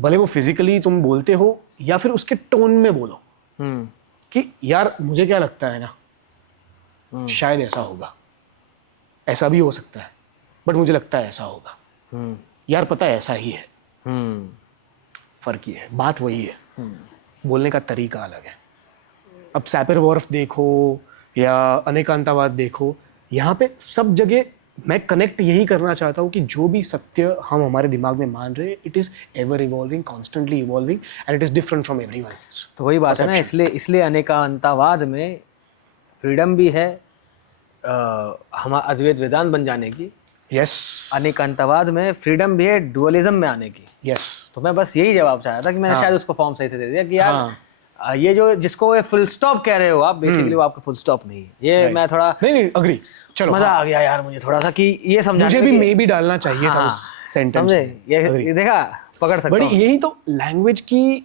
भले वो फिजिकली तुम बोलते हो या फिर उसके टोन में बोलो कि यार मुझे क्या लगता है ना, शायद ऐसा होगा, ऐसा भी हो सकता है, बट मुझे लगता है ऐसा होगा, यार पता है ऐसा ही है। फर्क ही है, बात वही है, बोलने का तरीका अलग है। अब सैपर-वॉर्फ देखो या अनेकांतवाद देखो, यहाँ पे सब जगह मैं कनेक्ट यही करना चाहता हूँ कि जो भी सत्य हम हमारे दिमाग में मान रहे हैं, it is ever evolving, constantly evolving, and it is different from everyone else. तो वही बात है ना, इसलिए अनेकांतवाद में फ्रीडम भी है हमारा अद्वैत वेदांत बन जाने की। यस, अनेकांतवाद में फ्रीडम भी है डुअलिज्म में आने की। यस, तो मैं बस यही जवाब चाह रहा था कि मैंने शायद उसको फॉर्म सही से दे दिया कि यार ये जो जिसको ये फुल स्टॉप कह रहे हो आप, बेसिकली वो आपका फुल स्टॉप नहीं है। ये मैं थोड़ा नहीं अग्री, चलो मजा आ गया यार मुझे थोड़ा सा कि ये समझाने मुझे में भी कि- मे भी डालना चाहिए था उस सेंटेंस समझे, में। ये देखा पकड़ सकता बट हूँ। यही तो लैंग्वेज की,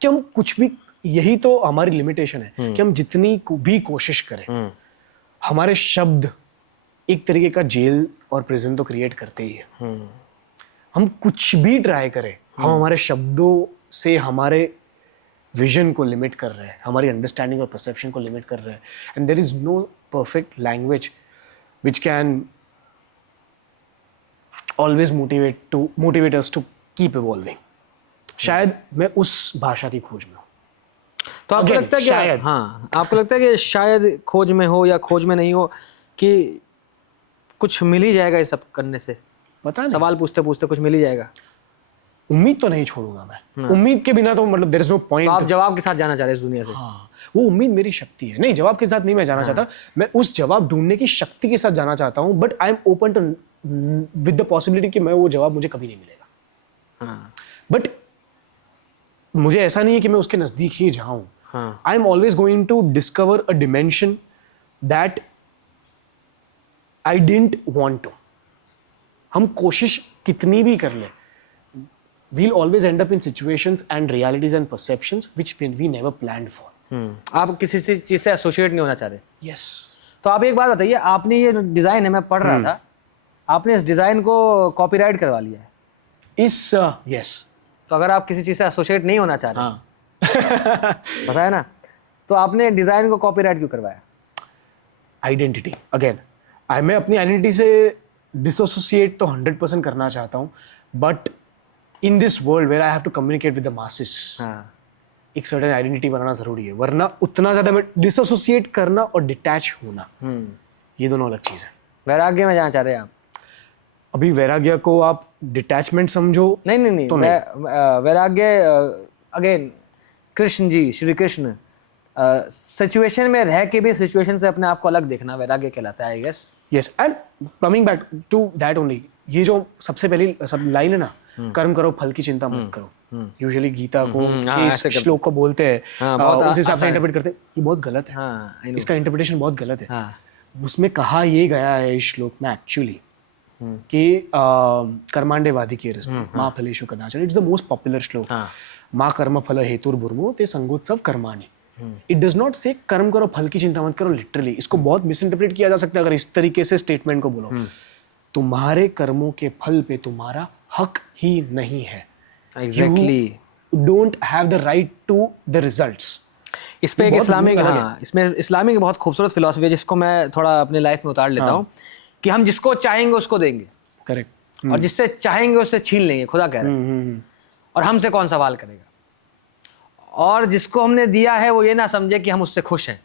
कि हम कुछ भी, यही तो हमारी लिमिटेशन है कि हम जितनी भी कोशिश करें, हमारे शब्द एक तरीके का जेल और प्रिजन तो क्रिएट करते ही है। हम कुछ भी ट्राई करें, हम हमारे शब्दों से हमारे विजन को लिमिट कर रहे हैं, हमारी अंडरस्टैंडिंग और परसेप्शन को लिमिट कर रहे हैं, and there is no perfect language which can always motivate us to keep evolving. शायद मैं उस भाषा की खोज में हूँ। तो आपको Again, लगता है कि शायद। हाँ, आपको लगता है कि शायद खोज में हो या खोज में नहीं हो, कि कुछ मिल ही जाएगा ये सब करने से? पता नहीं, सवाल पूछते पूछते कुछ मिल ही जाएगा? उम्मीद तो नहीं छोड़ूंगा मैं। उम्मीद के बिना तो मतलब देयर इज नो तो पॉइंट। आप जवाब के साथ जाना चाह रहे हैं इस दुनिया से? हाँ, वो उम्मीद मेरी शक्ति है। नहीं, जवाब के साथ नहीं मैं जाना चाहता, मैं उस जवाब ढूंढने की शक्ति के साथ जाना चाहता हूँ, but I am open to with the possibility कि मैं वो जवाब मुझे कभी नहीं मिलेगा। हाँ बट मुझे ऐसा नहीं है कि मैं उसके नजदीक ही जाऊं। हाँ I am always going to discover a dimension that I didn't want to. हम कोशिश कितनी भी कर लें, we'll always end up in situations and realities and perceptions which we never planned for. आप किसी चीज से एसोसिएट नहीं होना चाह रहे? Yes. तो आप एक बात बताइए, आपने ये डिजाइन है, मैं पढ़ रहा था, आपने इस डिजाइन को कॉपीराइट करवा लिया है। Yes. तो अगर आप किसी चीज से एसोसिएट नहीं होना चाह रहे, हाँ. पता है ना, तो आपने डिजाइन को कॉपीराइट क्यों करवाया? Identity. Again, मैं अपनी आइडेंटिटी से डिसोसिएट तो 100% करना चाहता हूँ, but in this world where I have to communicate with the masses, एक सर्टेन आइडेंटिटी बनाना जरूरी है, वरना उतना ज्यादा में डिसोसिएट करना और डिटैच होना, ये दोनों अलग चीज है। वैराग्य में जाना चाह रहे हैं आप? अभी वैराग्य को आप डिटैचमेंट समझो। नहीं नहीं नहीं, तो वैराग्य अगेन कृष्ण जी, श्री कृष्ण, सिचुएशन में रह के भी सिचुएशन से अपने आप को अलग देखना वैराग्य कहलाता है, I guess. Yes, and coming back to that only, ये जो सबसे पहली सब लाइन है ना, कर्म करो फल की चिंता मत करो, यूजुअली गीता को इस श्लोक को बोलते हैं, उस हिसाब से इंटरप्रेट करते हैं, ये बहुत गलत है। इसका इंटरप्रिटेशन बहुत गलत है। उसमें कहा ये गया है इस श्लोक में एक्चुअली कि कर्मांडे की रस्ते माँ फलेषु कदाचन, इट्स द मोस्ट पॉपुलर श्लोक। माँ कर्म फल हेतुर्भुर्मो ते संगोत्सव कर्माणि। इट डज नॉट से कर्म करो फल की चिंता मत करो लिटरली। इसको बहुत मिसइंटरप्रेट किया जा सकता है अगर इस तरीके से स्टेटमेंट को बोलो। तुम्हारे कर्मों के फल पे तुम्हारा हक ही नहीं है। Exactly, don't have the right to the results. इस पे एक इस्लामिक, इसमें इस्लामिक बहुत खूबसूरत फिलॉसफी है जिसको मैं थोड़ा अपने लाइफ में उतार लेता हूँ, कि हम जिसको चाहेंगे उसको देंगे। करेक्ट। और जिससे चाहेंगे उससे छीन लेंगे, खुदा कह रहा है। और हमसे कौन सवाल करेगा? और जिसको हमने दिया है वो ये ना समझे कि हम उससे खुश हैं,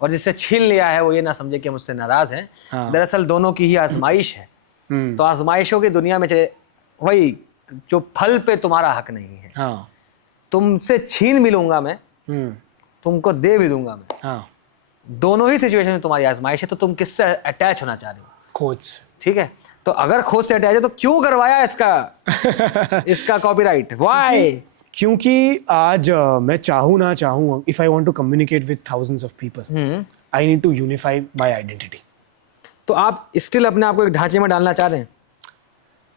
और जिससे छीन लिया है वो ये ना समझे कि हम उससे नाराज हैं। दरअसल दोनों की ही आजमाइश है। तो आजमाइशों की दुनिया में चले, वही जो फल पे तुम्हारा हक नहीं है, तुमसे छीन भी लूंगा मैं, तुमको दे भी दूंगा मैं। दोनों ही सिचुएशन में तुम्हारी आजमाइश है। तो तुम किससे अटैच होना चाह रहे हो? खोज। ठीक है, तो अगर खोज से अटैच है तो क्यों करवाया इसका कॉपीराइट? व्हाई? क्योंकि आज मैं चाहूँ ना चाहूँ, if I want to communicate with thousands of people, I need to unify my identity. तो आप स्टिल अपने आप को एक ढांचे में डालना चाह रहे हैं,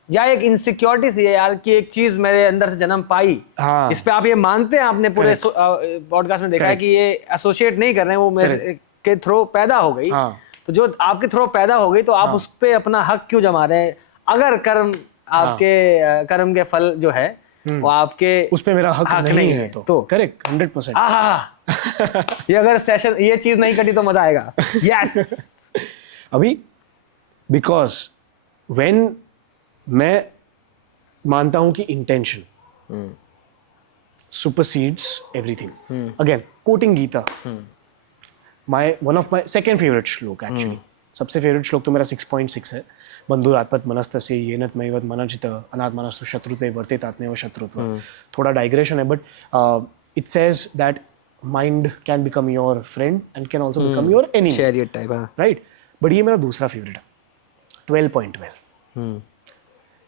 या एक इनसिक्योरिटी सी है यार कि एक चीज मेरे अंदर से जन्म पाई? इस पे आप ये मानते हैं? आपने पूरे पॉडकास्ट में देखा है कि ये एसोसिएट नहीं कर रहे हैं, वो मेरे के थ्रू पैदा हो गई। तो जो आपके थ्रू पैदा हो गई, तो आप उस पे अपना हक क्यों जमा रहे हैं? अगर कर्म आपके कर्म के फल जो है वो आपके, उस पे मेरा हक नहीं है तो करेक्ट 100%। ये अगर सेशन ये चीज नहीं कटी तो मजा आएगा। यस। अभी बिकॉज व्हेन मैं मानता हूं कि intention supersedes everything. Again quoting Gita, one of my second favourite shloka actually, सबसे फेवरेट श्लोक तो मेरा 6.6 है, बंधुरात्मत मनस्तस्य येन मयिवत् मनजित अनात्मनस्तु शत्रुत्वे वर्तेतात्मेव शत्रुत्व। थोड़ा डाइग्रेशन है, but it says that mind can become your friend and can also become your enemy, chariot type. हाँ। राइट। बट ये मेरा दूसरा फेवरेट है, 12.12,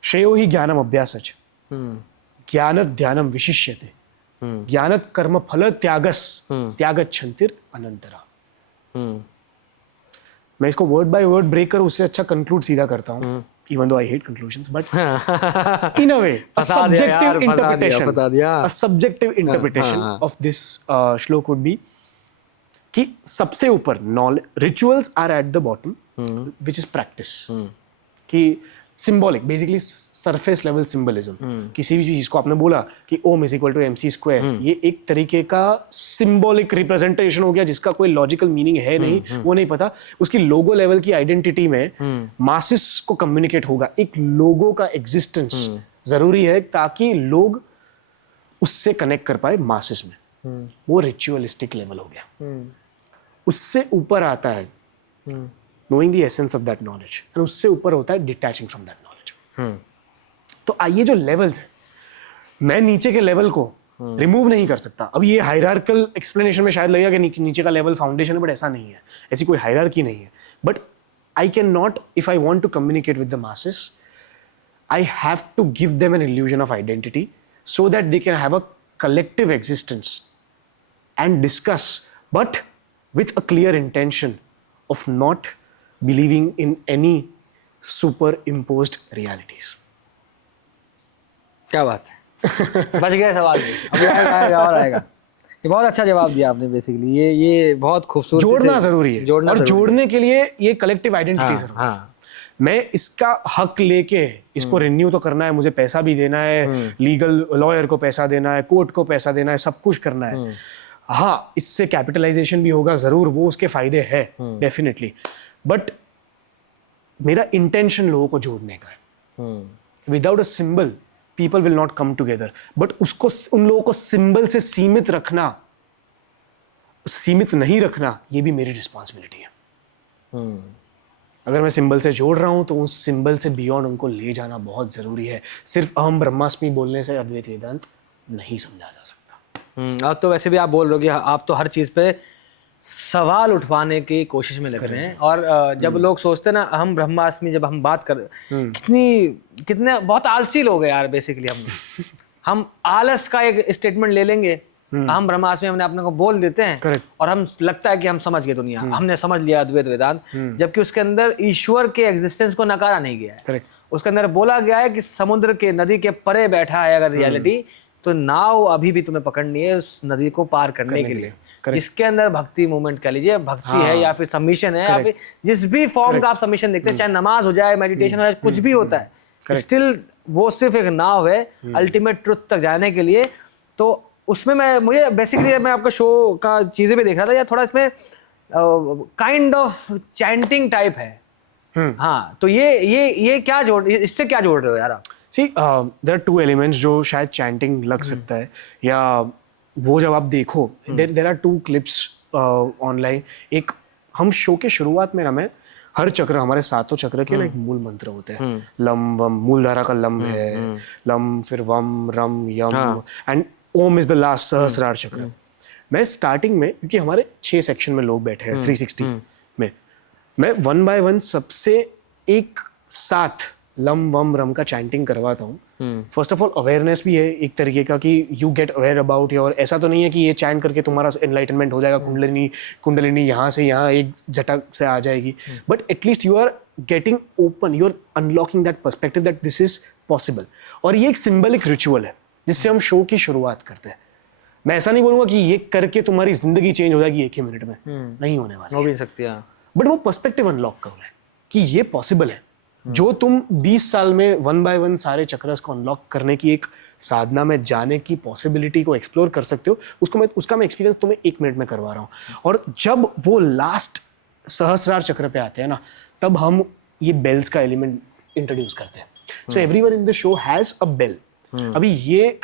श्रेयो ही ज्ञानम अभ्यासच ज्ञानत ध्यानम विशिष्यते ज्ञानत कर्म फल त्यागस त्यागच्छन्तिर अनंतरा। मैं इसको वर्ड बाय वर्ड ब्रेक कर उससे अच्छा कंक्लूड सीधा करता हूँ, even though I hate conclusions, but in a way a subjective interpretation of this श्लोक would be कि सबसे ऊपर rituals are at the bottom, which is practice, कि symbolic basically surface level symbolism. किसी भी चीज को आपने बोला कि Om is equal to MC square, ये एक तरीके का सिंबॉलिक रिप्रेजेंटेशन हो गया जिसका कोई लॉजिकल मीनिंग है नहीं, वो नहीं पता। उसकी लोगो लेवल की आइडेंटिटी में मासेस को कम्युनिकेट होगा, एक लोगो का एग्जिस्टेंस जरूरी है ताकि लोग उससे कनेक्ट कर पाए मासेस में। वो रिचुअलिस्टिक लेवल हो गया। उससे ऊपर आता है knowing the essence of that knowledge, और उससे ऊपर होता है detaching from that knowledge। तो ये जो लेवल्स है, मैं नीचे के लेवल को रिमूव नहीं कर सकता। अब ये हायरार्कल एक्सप्लेनेशन में शायद लगेगा कि नीचे का लेवल फाउंडेशन है, बट ऐसा नहीं है, ऐसी कोई हायरार्की नहीं है। But I can not, if I want to communicate with the masses, I have to give them an illusion of identity so that they can have a collective existence and discuss, but with a clear intention of not believing in any superimposed realities. क्या बात है, बच गए सवाल पे। अभी आएगा और आएगा। ये बहुत अच्छा जवाब दिया आपने। बेसिकली ये बहुत खूबसूरत, जोड़ना जरूरी है, जोड़ना और जरूरी जोड़ने के लिए ये कलेक्टिव आइडेंटिटी जरूरी है। हाँ। मैं इसका हक लेके इसको रिन्यू तो करना है, मुझे पैसा भी देना है, लीगल लॉयर को पैसा देना है, कोर्ट को पैसा देना है, सब कुछ करना है। हाँ, इससे कैपिटलाइजेशन भी होगा जरूर, वो उसके फायदे है डेफिनेटली, बट मेरा इंटेंशन लोगों को जोड़ने का है। Without a symbol people will not come together, but उसको, उन लोगों को सिंबल से सीमित रखना, सीमित नहीं रखना, ये भी मेरी रिस्पॉन्सिबिलिटी है। अगर मैं सिंबल से जोड़ रहा हूं तो उस सिंबल से बियॉन्ड उनको ले जाना बहुत जरूरी है। सिर्फ अहम ब्रह्मास्मि बोलने से अद्वैत वेदांत नहीं समझा जा सकता। अब तो वैसे भी आप बोल रहे हो कि आप तो हर चीज पे सवाल उठवाने की कोशिश में लग रहे हैं। और जब लोग सोचते हैं ना अहम ब्रह्मास्मि, जब हम बात कर, कितने बहुत आलसी लोग हैं यार बेसिकली। हम आलस का एक स्टेटमेंट ले लेंगे, हम ब्रह्मास्मि हमने अपने को बोल देते हैं। Correct. और हम लगता है कि हम समझ गए दुनिया, हमने समझ लिया अद्वैत वेदांत, जबकि उसके अंदर ईश्वर के एग्जिस्टेंस को नकारा नहीं गया है। Correct. उसके अंदर बोला गया है कि समुद्र के, नदी के परे बैठा है अगर रियलिटी, तो नाव अभी भी तुम्हें पकड़नी है उस नदी को पार करने के लिए। जिसके अंदर भक्ति मूवमेंट कह लीजिए, भक्ति है या फिर सबमिशन है, या फिर जिस भी फॉर्म का आप सबमिशन देखते हैं, चाहे नमाज हो जाए, मेडिटेशन हो जाए, कुछ भी होता है, स्टिल वो सिर्फ एक नाव है अल्टीमेट ट्रुथ तक जाने के लिए। तो उसमें मुझे बेसिकली मैं आपका शो का चीजें भी देख रहा था, या थोड़ा इसमें काइंड ऑफ चैंटिंग टाइप है। हाँ, तो ये क्या इससे क्या जोड़ रहे हो यार आप? सी देयर आर टू एलिमेंट्स जो शायद चैंटिंग लग सकता है, या वो जब आप देखो, there are two clips online. एक हम शो के शुरुआत में ना, मैं हर चक्र, हमारे सातों चक्र के ना एक मूल मंत्र होते हैं। लम वम, मूल धारा का लम है, लम, फिर वम रम यम, and Om is the last Sahasrara chakra. मैं स्टार्टिंग में, क्योंकि हमारे 6 सेक्शन में लोग बैठे हैं 360 में, मैं 1 by 1 सबसे एक साथ लम वम रम का चैंटिंग करवाता हूँ। फर्स्ट ऑफ ऑल अवेयरनेस भी है एक तरीके का, कि you get aware about your. ऐसा तो नहीं है कि ये चैंट करके तुम्हारा एनलाइटनमेंट हो जाएगा, कुंडलिनी यहाँ से यहाँ एक झटक से आ जाएगी, but at least you are getting open, you are unlocking that perspective that this is possible. और ये एक सिंबलिक रिचुअल है जिससे हम शो की शुरुआत करते हैं। मैं ऐसा नहीं बोलूंगा कि ये करके तुम्हारी जिंदगी चेंज हो जाएगी 1 ही मिनट में, नहीं होने वाला, हो भी सकती है, बट वो पर्सपेक्टिव अनलॉक कर रहा है कि ये पॉसिबल है। जो तुम 20 साल में 1 by 1 सारे चक्रस को अनलॉक करने की एक साधना में जाने की पॉसिबिलिटी को एक्सप्लोर कर सकते हो, उसका मैं एक्सपीरियंस तुम्हें 1 मिनट में करवा रहा हूँ। और जब वो लास्ट सहस्रार चक्र पे आते हैं ना, तब हम ये बेल्स का एलिमेंट इंट्रोड्यूस करते हैं। So everyone in the show has a bell. अभी ये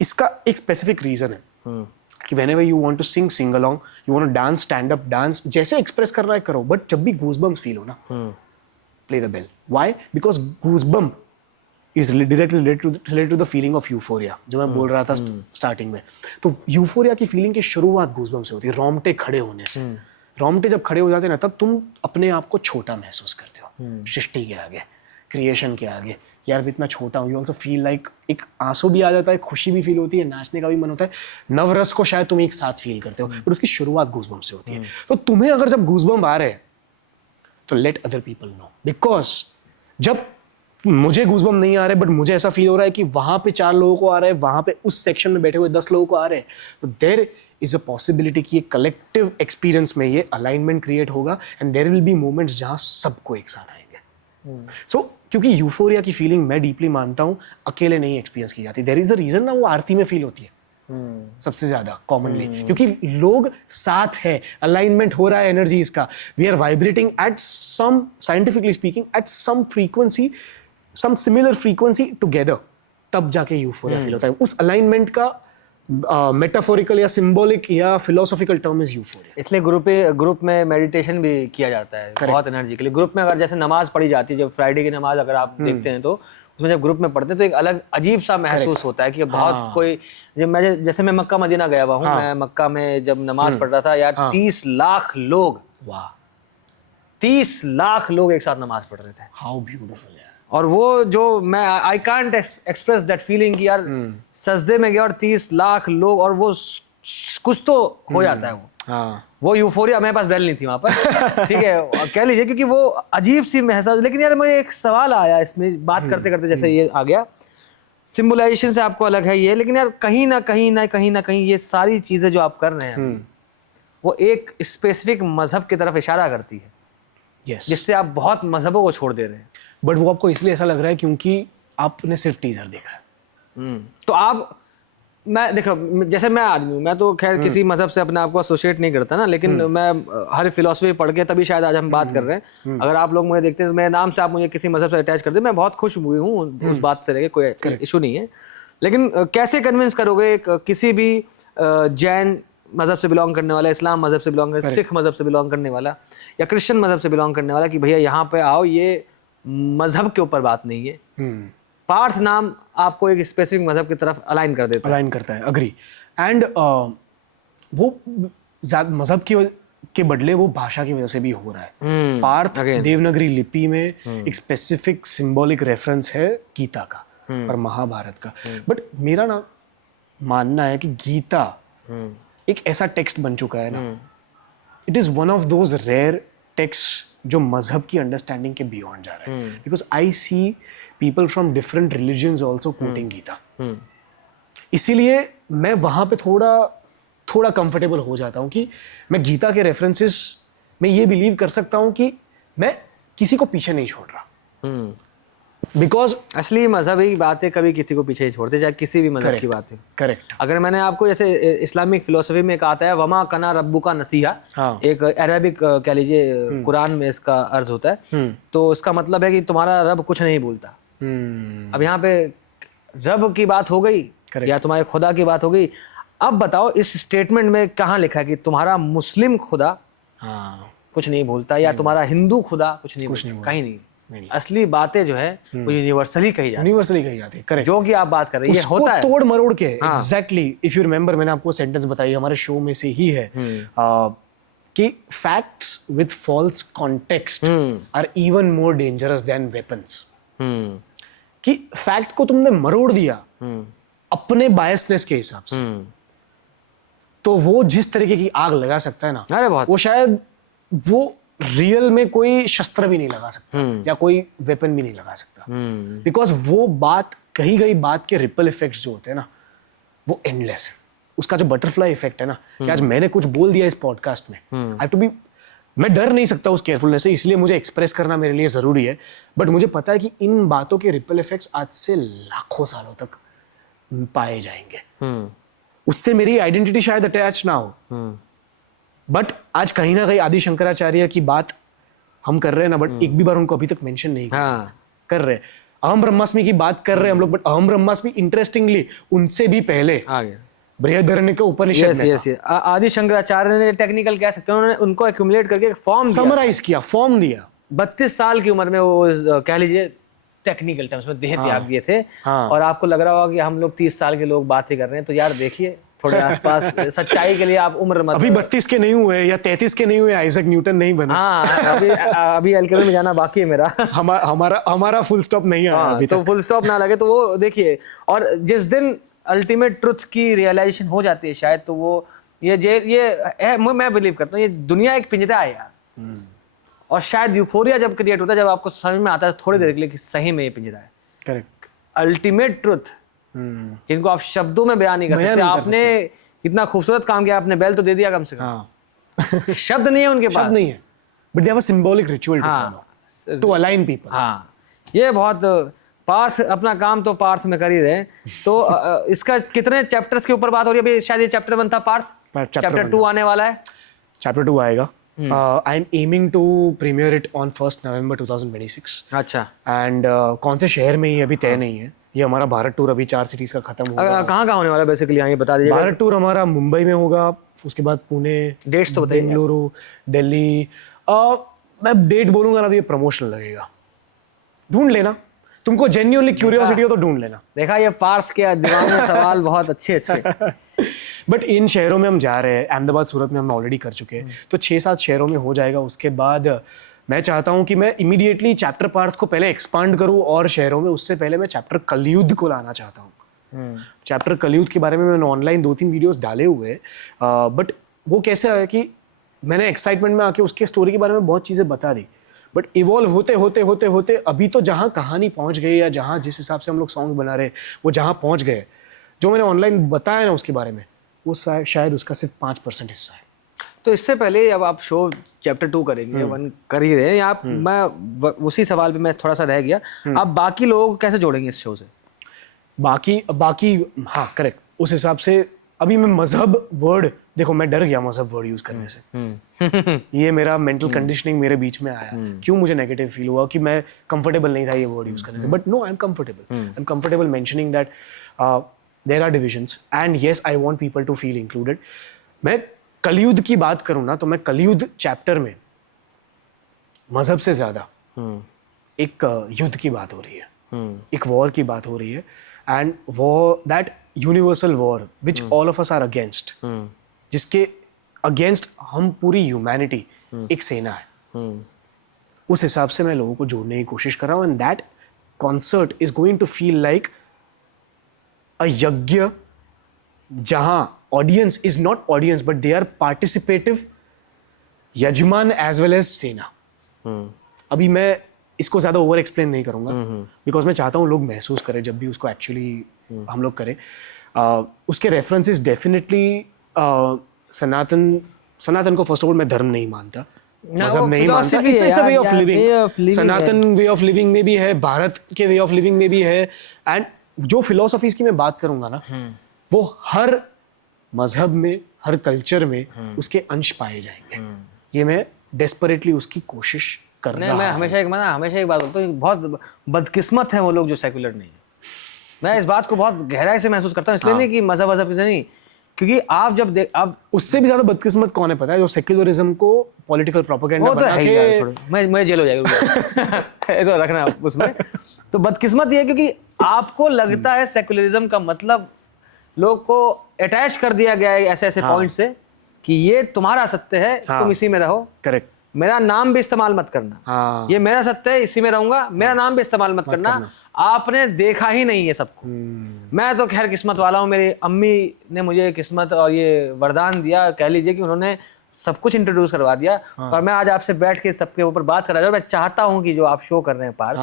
इसका एक स्पेसिफिक रीजन है। कि whenever you want to sing along, you want to dance, stand up, dance, जैसे एक्सप्रेस करना है करो, बट जब भी गूजबम्स फील हो ना, play the bell. Why? Because goosebump is directly related to the feeling of euphoria, जो मैं बोल रहा था स्टार्टिंग में. तो यूफोरिया की फीलिंग की शुरुआत गूजबम्प से होती है, रोंगटे खड़े होने से. रोंगटे जब खड़े हो जाते हैं ना, तब तुम अपने आप को छोटा महसूस करते हो सृष्टि के आगे, क्रिएशन के आगे. यार मैं इतना छोटा हूँ. यू ऑल्सो फील लाइक, एक आंसू भी आ जाता है, खुशी भी फील होती है, नाचने का भी मन होता है. नवरस को शायद तुम एक साथ फील करते हो, पर उसकी शुरुआत गूजबम्प से होती है. तो तुम्हें अगर जब गूजबम्प आ रहे हैं तो let other people know. Because जब मुझे गूजबम्प नहीं आ रहे बट मुझे ऐसा फील हो रहा है कि वहां पे 4 लोगों को आ रहा है, वहां पे उस सेक्शन में बैठे हुए 10 लोगों को आ रहे हैं, तो देयर इज अ पॉसिबिलिटी कि ये कलेक्टिव एक्सपीरियंस में ये अलाइनमेंट क्रिएट होगा and there will be moments जहां सबको एक साथ आएंगे. सो क्योंकि यूफोरिया की फीलिंग मैं डीपली मानता हूँ अकेले नहीं एक्सपीरियंस की जाती. देयर इज अ रीजन ना वो आरती में फील होती है सबसे ज्यादा कॉमनली, क्योंकि लोग साथ है, अलाइनमेंट हो रहा है एनर्जीज का. We are vibrating at some, scientifically speaking, at some frequency, some similar frequency together. तब जाके यूफोरिया फील होता है. उस अलाइनमेंट का मेटाफोरिकल या सिंबॉलिक या फिलोसॉफिकल टर्म इज यूफोरिया. इसलिए ग्रुप में मेडिटेशन भी किया जाता है बहुत एनर्जी के लिए. ग्रुप में अगर जैसे नमाज पढ़ी जाती है, जब फ्राइडे की नमाज अगर आप देखते हैं तो उसमें जब ग्रुप में पढ़ते हैं तो एक अलग अजीब सा महसूस होता है कि बहुत कोई, जैसे मैं मक्का मदीना गया हुआ हूँ, मैं मक्का में जब नमाज पढ़ रहा था यार, 30 लाख लोग, वाह, 30 लाख लोग एक साथ नमाज पढ़ रहे थे. How beautiful. और वो जो मैं I can't express that feeling कि यार सजदे में गया और 30 लाख लोग, और वो कुछ तो हो जाता है वो. वो यूफोरिया, मेरे पास बेल नहीं थी वहां पर, ठीक है, कह लीजिए, क्योंकि वो अजीब सी महसूस. लेकिन यार मुझे एक सवाल आया इसमें बात करते करते, जैसे ये आ गया, सिंबलाइजेशन से आपको अलग है ये, लेकिन यार कहीं ना कहीं ये सारी चीजें जो आप कर रहे हैं वो एक स्पेसिफिक मजहब की तरफ इशारा करती है. yes. जिससे आप बहुत मजहबों को छोड़ दे रहे हैं. बट वो आपको इसलिए ऐसा लग रहा है क्योंकि आपने सिर्फ टीजर देखा है. तो आप, मैं देखो, जैसे मैं आदमी हूँ, मैं तो खैर किसी मजहब से अपने आप को एसोसिएट नहीं करता ना, लेकिन मैं हर फिलोसफी पढ़ के तभी शायद आज हम बात कर रहे हैं. अगर आप लोग मुझे देखते हैं, मेरे नाम से आप मुझे किसी मजहब से अटैच कर दे, मैं बहुत खुश हुई हूँ उस बात से लेके, कोई इशू नहीं है. लेकिन कैसे कन्विंस करोगे किसी भी जैन मजहब से बिलोंग करने वाला, इस्लाम मजहब से बिलोंग करने वाला, सिख मजहब से बिलोंग करने वाला या क्रिश्चियन मजहब से बिलोंग करने वाला कि भैया यहाँ पे आओ, ये मजहब के ऊपर बात नहीं है. पार्थ नाम आपको एक स्पेसिफिक मजहब की तरफ अलाइन कर देता है. अलाइन करता है, अग्री. एंड वो मजहब के बदले वो भाषा की वजह से भी हो रहा है. पार्थ देवनागरी लिपि में एक स्पेसिफिक सिंबॉलिक रेफरेंस है गीता का और महाभारत का. बट मेरा ना मानना है कि गीता एक ऐसा टेक्स्ट बन चुका है ना, it is one of those rare text जो मजहब की अंडरस्टैंडिंग के बियॉन्ड जा रहा है. Because I see people from different religions also quoting Gita. इसीलिए मैं वहां पे थोड़ा कंफर्टेबल हो जाता हूँ कि मैं गीता के रेफरेंसेस में ये बिलीव कर सकता हूँ कि मैं किसी को पीछे नहीं छोड़ रहा. बिकॉज असली मजहबी बातें कभी किसी को पीछे नहीं छोड़ते, चाहे किसी भी मजहब की बात हो. करेक्ट. अगर मैंने आपको, जैसे इस्लामिक फिलोसफी में एक आता है, वमा कना रब्बू का नसीहा, एक अरबिक कह लीजिए कुरान में इसका अर्ज होता है. तो इसका मतलब है कि तुम्हारा रब कुछ नहीं भूलता. अब यहाँ पे रब की बात हो गई या तुम्हारे खुदा की बात हो गई. अब बताओ इस स्टेटमेंट में कहाँ लिखा है कि तुम्हारा मुस्लिम खुदा कुछ नहीं भूलता या तुम्हारा हिंदू खुदा कुछ नहीं भूलता? कहीं नहीं. असली बातें जो है वो यूनिवर्सली कही जाती है. करेक्ट. जो कि आप बात कर रहे हैं ये होता है तोड़ मरोड़ के. एग्जैक्टली. इफ यू रिमेंबर, मैंने आपको सेंटेंस बताई हमारे शो में से ही है कि facts with false context are even more dangerous than weapons. कि फैक्ट को तुमने मरोड़ दिया अपने बायसनेस के हिसाब से, तो वो जिस तरीके की आग लगा सकता है ना, अरे बहुत, वो शायद वो रियल में कोई शस्त्र भी नहीं लगा सकता या कोई वेपन भी नहीं लगा सकता. बिकॉज वो बात, कही गई बात के रिपल इफेक्ट्स जो होते हैं ना, वो एंडलेस है. उसका जो बटरफ्लाई इफेक्ट है ना, कि आज मैंने कुछ बोल दिया इस पॉडकास्ट में, आई हैव टू बी, मैं डर नहीं सकता उस केयरफुलनेस से, इसलिए मुझे एक्सप्रेस करना मेरे लिए जरूरी है. बट मुझे पता है कि इन बातों के रिपल इफेक्ट्स आज से लाखों सालों तक पाए जाएंगे. उससे मेरी आइडेंटिटी शायद अटैच ना हो, बट आज कहीं ना कहीं आदि शंकराचार्य की बात हम कर रहे हैं ना, बट एक भी बार उनको अभी तक मेंशन नहीं कर रहे. अहम ब्रह्मास्मि की बात कर रहे हैं हम लोग, बट अहम ब्रह्मास्मि इंटरेस्टिंगली उनसे भी पहले बृहदारण्यक उपनिषद यस में यस यस, आदि शंकराचार्य ने टेक्निकल कह सकते हैं, उन्होंने उनको एक्यूमुलेट करके एक फॉर्म दिया। समराइज किया, फॉर्म दिया। 32 साल की उम्र में वो कह लीजिए टेक्निकल टर्म्स में देह त्याग दिए थे। हाँ। और आपको लग रहा होगा कि हम लोग 30 साल के लोग बातें कर रहे हैं, तो यार देखिए थोड़े आसपास सच्चाई के लिए आप उम्र मत। अभी 32 के नहीं हुए या 33 के नहीं हुए, आइजक न्यूटन नहीं बने। हाँ, अभी एलकेमी में जाना बाकी है मेरा। हमारा फुल स्टॉप नहीं आया हाँ, अभी तो तक। फुल स्टॉप ना लगे तो वो देखिए, और जिस दिन अल्टीमेट ट्रुथ की रियलाइजेशन हो जाती है शायद, तो वो मैं बिलीव करता हूँ ये दुनिया एक पिंजरा है यार। और शायद यूफोरिया जब क्रिएट होता है, जब आपको समझ में आता है थोड़ी देर के लिए कि सही में ये पिंजरा है। करेक्ट। अल्टीमेट ट्रुथ जिनको आप शब्दों में बयान नहीं कर सकते। आपने इतना खूबसूरत काम किया, आपने बेल तो दे दिया कम से कम। हाँ। शब्द नहीं है उनके पास। शब्द नहीं है, but they have a symbolic ritual to हाँ। Follow, to align people. हाँ, ये बहुत पार्थ अपना काम तो पार्थ में कर ही रहे। तो इसका कितने चैप्टर्स के ऊपर बात हो रही है अभी? शायद ये चैप्टर 1 था पार्थ, चैप्टर 2 आने वाला है। चैप्टर 2 आएगा। I am aiming to premiere it on 1 November 2026। अच्छा, एंड कौन से शहर में ये अभी तय नहीं है। ये हमारा भारत टूर अभी 4 सिटीज का खत्म होगा। कहाँ कहाँ होने वाला है बेसिकली, ये बता दीजिए। भारत टूर हमारा मुंबई में होगा, उसके बाद पुणे, डेट्स तो बताइए। बेंगलुरु, दिल्ली। मैं डेट बोलूंगा ना तो ये प्रमोशनल लगेगा, ढूंढ लेना। तुमको जेन्युइनली क्यूरियोसिटी हो तो ढूंढ लेना। देखा, ये पार्थ के दिमाग में सवाल बहुत अच्छे। बट इन शहरों में हम जा रहे हैं, अहमदाबाद, सूरत में हम ऑलरेडी कर चुके हैं, तो 6-7 शहरों में हो जाएगा। उसके बाद मैं चाहता हूं कि मैं इमीडिएटली चैप्टर पार्थ को पहले एक्सपांड करूं और शहरों में। उससे पहले मैं चैप्टर कलयुद्ध को लाना चाहता हूं। चैप्टर कलयुद्ध के बारे में मैंने ऑनलाइन 2-3 वीडियोस डाले हुए हैं, बट वो कैसे आया कि मैंने एक्साइटमेंट में आके उसके स्टोरी के बारे में बहुत चीज़ें बता दी, बट इवॉल्व होते अभी तो जहाँ कहानी पहुँच गई या जहाँ जिस हिसाब से हम लोग सॉन्ग बना रहे वो जहाँ पहुँच गए, जो मैंने ऑनलाइन बताया ना उसके बारे में, वो शायद उसका सिर्फ 5% हिस्सा है। तो इससे पहले अब आप शो चैप्टर 2 करेंगे, 1 कर ही रहे हैं आप, मैं उसी सवाल पे मैं थोड़ा सा रह गया। आप बाकी लोगों को कैसे जोड़ेंगे इस शो से? बाकी हाँ करेक्ट, उस हिसाब से अभी मैं मजहब वर्ड, देखो मैं डर गया मजहब वर्ड यूज करने से। ये मेरा मेंटल कंडीशनिंग मेरे बीच में आया, क्यों मुझे नेगेटिव फील हुआ कि मैं कंफर्टेबल नहीं था ये वर्ड यूज करने से। But no, I am comfortable mentioning that there are divisions and yes I want people to feel included. मैं कलयुद्ध की बात करूं ना, तो मैं कलयुद्ध चैप्टर में मजहब से ज्यादा एक युद्ध की बात हो रही है, एक वॉर की बात हो रही है, and war, that universal war which all of us are against, जिसके अगेंस्ट हम पूरी ह्यूमैनिटी एक सेना है। उस हिसाब से मैं लोगों को जोड़ने की कोशिश कर रहा हूँ, and that concert is going to feel like a yagna, जहां audience is not audience but they are participative yajman as well as sena. अभी मैं इसको ज्यादा ओवर एक्सप्लेन नहीं करूंगा, बिकॉज मैं चाहता हूँ लोग महसूस करें जब भी उसको एक्चुअली हम लोग करें। उसके रेफरेंसेस डेफिनेटली सनातन को फर्स्ट ऑफ ऑल मैं धर्म नहीं मानता, मजहब नहीं मानता, it's a way of living. Sanatan way of living में भी है, भारत के वे ऑफ लिविंग में भी है, एंड जो फिलोसॉफीज की मैं बात करूंगा ना, वो हर मजहब में, हर कल्चर में उसके अंश पाए जाएंगे। ये मैं डेस्परेटली उसकी कोशिश कर रहा हूं। मैं हमेशा एक बात बोलता हूँ, बहुत बदकिस्मत है वो लोग जो सेक्युलर नहीं है। मैं इस बात को बहुत गहराई से महसूस करता हूँ, इसलिए नहीं कि मजहब से नहीं, क्योंकि आप जब अब उससे भी ज्यादा बदकिस्मत कौन है पता है? जो सेक्युलरिज्म को पॉलिटिकल प्रोपेगेंडा बना के मैं जेल हो जाएगा ऐसा रखना उसमें। तो बदकिस्मत ये है क्योंकि आपको लगता है सेक्युलरिज्म का मतलब लोग को अटैच कर दिया गया है ऐसे पॉइंट से कि ये तुम्हारा सत्य है, तुम इसी में रहो। करेक्ट। मेरा नाम भी इस्तेमाल मत करना, ये मेरा सत्य है, इसी में रहूंगा, मेरा नाम भी इस्तेमाल मत करना। आपने देखा ही नहीं है सबको। मैं तो खैर किस्मत वाला हूँ, मेरी अम्मी ने मुझे किस्मत और ये वरदान दिया, कह लीजिए कि उन्होंने सब कुछ इंट्रोड्यूस करवा दिया। और मैं आज आपसे बैठ के सबके ऊपर बात कर रहा हूँ। मैं चाहता हूँ कि जो आप शो कर रहे हैं पार्थ,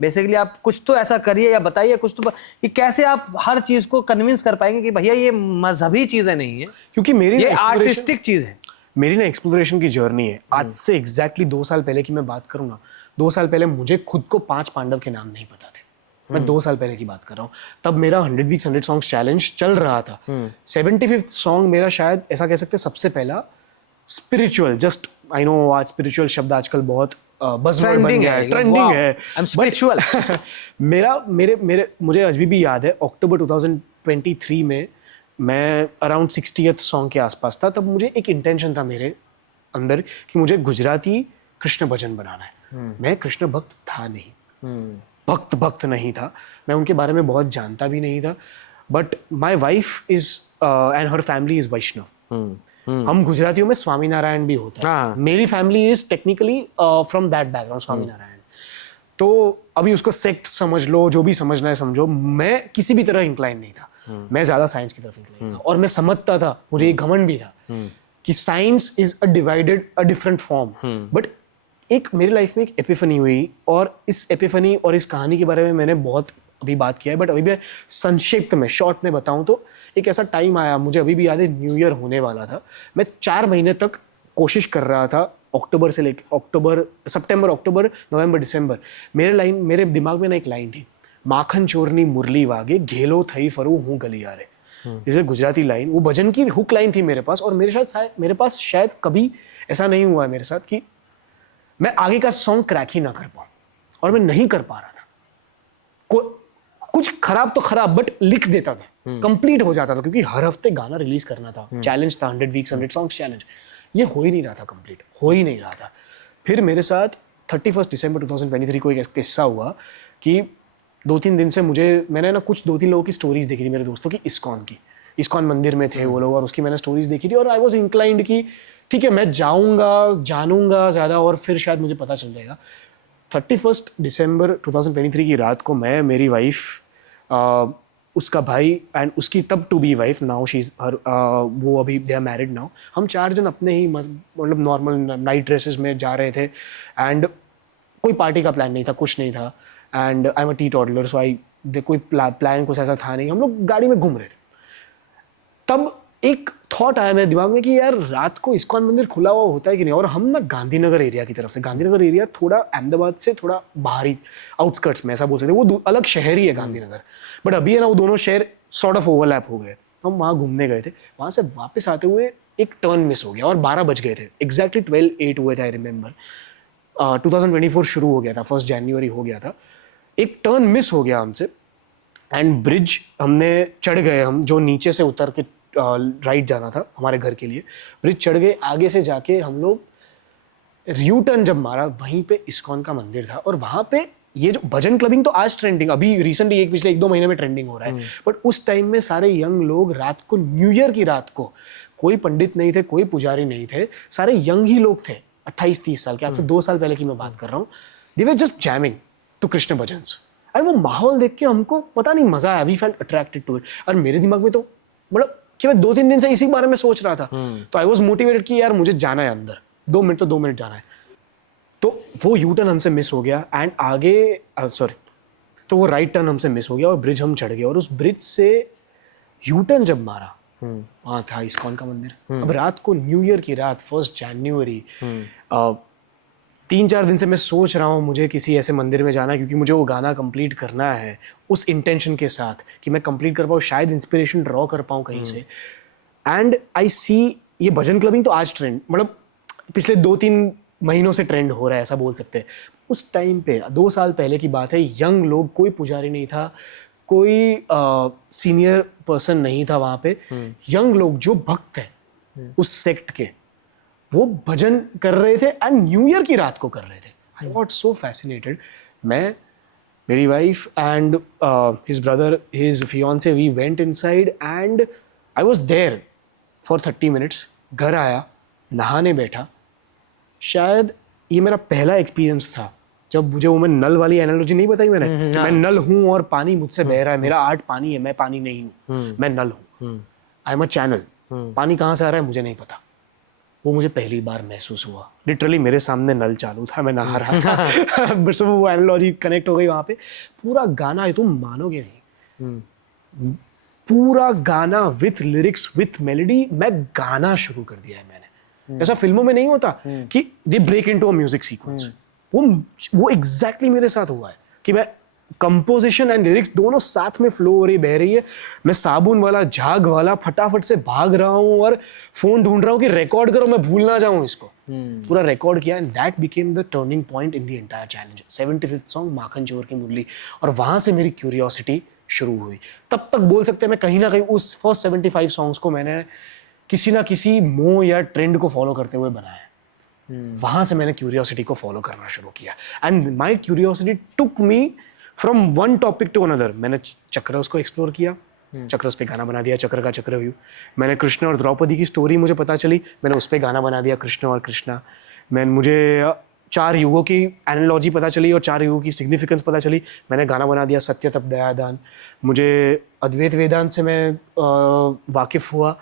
बेसिकली आप कुछ तो ऐसा करिए या बताइए कुछ तो कि कैसे आप हर चीज को कन्विंस कर पाएंगे कि भैया ये मजहबी चीजें नहीं है, क्योंकि मेरी ये आर्टिस्टिक चीज है। मेरी ना एक्सप्लोरेशन की जर्नी है। आज से एग्जैक्टली 2 साल पहले की मैं बात करूँ ना, 2 साल पहले मुझे खुद को 5 पांडव के नाम नहीं पता थे। मैं 2 साल पहले की बात कर रहा हूँ। तब मेरा 100 वीक्स 100 सॉन्ग्स चैलेंज चल रहा था। 75th सॉन्ग मेरा शायद ऐसा कह सकते सबसे पहला स्पिरिचुअल, जस्ट आई नो आज स्पिरिचुअल शब्द आजकल बहुत बज़वर्ड बन गया है, ट्रेंडिंग है स्पिरिचुअल। मेरे मुझे अभी भी याद है अक्टूबर 2023 में मैं अराउंड 60th सॉन्ग के आसपास था, तब मुझे एक इंटेंशन था मेरे अंदर कि मुझे गुजराती कृष्ण भजन बनाना है। मैं कृष्ण भक्त था नहीं, भक्त नहीं था, मैं उनके बारे में बहुत जानता भी नहीं था, but my wife is and her family is Vaishnav. हम गुजरातियों में स्वामीनारायण भी होता है। हाँ। मेरी family is technically from that background, Swaminarayan. तो अभी उसको सेक्ट समझ लो, जो भी समझना है समझो, मैं किसी भी तरह इंक्लाइन नहीं था, मैं ज्यादा साइंस की तरफ इंक्लाइन था, और मैं समझता था, मुझे एक घमंड भी था कि science is a different form. But एक मेरी लाइफ में एक एपिफनी हुई, और इस एपिफनी और इस कहानी के बारे में मैंने बहुत अभी बात किया है, बट अभी भी संक्षिप्त में शॉर्ट में बताऊं तो एक ऐसा टाइम आया, मुझे अभी भी याद है, न्यू ईयर होने वाला था। मैं 4 महीने तक कोशिश कर रहा था, सितंबर, अक्टूबर, नवंबर, दिसंबर, मेरे दिमाग में ना एक लाइन थी, माखन चोरनी मुरली वागे घेलो थई फरू हूँ गलियारे। इसे गुजराती लाइन, वो भजन की हुक लाइन थी मेरे पास, और मेरे पास शायद कभी ऐसा नहीं हुआ है मेरे साथ कि मैं आगे का सॉन्ग क्रैक ही ना कर पाऊं, और मैं नहीं कर पा रहा था। कुछ खराब तो खराब, बट लिख देता था, कंप्लीट हो जाता था, क्योंकि हर हफ्ते गाना रिलीज करना था, चैलेंज था, 100 वीक्स 100 सॉन्ग्स चैलेंज। ये हो ही नहीं रहा था, कंप्लीट हो ही नहीं रहा था। फिर मेरे साथ 31 दिसंबर 2023 को एक किस्सा हुआ कि 2-3 दिन से मैंने ना कुछ 2-3 लोगों की स्टोरीज देखी थी, मेरे दोस्तों की, इस्कॉन मंदिर में थे वो लोग, और उसकी मैंने स्टोरीज देखी थी, और आई वॉज इंक्लाइंड कि ठीक है, मैं जाऊंगा, जानूंगा ज़्यादा, और फिर शायद मुझे पता चल जाएगा। 31 दिसंबर 2023 की रात को मैं, मेरी वाइफ, उसका भाई एंड उसकी तब to be wife, now she is her, वो अभी दे आर मैरिड नाउ, हम 4 जन अपने ही मतलब नॉर्मल नाइट ड्रेसेस में जा रहे थे, एंड कोई पार्टी का प्लान नहीं था, कुछ नहीं था, एंड आई एम अ टी टॉडलर, सो कोई प्लान कुछ ऐसा था नहीं, हम लोग गाड़ी में घूम रहे थे। तब एक थॉट आया मेरे दिमाग में कि यार रात को इस्कॉन मंदिर खुला हुआ होता है कि नहीं, और हम ना गांधीनगर एरिया की तरफ से, गांधीनगर एरिया थोड़ा अहमदाबाद से थोड़ा बाहरी आउटस्कर्ट्स में, ऐसा बोल सकते हैं, वो अलग शहर ही है गांधीनगर, बट अभी है ना वो दोनों शहर सॉर्ट ऑफ ओवरलैप हो गए। हम वहाँ घूमने गए थे, वहाँ से वापस आते हुए एक टर्न मिस हो गया, और 12 बज गए थे, एग्जैक्टली 12:08 हुए थे, आई रिमेंबर। 2024 शुरू हो गया था, 1 जनवरी हो गया था, एक टर्न मिस हो गया हमसे, एंड ब्रिज हमने चढ़ गए, हम जो नीचे से उतर के राइट जाना था हमारे घर के लिए, ब्रिज चढ़ गए, आगे से जाके हम लोग यू टर्न जब मारा, वहीं पे इस्कॉन का मंदिर था, और वहाँ पे ये जो भजन क्लबिंग तो आज ट्रेंडिंग, अभी रिसेंटली पिछले 1-2 महीने में ट्रेंडिंग हो रहा है, बट उस टाइम में सारे यंग लोग रात को, न्यू ईयर की रात को, कोई पंडित नहीं थे, कोई पुजारी नहीं थे, सारे यंग ही लोग थे, 28-30 साल के, आज से 2 साल पहले की मैं बात कर रहा हूँ, they were just jamming to Krishna bhajans, और वो माहौल देख के हमको पता नहीं मजा आया, we felt attracted to it, और मेरे दिमाग में तो मतलब कि मैं 2-3 दिन से इसी बारे में सोच रहा था, तो आई वॉज मोटिवेटेड कि यार मुझे जाना है अंदर, 2 मिनट जाना है। तो वो यू टर्न हमसे मिस हो गया, एंड आगे तो वो राइट टर्न हमसे मिस हो गया, और ब्रिज हम चढ़ गए, और उस ब्रिज से यू टर्न जब मारा, वहाँ था इस्कॉन का मंदिर। अब रात को, न्यू ईयर की रात, 1 जनवरी, 3-4 दिन से मैं सोच रहा हूँ मुझे किसी ऐसे मंदिर में जाना है, क्योंकि मुझे वो गाना कंप्लीट करना है, उस इंटेंशन के साथ कि मैं कंप्लीट कर पाऊँ, शायद इंस्पिरेशन ड्रॉ कर पाऊँ कहीं से। एंड आई सी ये भजन क्लबिंग तो आज ट्रेंड, मतलब पिछले 2-3 महीनों से ट्रेंड हो रहा है, ऐसा बोल सकते हैं। उस टाइम पे 2 साल पहले की बात है, यंग लोग, कोई पुजारी नहीं था, कोई सीनियर पर्सन नहीं था वहाँ पे, यंग लोग जो भक्त हैं उस सेक्ट के, वो भजन कर रहे थे, एंड न्यू ईयर की रात को कर रहे थे। I got so fascinated. मैं, मेरी wife and his brother, his fiancee, we went inside, and I was there for 30 minutes. घर आया, नहाने बैठा, शायद ये मेरा पहला एक्सपीरियंस था जब मुझे, वो मैं नल वाली एनालॉजी नहीं बताई मैंने, मैं नल हूँ और पानी मुझसे बह रहा है, मेरा आर्ट पानी है, मैं पानी नहीं हूँ, मैं नल हूँ, आई एम अ चैनल, पानी कहाँ से आ रहा है मुझे नहीं पता। वो मुझे पहली बार महसूस हुआ, लिटरली मेरे सामने नल चालू था, मैं नहा रहा था, बस वो एनालॉजी कनेक्ट हो गई वहाँ पे। पूरा गाना, ये तुम मानोगे नहीं, पूरा गाना विथ लिरिक्स, विथ मेलोडी, मैं गाना शुरू कर दिया है मैंने। ऐसा फिल्मों में नहीं होता कि they break into a music sequence, वो एग्जैक्टली मेरे साथ हुआ है कि मैं, कंपोजिशन एंड लिरिक्स दोनों साथ में फ्लो हो रही, बह रही है, मैं साबुन वाला, झाग वाला फटाफट से भाग रहा हूँ और फोन ढूंढ रहा हूँ कि रिकॉर्ड करो, मैं भूल ना जाऊँ इसको। पूरा रिकॉर्ड किया, and that became the turning point in the entire challenge. 75th song, माखन चोर की मुरली, और वहां से मेरी क्यूरियोसिटी शुरू हुई। तब तक बोल सकते हैं मैं कहीं ना कहीं उस फर्स्ट 75 सॉन्ग्स को मैंने किसी ना किसी मोह या ट्रेंड को फॉलो करते हुए बनाया। वहां से मैंने क्यूरियोसिटी को फॉलो करना शुरू किया and my curiosity took me from one topic to another. मैंने चक्रस को एक्सप्लोर किया, चक्रस पे गाना बना दिया, चक्र का चक्रव्यूह। मैंने कृष्ण और द्रौपदी की स्टोरी मुझे पता चली, मैंने उस पर गाना बना दिया, कृष्ण और कृष्णा। मुझे 4 युगों की एनालॉजी पता चली और 4 युगों की सिग्निफिकेंस पता चली, मैंने गाना बना दिया सत्य तप दया दान। मुझे अद्वैत वेदांत से मैं वाकिफ हुआ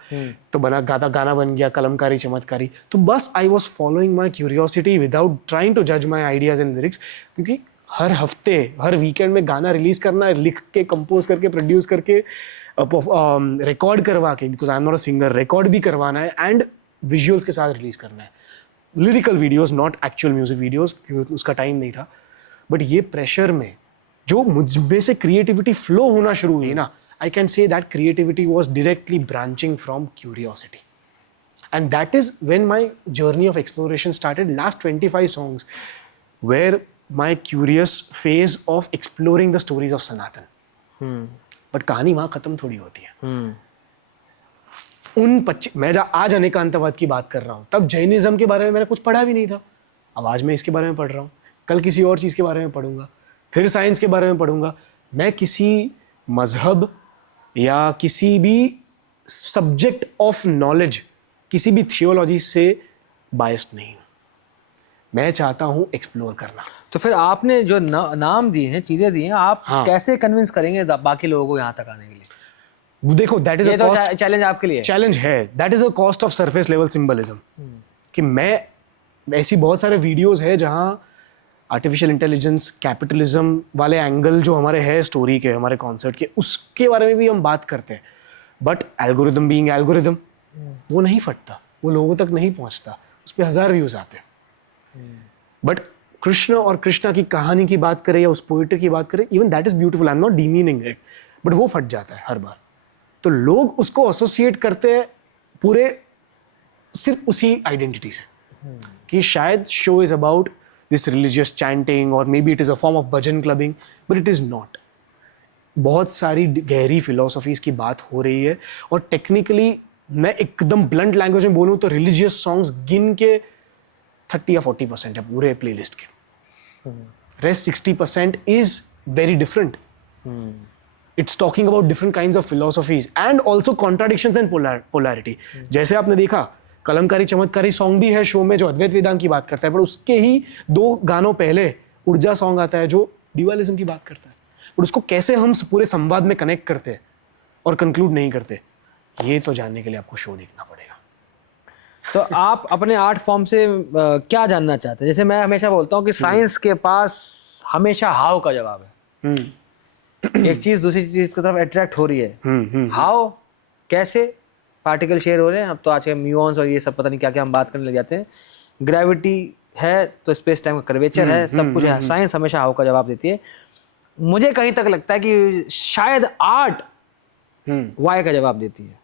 तो गाना बन गया कलमकारी चमत्कारी। तो बस I was following my curiosity without trying to जज माई आइडियाज एंड लिरिक्स, क्योंकि हर हफ्ते हर वीकेंड में गाना रिलीज करना है, लिख के कंपोज करके प्रोड्यूस करके रिकॉर्ड करवा के, because I am not a singer, record भी करवाना है एंड विजुअल्स के साथ रिलीज करना है, lyrical videos not actual music videos, क्योंकि उसका टाइम नहीं था। बट ये प्रेशर में जो मुझ में से क्रिएटिविटी फ्लो होना शुरू हुई ना, I can say that creativity was directly branching from curiosity and that is when my journey of exploration started. Last 25 songs were my curious phase of exploring the stories of Sanatan. But कहानी वहां खत्म थोड़ी होती है। मैं आज अनेकांतवाद की बात कर रहा हूँ, तब जैनिज्म के बारे में मैंने कुछ पढ़ा भी नहीं था। अब आज मैं इसके बारे में पढ़ रहा हूँ, कल किसी और चीज़ के बारे में पढ़ूंगा, फिर साइंस के बारे में पढ़ूंगा। मैं किसी मजहब या किसी भी सब्जेक्ट ऑफ नॉलेज, किसी भी थियोलॉजी से बायस्ड नहीं हूँ। मैं चाहता हूँ एक्सप्लोर करना। तो फिर आपने जो नाम दिए हैं, चीज़ें दी हैं, आप कैसे कन्विंस करेंगे बाकी लोगों को यहाँ तक आने के लिए? देखो, that is a cost, challenge आपके लिए चैलेंज है। That is a cost of surface level symbolism. कि मैं ऐसी बहुत सारे वीडियोस है जहां आर्टिफिशियल इंटेलिजेंस, कैपिटलिज्म वाले एंगल जो हमारे है स्टोरी के, हमारे कॉन्सेप्ट के, उसके बारे में भी हम बात करते हैं। बट एल्गोरिदम बीइंग एल्गोरिदम, वो नहीं फटता, वो लोगों तक नहीं पहुंचता, उस पर 1000 व्यूज आते हैं। बट कृष्ण और कृष्णा की कहानी की बात करें या उस पोएट्री की बात करें, even that is beautiful, I am not demeaning it, but वो फट जाता है हर बार। तो लोग उसको एसोसिएट करते हैं पूरे सिर्फ उसी आइडेंटिटी से, कि शायद show is about this religious chanting और maybe it is a form of bhajan clubbing, but it is not. बहुत सारी गहरी फिलोसफीज की बात हो रही है और टेक्निकली मैं एकदम ब्लंट लैंग्वेज में बोलूँ तो रिलीजियस सॉन्ग्स गिन के 30 या 40% है पूरे प्लेलिस्ट के। Rest 60% is very different. It's talking about different kinds of philosophies and also contradictions and polarity. जैसे आपने देखा कलमकारी चमत्कारी सॉन्ग भी है शो में जो अद्वैत वेदांत की बात करता है, पर उसके ही 2 गानों पहले ऊर्जा सॉन्ग आता है जो ड्यूअलिज्म की बात करता है। और उसको कैसे हम पूरे संवाद में कनेक्ट करते हैं और कंक्लूड नहीं करते, ये तो जानने के लिए आपको शो देखना पड़ेगा। तो आप अपने आर्ट फॉर्म से क्या जानना चाहते हैं? जैसे मैं हमेशा बोलता हूँ कि साइंस के पास हमेशा हाउ का जवाब है। एक चीज दूसरी चीज की तरफ अट्रैक्ट हो रही है। हाउ, कैसे पार्टिकल शेयर हो रहे हैं। अब तो आज के म्यूऑन्स और ये सब पता नहीं क्या क्या हम बात करने लग जाते हैं। ग्रेविटी है तो स्पेस टाइम का कर्वेचर है, सब कुछ है। साइंस हमेशा हाउ का जवाब देती है। मुझे कहीं तक लगता है कि शायद आर्ट वाई का जवाब देती है।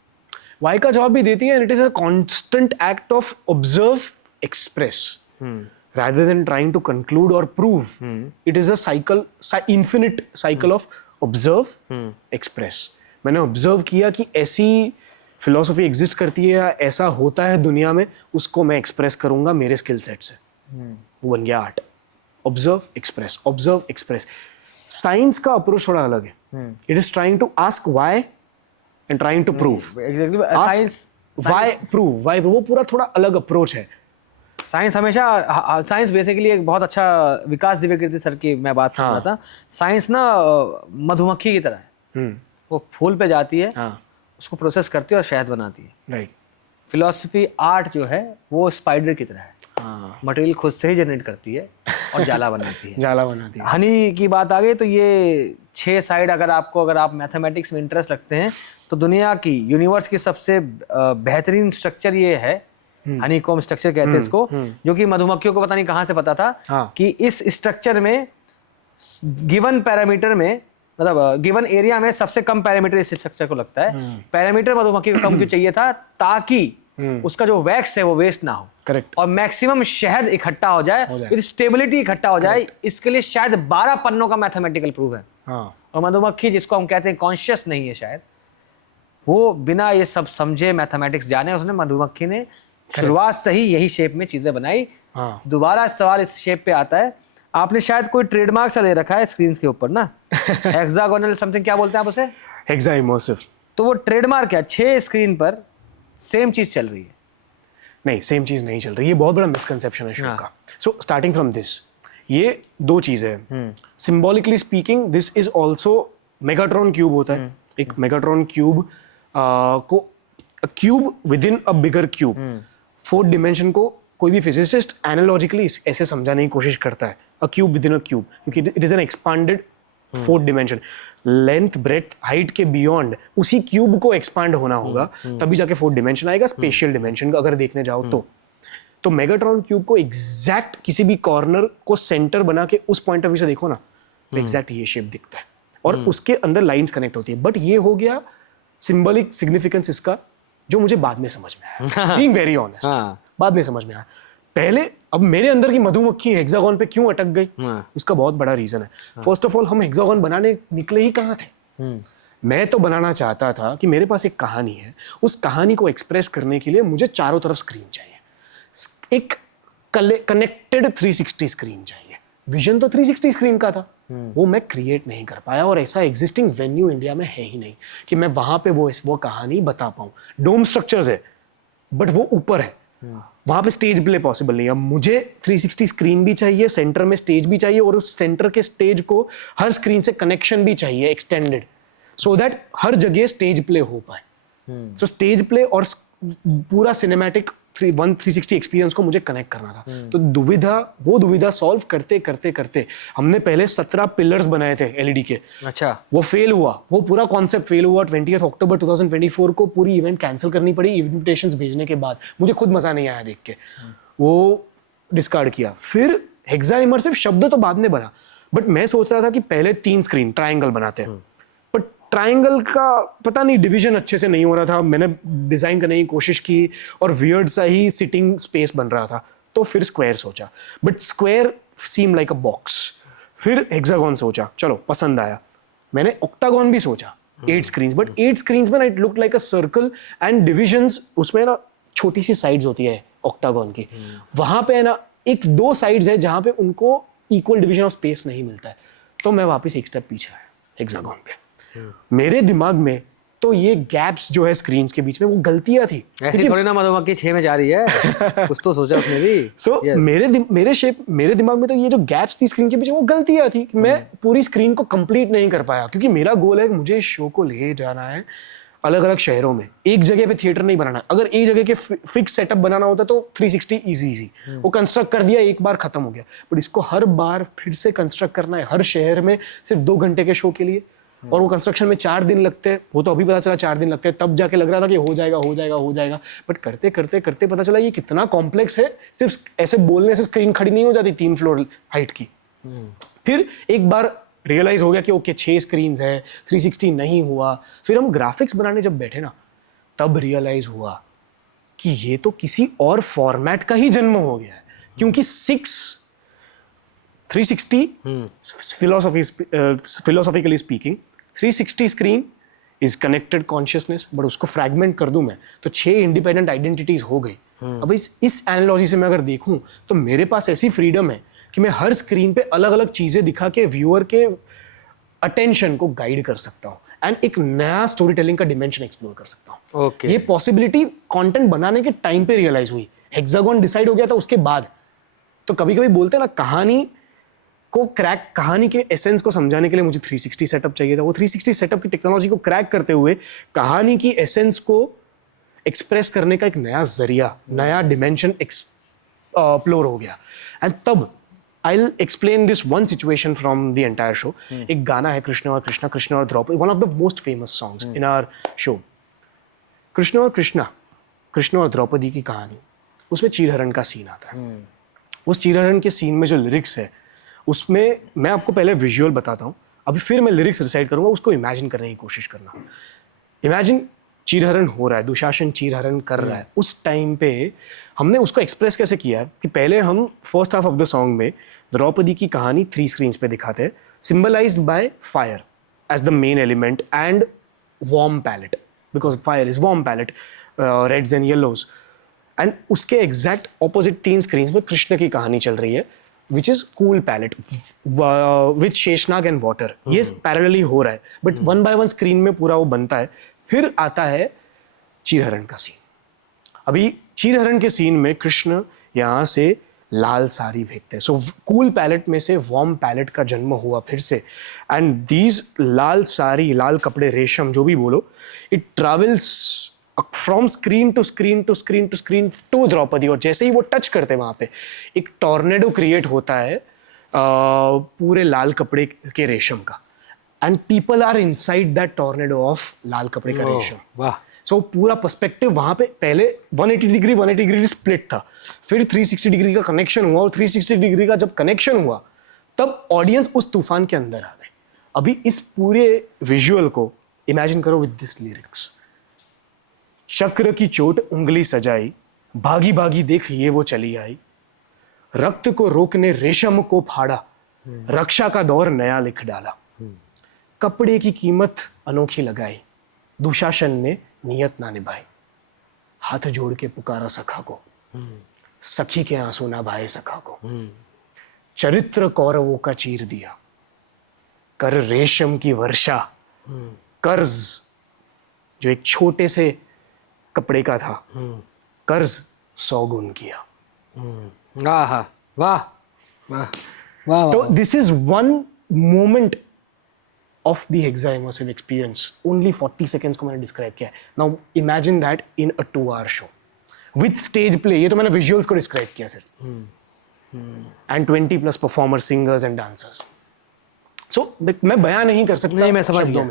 वाई का जवाब भी देती है। It is a constant act of observe, express, rather than trying to conclude or prove. It is a cycle, infinite cycle of observe, express. मैंने ऑब्जर्व किया कि ऐसी फिलोसफी एग्जिस्ट करती है या ऐसा होता है दुनिया में, उसको मैं एक्सप्रेस करूंगा मेरे स्किल सेट से। वो बन गया art. Observe, express, observe, express. Science का अप्रोच थोड़ा अलग है। It is trying to ask why and trying to prove. Science why prove, why, वो पूरा थोड़ा अलग अप्रोच है। साइंस हमेशा, साइंस बेसिकली एक बहुत अच्छा, विकास दिव्यकीर्ति सर की मैं बात सुन रहा था। साइंस ना मधुमक्खी की तरह है। वो फूल पे जाती है, उसको प्रोसेस करती है और शहद बनाती है। राइट। फिलॉसफी आर्ट जो है वो स्पाइडर की तरह है। मटेरियल खुद से ही जनरेट करती है और जाला बनाती है। जाला बनाती है। हनी की बात आ गई तो ये 6 साइड, अगर आप मैथमेटिक्स में इंटरेस्ट रखते हैं तो दुनिया की, यूनिवर्स की सबसे बेहतरीन स्ट्रक्चर ये है, हनीकॉम स्ट्रक्चर कहते हैं इसको, जो कि मधुमक्खियों को पता नहीं कहां से पता था कि इस स्ट्रक्चर में गिवन पैरामीटर में, मतलब गिवन एरिया में सबसे कम पैरामीटर इस स्ट्रक्चर को लगता है। पैरामीटर मधुमक्खी को कम क्यों चाहिए था? ताकि उसका जो वैक्स है वो वेस्ट ना हो। करेक्ट। और मैक्सिमम शहद इकट्ठा हो जाए, विद स्टेबिलिटी इकट्ठा हो जाए। इसके लिए शायद 12 पन्नों का मैथमेटिकल प्रूफ है। और मधुमक्खी जिसको हम कहते हैं कॉन्शियस नहीं है शायद, वो बिना ये सब समझे मैथमेटिक्स जाने उसने मधुमक्खी ने शुरुआत से ही यही शेप में चीजें बनाई। हाँ। दोबारा सवाल इस शेप पे आता है, आपने शायद कोई ट्रेडमार्क सा ले रखा है स्क्रीन के ऊपर ना, हेक्सागोनल समथिंग, क्या बोलते हैं आप उसे? Hexa immersive. तो वो ट्रेडमार्क है, 6 स्क्रीन पर सेम चीज चल रही है। नहीं, सेम चीज नहीं चल रही, ये बहुत बड़ा मिसकंसेप्शन है शो का। सो स्टार्टिंग फ्रॉम दिस, ये 2 चीजें हैं। Symbolically speaking this is also Megatron cube होता है। एक मेगाट्रॉन क्यूब को क्यूब विद इन अ बिगर क्यूब, 4th डिमेंशन को कोई भी फिजिसिस्ट एनालॉजिकली ऐसे समझाने की कोशिश करता है, a cube within a cube, क्योंकि it is an expanded 4th dimension. Length breadth height के बियॉन्ड उसी क्यूब को एक्सपांड होना होगा, तभी जाके 4th डिमेंशन आएगा, स्पेशियल डिमेंशन का अगर देखने जाओ तो मेगाट्रॉन क्यूब को एग्जैक्ट किसी भी कॉर्नर को सेंटर बना के उस पॉइंट ऑफ व्यू से देखो ना, तो एग्जैक्ट ये शेप दिखता है और उसके अंदर लाइंस कनेक्ट होती है। बट ये हो गया सिंबॉलिक सिग्निफिकेंस इसका, जो मुझे बाद में समझ में आया, बीइंग वेरी ऑनेस्ट, बाद में समझ में आया। पहले अब मेरे अंदर की मधुमक्खी हेक्सागोन पे क्यों अटक गई, उसका बहुत बड़ा रीजन है। फर्स्ट ऑफ ऑल, हम हेक्सागोन बनाने निकले ही कहाँ थे? मैं तो बनाना चाहता था कि मेरे पास एक कहानी है, उस कहानी को एक्सप्रेस करने के लिए मुझे चारों तरफ स्क्रीन चाहिए, एक कनेक्टेड 360 स्क्रीन चाहिए। विजन तो 360 स्क्रीन का था, वो मैं क्रिएट नहीं कर पाया, और ऐसा एग्जिस्टिंग वेन्यू इंडिया में है ही नहीं कि मैं वहां पे वो कहानी बता पाऊं। डोम स्ट्रक्चर्स है बट वो ऊपर है, वहां पे स्टेज प्ले पॉसिबल नहीं है। अब मुझे 360 स्क्रीन भी चाहिए, सेंटर में स्टेज भी चाहिए, और उस सेंटर के स्टेज को हर स्क्रीन से कनेक्शन भी चाहिए एक्सटेंडेड, सो दैट हर जगह स्टेज प्ले हो पाए। सो स्टेज प्ले और पूरा सिनेमैटिक 360 एक्सपीरियंस को मुझे कनेक्ट करना था। तो दुविधा सॉल्व करते करते करते हमने पहले 17 पिलर्स बनाए थे एलईडी के। अच्छा, वो फेल हुआ, वो पूरा कॉन्सेप्ट फेल हुआ। 20 अक्टूबर 2024 को पूरी इवेंट कैंसिल करनी पड़ी इन्विटेशंस भेजने के बाद। मुझे खुद मजा नहीं आया देख के, वो डिस्कार्ड किया। फिर हेक्सा इमर्सिव शब्द तो बाद में बना, बट मैं सोच रहा था कि पहले 3 स्क्रीन ट्रायंगल बनाते हैं, बट ट्रायंगल का पता नहीं डिवीजन अच्छे से नहीं हो रहा था। मैंने डिजाइन करने की कोशिश की और वियर्ड सा ही सिटिंग स्पेस बन रहा था, तो फिर स्क्वायर सोचा, but square seem like a box. फिर हेक्सागोन सोचा, चलो पसंद आया। मैंने ऑक्टागोन भी सोचा, 8 स्क्रीन, बट 8 स्क्रीन में it look like a circle and divisions उसमें ना छोटी सी साइड्स होती है ऑक्टागोन की, वहां पे है ना 1-2 साइड्स है जहां पे उनको इक्वल डिवीजन ऑफ स्पेस नहीं मिलता है। तो मैं वापस एक स्टेप पीछे आया हेक्सागोन पे। मेरे दिमाग में तो ये गैप्स जो है स्क्रीन्स के बीच में वो गलतियां थी। ऐसी थोड़ी ना मधुमक्खी 6 में जा रही है, कुछ तो सोचा उसने भी। सो मेरे दिमाग में तो ये जो गैप्स थी स्क्रीन के बीच में वो गलतियां थी कि मैं पूरी स्क्रीन को कंप्लीट नहीं कर पाया, क्योंकि मेरा गोल है कि मुझे इस शो को ले जाना है अलग अलग शहरों में, एक जगह पे थिएटर नहीं बनाना। अगर एक जगह के फिक्स सेटअप बनाना होता तो 360 इजी वो कंस्ट्रक्ट कर दिया, एक बार खत्म हो गया। बट इसको हर बार फिर से कंस्ट्रक्ट करना है, हर शहर में सिर्फ 2 घंटे के शो के लिए, और वो कंस्ट्रक्शन में 4 दिन लगते हैं। वो तो अभी पता चला 4 दिन लगते हैं, तब जाके लग रहा था कि हो जाएगा। बट करते करते करते पता चला ये कितना कॉम्प्लेक्स है। सिर्फ ऐसे बोलने से स्क्रीन खड़ी नहीं हो जाती 3 फ्लोर हाइट की। फिर एक बार रियलाइज हो गया कि ओके 6 स्क्रीन है, 360 नहीं हुआ। फिर हम ग्राफिक्स बनाने जब बैठे ना, तब रियलाइज हुआ कि ये तो किसी और फॉर्मेट का ही जन्म हो गया है, क्योंकि 360 philosophically speaking 360 screen is connected consciousness, but उसको फ्रैगमेंट कर दूं मैं तो 6 इंडिपेंडेंट आइडेंटिटीज हो गई। अब इस एनालॉजी से मैं अगर देखूं तो मेरे पास ऐसी फ्रीडम है कि मैं हर स्क्रीन पे अलग अलग चीजें दिखा के व्यूअर के अटेंशन को गाइड कर सकता हूँ एंड एक नया स्टोरी टेलिंग का डिमेंशन एक्सप्लोर कर सकता हूँ। Okay. ये पॉसिबिलिटी कंटेंट बनाने के टाइम पे रियलाइज हुई, हेक्सागोन डिसाइड हो गया था उसके बाद। तो कभी कभी बोलते हैं ना, कहानी के एसेंस को समझाने के लिए मुझे 360 सेटअप चाहिए था। वो 360 सेटअप की टेक्नोलॉजी को क्रैक करते हुए कहानी की एसेंस को एक्सप्रेस करने का एक नया जरिया, नया डिमेंशन एक्सप्लोर हो गया। एंड तब I will explain this one situation from the entire show. एक गाना है कृष्ण और कृष्णा, कृष्ण और Draupadi, one of the most famous songs in our show. Krishna और कृष्णा, कृष्ण और द्रौपदी की कहानी, उसमें चीरहरण का सीन आता है। उस चीरहरण के सीन में जो लिरिक्स है, उसमें मैं आपको पहले विजुअल बताता हूँ, अभी फिर मैं लिरिक्स रिसाइट करूंगा, उसको इमेजिन करने की कोशिश करना। इमेजिन चीरहरण हो रहा है, दुशासन चीरहरण कर रहा है। उस टाइम पे हमने उसको एक्सप्रेस कैसे किया है कि पहले हम first half of the song में द्रौपदी की कहानी 3 स्क्रीन्स पे दिखाते हैं, symbolised by fire. as the main element, and warm palette, because fire is warm palette, reds and yellows. And उसके exact opposite 3 screens में कृष्ण की कहानी चल रही है, which is cool palette with Sheshnag and water. ये parallelly हो रहा है, but 1 by 1 screen में पूरा वो बनता है. फिर आता है चीरहरण का सीन. अभी चीरहरण के सीन में कृष्ण यहाँ से लाल साड़ी फेंकते हैं. सो कूल पैलेट में से वार्म पैलेट का जन्म हुआ फिर से. एंड दीज लाल साड़ी, लाल कपड़े, रेशम, जो भी बोलो, it travels from screen to screen to screen to screen to Draupadi. और जैसे ही वो टच करते हैं वहां पे एक टॉर्नेडो क्रिएट होता है पूरे लाल कपड़े के रेशम का. And people are inside that tornado of लाल कपड़े का रेशम. वाह. सो पूरा पर्सपेक्टिव वहां पे पहले 180 डिग्री स्प्लिट था, फिर 360 डिग्री का कनेक्शन हुआ, और 360 डिग्री का जब कनेक्शन हुआ तब ऑडियंस उस तूफान के अंदर आ गए. अभी इस पूरे विजुअल को इमेजिन करो विद दिस लिरिक्स. चक्र की चोट उंगली सजाई, भागी भागी देख ये वो चली आई, रक्त को रोकने रेशम को फाड़ा, रक्षा का दौर नया लिख डाला, कपड़े की कीमत अनोखी लगाई, दुशासन ने नियत ना निभाई, हाथ जोड़ के पुकारा सखा को, सखी के आंसू ना भाए सखा को, चरित्र कौरवों का चीर दिया, कर रेशम की वर्षा, कर्ज जो एक छोटे से कपड़े का था, कर्ज 100 गुण किया. वाह वाह वाह वाह. तो this is one moment of the Hexa immersive experience. Only 40 seconds को मैंने describe किया है. Now imagine that in a 2-hour show with stage play. ये तो मैंने visuals को describe किया सिर्फ. And 20+ performers, singers and dancers. So मैं बयान नहीं कर सकता. नहीं, मैं समझ गया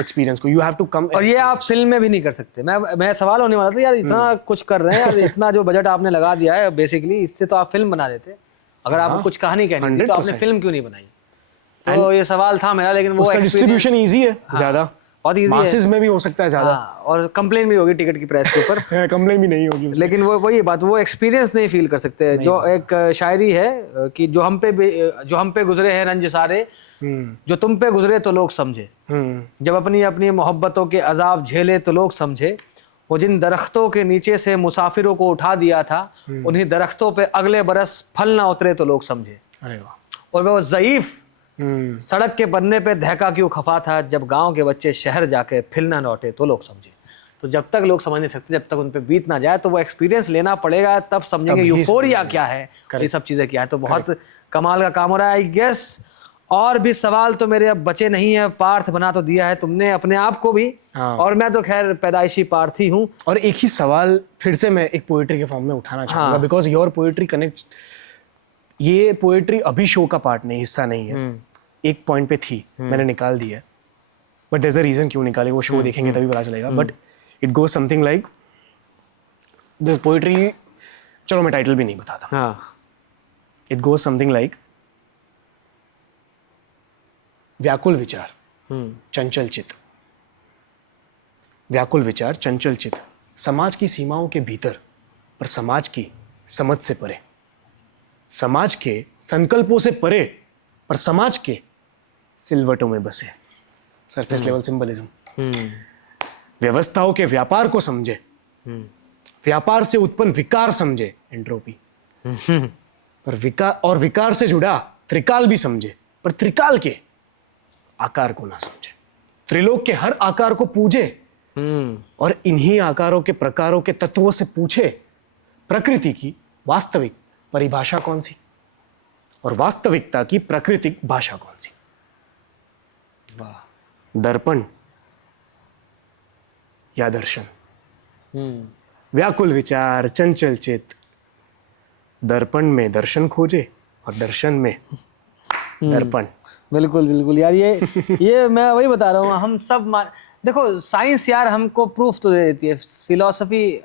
एक्सपीरियंस को. You have to come. और ये आप फिल्म में भी नहीं कर सकते. मैं सवाल होने वाला था यार, इतना कुछ कर रहे हैं यार, इतना जो बजट आपने लगा दिया है बेसिकली, इससे तो आप फिल्म बना देते. अगर आपको कुछ कहानी कहनी थी तो आपने फिल्म क्यों नहीं बनाई? तो ये सवाल था मेरा. लेकिन वो डिस्ट्रीब्यूशन इजी है. ज्यादा बहुत इजी है. मासेस में भी हो सकता है ज्यादा. और कंप्लेन भी होगी टिकट की प्राइस के ऊपर. कंप्लेन भी नहीं होगी. लेकिन वही बात, वो एक्सपीरियंस नहीं फील कर सकते. जो एक शायरी है कि जो हम पे गुजरे हैं रंज सारे, जो तुम पे गुजरे तो लोग समझे, जब अपनी अपनी मोहब्बतों के अजाब झेले तो लोग समझे, वो जिन दरख्तों के नीचे से मुसाफिरों को उठा दिया था, उन्हीं दरख्तों पे अगले बरस फल ना उतरे तो लोग समझे. अरे वाह. और वो ज़ईफ सड़क के पन्ने पे दहका क्यों खफा था, जब गांव के बच्चे शहर जाके फिर ना लौटे तो लोग समझे. तो जब तक लोग समझ नहीं सकते, जब तक उन पे बीत ना जाए, तो वो एक्सपीरियंस लेना पड़ेगा, तब समझेंगे यूफोरिया क्या है, ये सब चीज़ें क्या है. तो बहुत कमाल का काम हो रहा है. आई गेस और भी सवाल तो मेरे अब बचे नहीं है. पार्थ बना तो दिया है तुमने अपने आप को भी. और मैं तो खैर पैदाइशी पार्थी हूँ. और एक ही सवाल फिर से मैं एक पोएट्री के फॉर्म में उठाना चाहूँगा, बिकॉज योर पोएट्री कनेक्ट. ये पोएट्री अभी शो का पार्ट नहीं, हिस्सा नहीं है. एक पॉइंट पे थी, मैंने निकाल दी है, but there is a reason क्यों निकाली, वो शो देखेंगे तभी पता चलेगा. But it goes something like this poetry. चलो मैं टाइटल भी नहीं बताता. इट गोज समथिंग लाइक, व्याकुल विचार चंचल चित, व्याकुल विचार चंचल चित, समाज की सीमाओं के भीतर पर समाज की समझ से परे, समाज के संकल्पों से परे पर समाज के सिलवटों में बसे. Surface level symbolism. व्यवस्थाओं के व्यापार को समझे, व्यापार से उत्पन्न विकार समझे, एंट्रोपी. पर विकार से जुड़ा त्रिकाल भी समझे, पर त्रिकाल के आकार को ना समझे. त्रिलोक के हर आकार को पूजे, और इन्हीं आकारों के प्रकारों के तत्वों से पूछे, प्रकृति की वास्तविक परिभाषा कौन सी, और वास्तविकता की प्राकृतिक भाषा कौन सी. वाह. दर्पण या दर्शन. व्याकुल विचार चंचल चित, दर्पण में दर्शन खोजे और दर्शन में दर्पण. बिल्कुल बिल्कुल यार. ये मैं वही बता रहा हूँ. हम सब देखो, साइंस यार हमको प्रूफ तो दे देती है. फिलॉसफी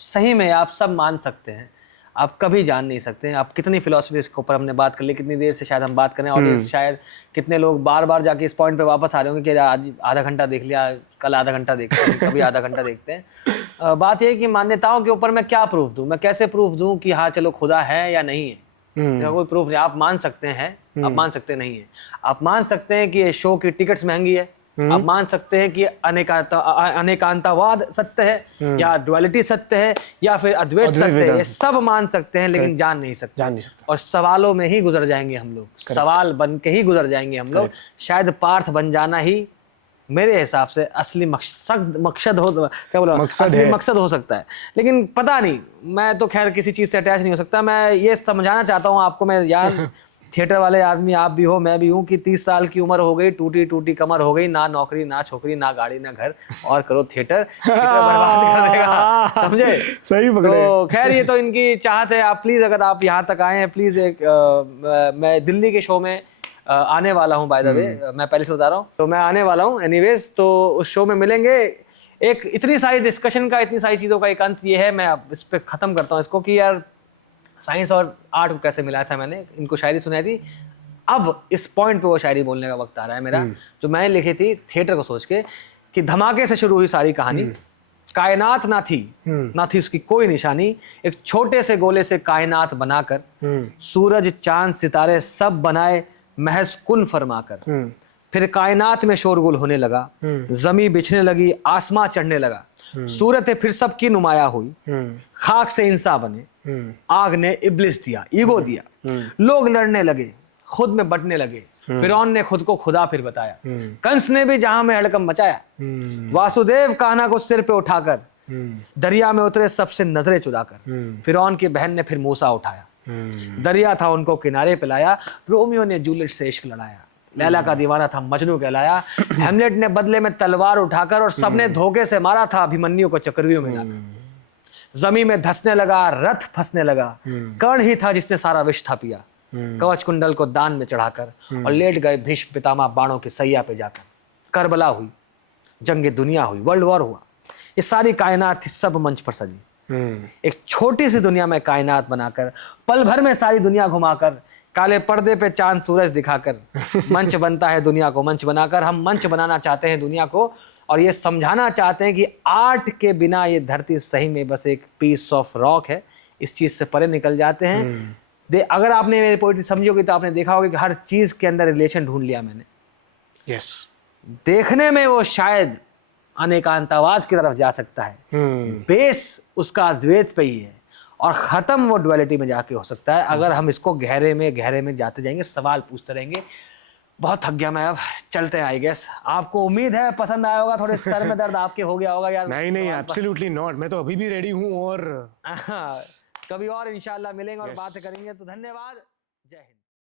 सही में आप सब मान सकते हैं, आप कभी जान नहीं सकते हैं. आप कितनी फिलॉसफी इसके ऊपर हमने बात कर ली, कितनी देर से शायद हम बात करें, और शायद कितने लोग बार बार जाके इस पॉइंट पे वापस आ रहे होंगे कि आज आधा घंटा देख लिया, कल आधा घंटा देखते हैं, कभी आधा घंटा देखते हैं. बात यह है कि मान्यताओं के ऊपर मैं क्या प्रूफ दूं, मैं कैसे प्रूफ दूं कि हाँ चलो खुदा है या नहीं है. इसका कोई प्रूफ नहीं। आप मान सकते हैं, आप मान सकते नहीं है, आप मान सकते हैं कि ये शो की टिकट्स महंगी है, आप मान सकते हैं कि अनेकांतवाद सत्य है या ड्युअलिटी सत्य है या फिर अद्वैत सत्य है, ये सब मान सकते हैं, लेकिन जान नहीं सकते। और सवालों में ही गुजर जाएंगे हम लोग, सवाल बन के ही गुजर जाएंगे हम लोग। शायद पार्थ बन जाना ही मेरे हिसाब से असली मकसद हो, क्या बोला, असली मकसद हो सकता है। लेकिन पता नहीं, मैं तो खैर किसी चीज से अटैच नहीं हो सकता। मैं ये समझाना चाहता हूँ आपको, मैं यार थिएटर वाले आदमी आप भी हो, मैं भी हूँ, कि 30 साल की उम्र हो गई, टूटी टूटी कमर हो गई, ना नौकरी ना छोकरी ना गाड़ी ना घर, और करो थिएटर, थिएटर बर्बाद कर देगा, समझे? सही पकड़े। तो खैर ये तो इनकी चाहत है। आप प्लीज, अगर आप यहाँ तक आए हैं, प्लीज एक मैं दिल्ली के शो में आने वाला हूँ, बाय द वे, मैं पहले से बता रहा हूँ, तो मैं आने वाला हूँ एनीवेज। तो उस शो में मिलेंगे। एक इतनी सारी डिस्कशन का, इतनी सारी चीज़ों का एक अंत ये है, मैं अब इस पर ख़त्म करता हूँ इसको, कि यार साइंस और आर्ट को कैसे मिलाया था मैंने। इनको शायरी सुनाई थी, अब इस पॉइंट पे वो शायरी बोलने का वक्त आ रहा है मेरा, जो मैंने लिखी थी थिएटर को सोच के, कि धमाके से शुरू हुई सारी कहानी। कायनात ना थी उसकी कोई निशानी, एक छोटे से गोले से कायनात बनाकर, सूरज चांद सितारे सब बनाए महज कुन फरमाकर। फिर कायनात में शोरगुल होने लगा, जमी बिछने लगी, आसमां चढ़ने लगा, सूरत फिर सबकी नुमाया हुई, खाक से इंसा बने, आग ने इब्लिस दिया, ईगो दिया, लोग लड़ने लगे, खुद में बंटने लगे, फिरौन ने खुद को खुदा फिर बताया, कंस ने भी जहां में हड़कंप मचाया, वासुदेव कान्हा को सिर पे उठाकर दरिया में उतरे सबसे नजरें चुराकर, फिरौन की बहन ने फिर मूसा उठाया, दरिया था उनको किनारे पे लाया, रोमियो ने जूलियट से इश्क लड़ाया, लैला का दीवाना था मजनू कहलाया, हेमलेट ने बदले में तलवार उठाकर, और सबने धोखे से मारा था अभिमन्यु को चक्रव्यूह में लाकर। जमी में धंसने लगा, रथ फंसने लगा, कर्ण ही था जिसने सारा विष था पिया, कवच कुंडल को दान में चढ़ाकर, और लेट गए भीष्म पितामह बाणों की सैया पे जाकर। करबला हुई, जंगे दुनिया हुई, वर्ल्ड वॉर हुआ, ये सारी कायनात थी सब मंच पर सजी। एक छोटी सी दुनिया में कायनात बनाकर, पल भर में सारी दुनिया घुमाकर, काले पर्दे पे चांद सूरज दिखाकर, मंच बनता है दुनिया को मंच बनाकर। हम मंच बनाना चाहते हैं दुनिया को, और ये समझाना चाहते हैं कि आर्ट के बिना ये धरती सही में बस एक पीस ऑफ रॉक है, इस चीज से परे निकल जाते हैं। अगर आपने मेरी पोइट्री समझी होगी तो आपने देखा होगा कि हर चीज के अंदर रिलेशन ढूंढ लिया मैंने। यस, देखने में वो शायद अनेकांतवाद की तरफ जा सकता है, बेस उसका अद्वैत पे ही है, और खत्म वो डुअलिटी में जाके हो सकता है, अगर हम इसको गहरे में जाते जाएंगे, सवाल पूछते रहेंगे। बहुत थक गया मैं, अब चलते हैं आई गेस। आपको उम्मीद है पसंद आया होगा, थोड़े सर में दर्द आपके हो गया होगा यार। नहीं, एब्सोल्युटली नॉट, मैं तो अभी भी रेडी हूँ, और कभी और इंशाल्लाह मिलेंगे और बातें करेंगे। तो धन्यवाद।